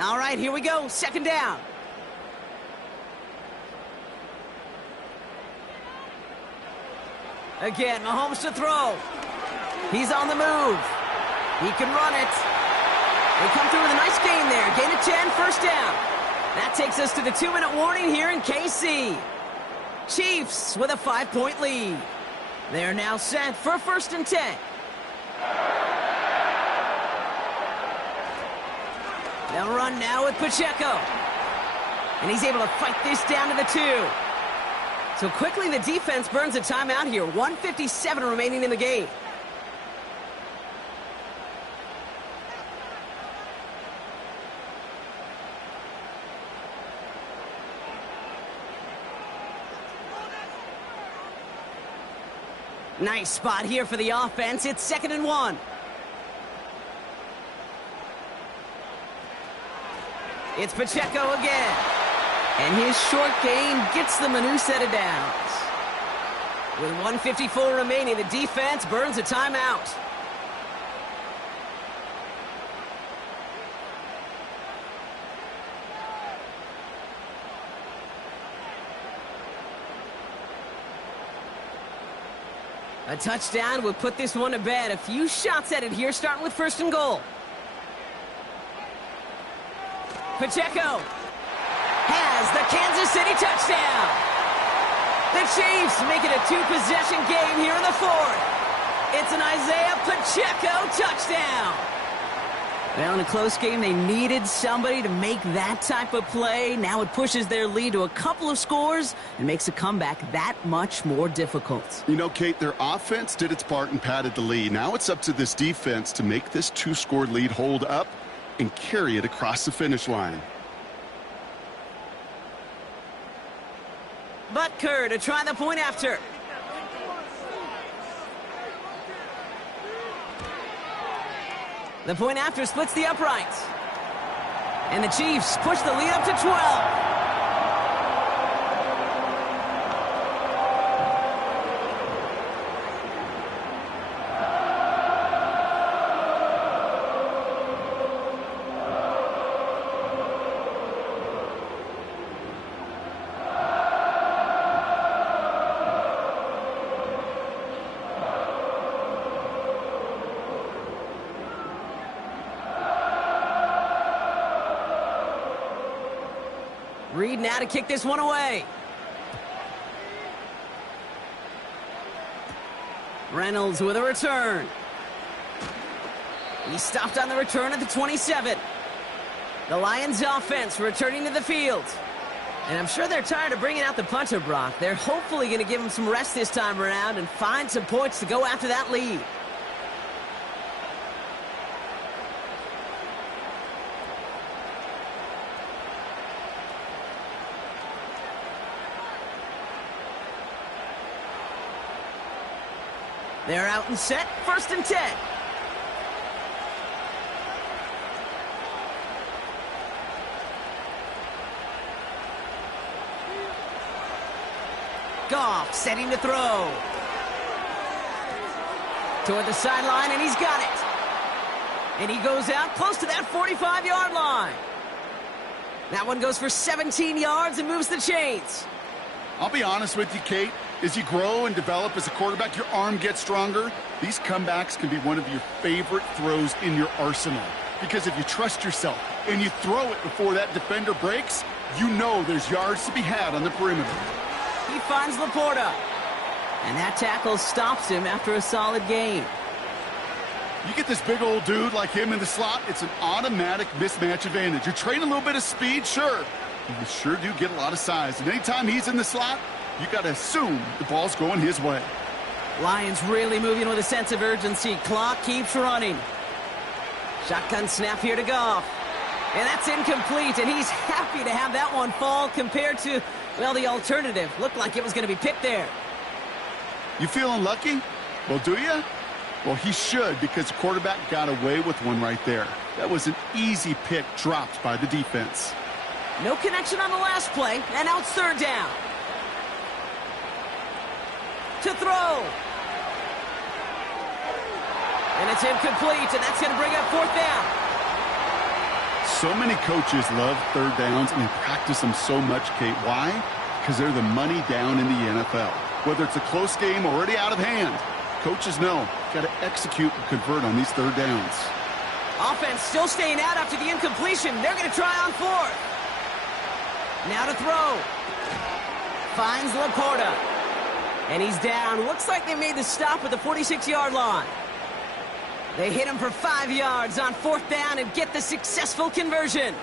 All right, here we go. 2nd down. Again, Mahomes to throw. He's on the move. He can run it. They come through with a nice gain there. Gain of 10, 1st down. That takes us to the 2-minute warning here in KC. Chiefs with a 5-point lead. They're now set for 1st and 10. They'll run now with Pacheco. And he's able to fight this down to the 2. So quickly the defense burns a timeout here. 1:57 remaining in the game. Nice spot here for the offense. It's 2nd and 1. It's Pacheco again. And his short gain gets them a new set of downs. With 1:54 remaining, the defense burns a timeout. A touchdown would put this one to bed. A few shots at it here, starting with 1st and goal. Pacheco has the Kansas City touchdown. The Chiefs make it a 2-possession game here in the 4th. It's an Isaiah Pacheco touchdown. Well, in a close game, they needed somebody to make that type of play. Now it pushes their lead to a couple of scores and makes a comeback that much more difficult. You know, Kate, their offense did its part and padded the lead. Now it's up to this defense to make this 2-score lead hold up and carry it across the finish line. Butker to try the point after. The point after splits the uprights. And the Chiefs push the lead up to 12. Reed now to kick this one away. Reynolds with a return. He stopped on the return at the 27. The Lions offense returning to the field. And I'm sure they're tired of bringing out the punter, Brock. They're hopefully going to give him some rest this time around and find some points to go after that lead. They're out and set, 1st and 10. Goff setting to throw. Toward the sideline, and he's got it. And he goes out close to that 45-yard line. That one goes for 17 yards and moves the chains. I'll be honest with you, Kate. As you grow and develop as a quarterback, your arm gets stronger. These comebacks can be one of your favorite throws in your arsenal. Because if you trust yourself and you throw it before that defender breaks, you know there's yards to be had on the perimeter. He finds Laporta. And that tackle stops him after a solid gain. You get this big old dude like him in the slot, it's an automatic mismatch advantage. You're trading a little bit of speed, sure. You sure do get a lot of size. And anytime he's in the slot, you got to assume the ball's going his way. Lions really moving with a sense of urgency. Clock keeps running. Shotgun snap here to Goff. And that's incomplete, and he's happy to have that one fall compared to, well, the alternative. Looked like it was going to be picked there. You feeling lucky? Well, do you? Well, he should, because the quarterback got away with one right there. That was an easy pick dropped by the defense. No connection on the last play, and now it's third down. To throw. And it's incomplete, and that's going to bring up fourth down. So many coaches love third downs, and they practice them so much, Kate. Why? Because they're the money down in the NFL. Whether it's a close game already out of hand, coaches know got to execute and convert on these third downs. Offense still staying out after the incompletion. They're going to try on fourth. Now to throw. Finds Laporta. And he's down. Looks like they made the stop at the 46-yard line. They hit him for 5 yards on fourth down and get the successful conversion.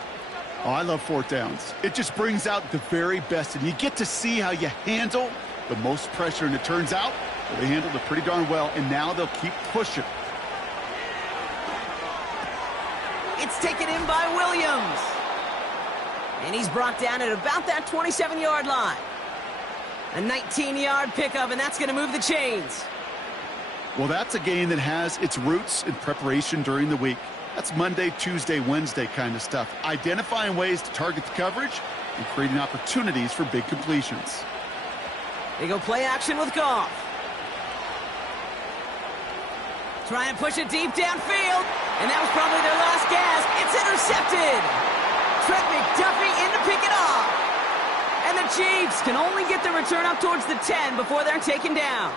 Oh, I love fourth downs. It just brings out the very best, and you get to see how you handle the most pressure, and it turns out well, they handled it pretty darn well, and now they'll keep pushing. It's taken in by Williams. And he's brought down at about that 27-yard line. A 19-yard pickup, and that's going to move the chains. Well, that's a game that has its roots in preparation during the week. That's Monday, Tuesday, Wednesday kind of stuff. Identifying ways to target the coverage and creating opportunities for big completions. They go play action with Goff. Try and push it deep downfield. And that was probably their last gasp. It's intercepted. Trent McDuffie in to pick it off. And the Chiefs can only get the return up towards the 10 before they're taken down.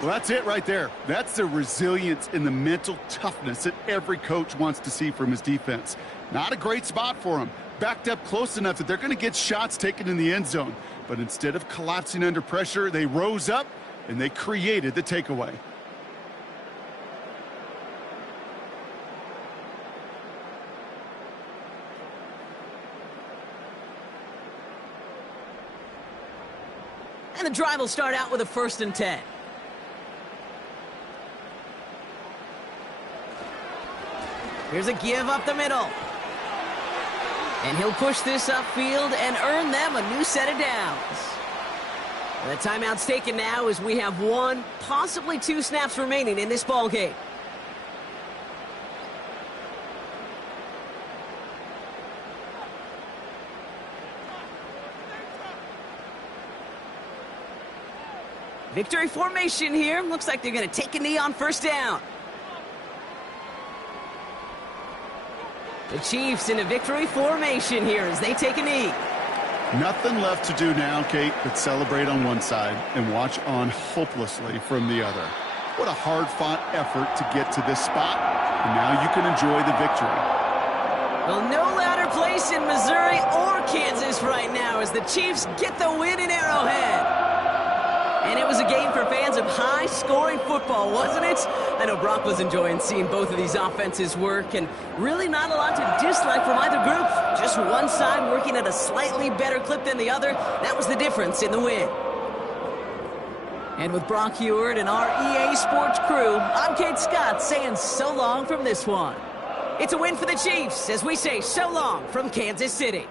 Well, that's it right there. That's the resilience and the mental toughness that every coach wants to see from his defense. Not a great spot for him. Backed up close enough that they're going to get shots taken in the end zone. But instead of collapsing under pressure, they rose up and they created the takeaway. And the drive will start out with a 1st and 10. Here's a give up the middle. And he'll push this upfield and earn them a new set of downs. The timeout's taken now as we have 1, possibly 2 snaps remaining in this ball game. Victory formation here. Looks like they're going to take a knee on 1st down. The Chiefs in a victory formation here as they take a knee. Nothing left to do now, Kate, but celebrate on one side and watch on hopelessly from the other. What a hard-fought effort to get to this spot, and now you can enjoy the victory. Well, no louder place in Missouri or Kansas right now as the Chiefs get the win in Arrowhead. And it was a game for fans of high-scoring football, wasn't it? I know Brock was enjoying seeing both of these offenses work, and really not a lot to dislike from either group. Just one side working at a slightly better clip than the other. That was the difference in the win. And with Brock Heward and our EA Sports crew, I'm Kate Scott saying so long from this one. It's a win for the Chiefs as we say so long from Kansas City.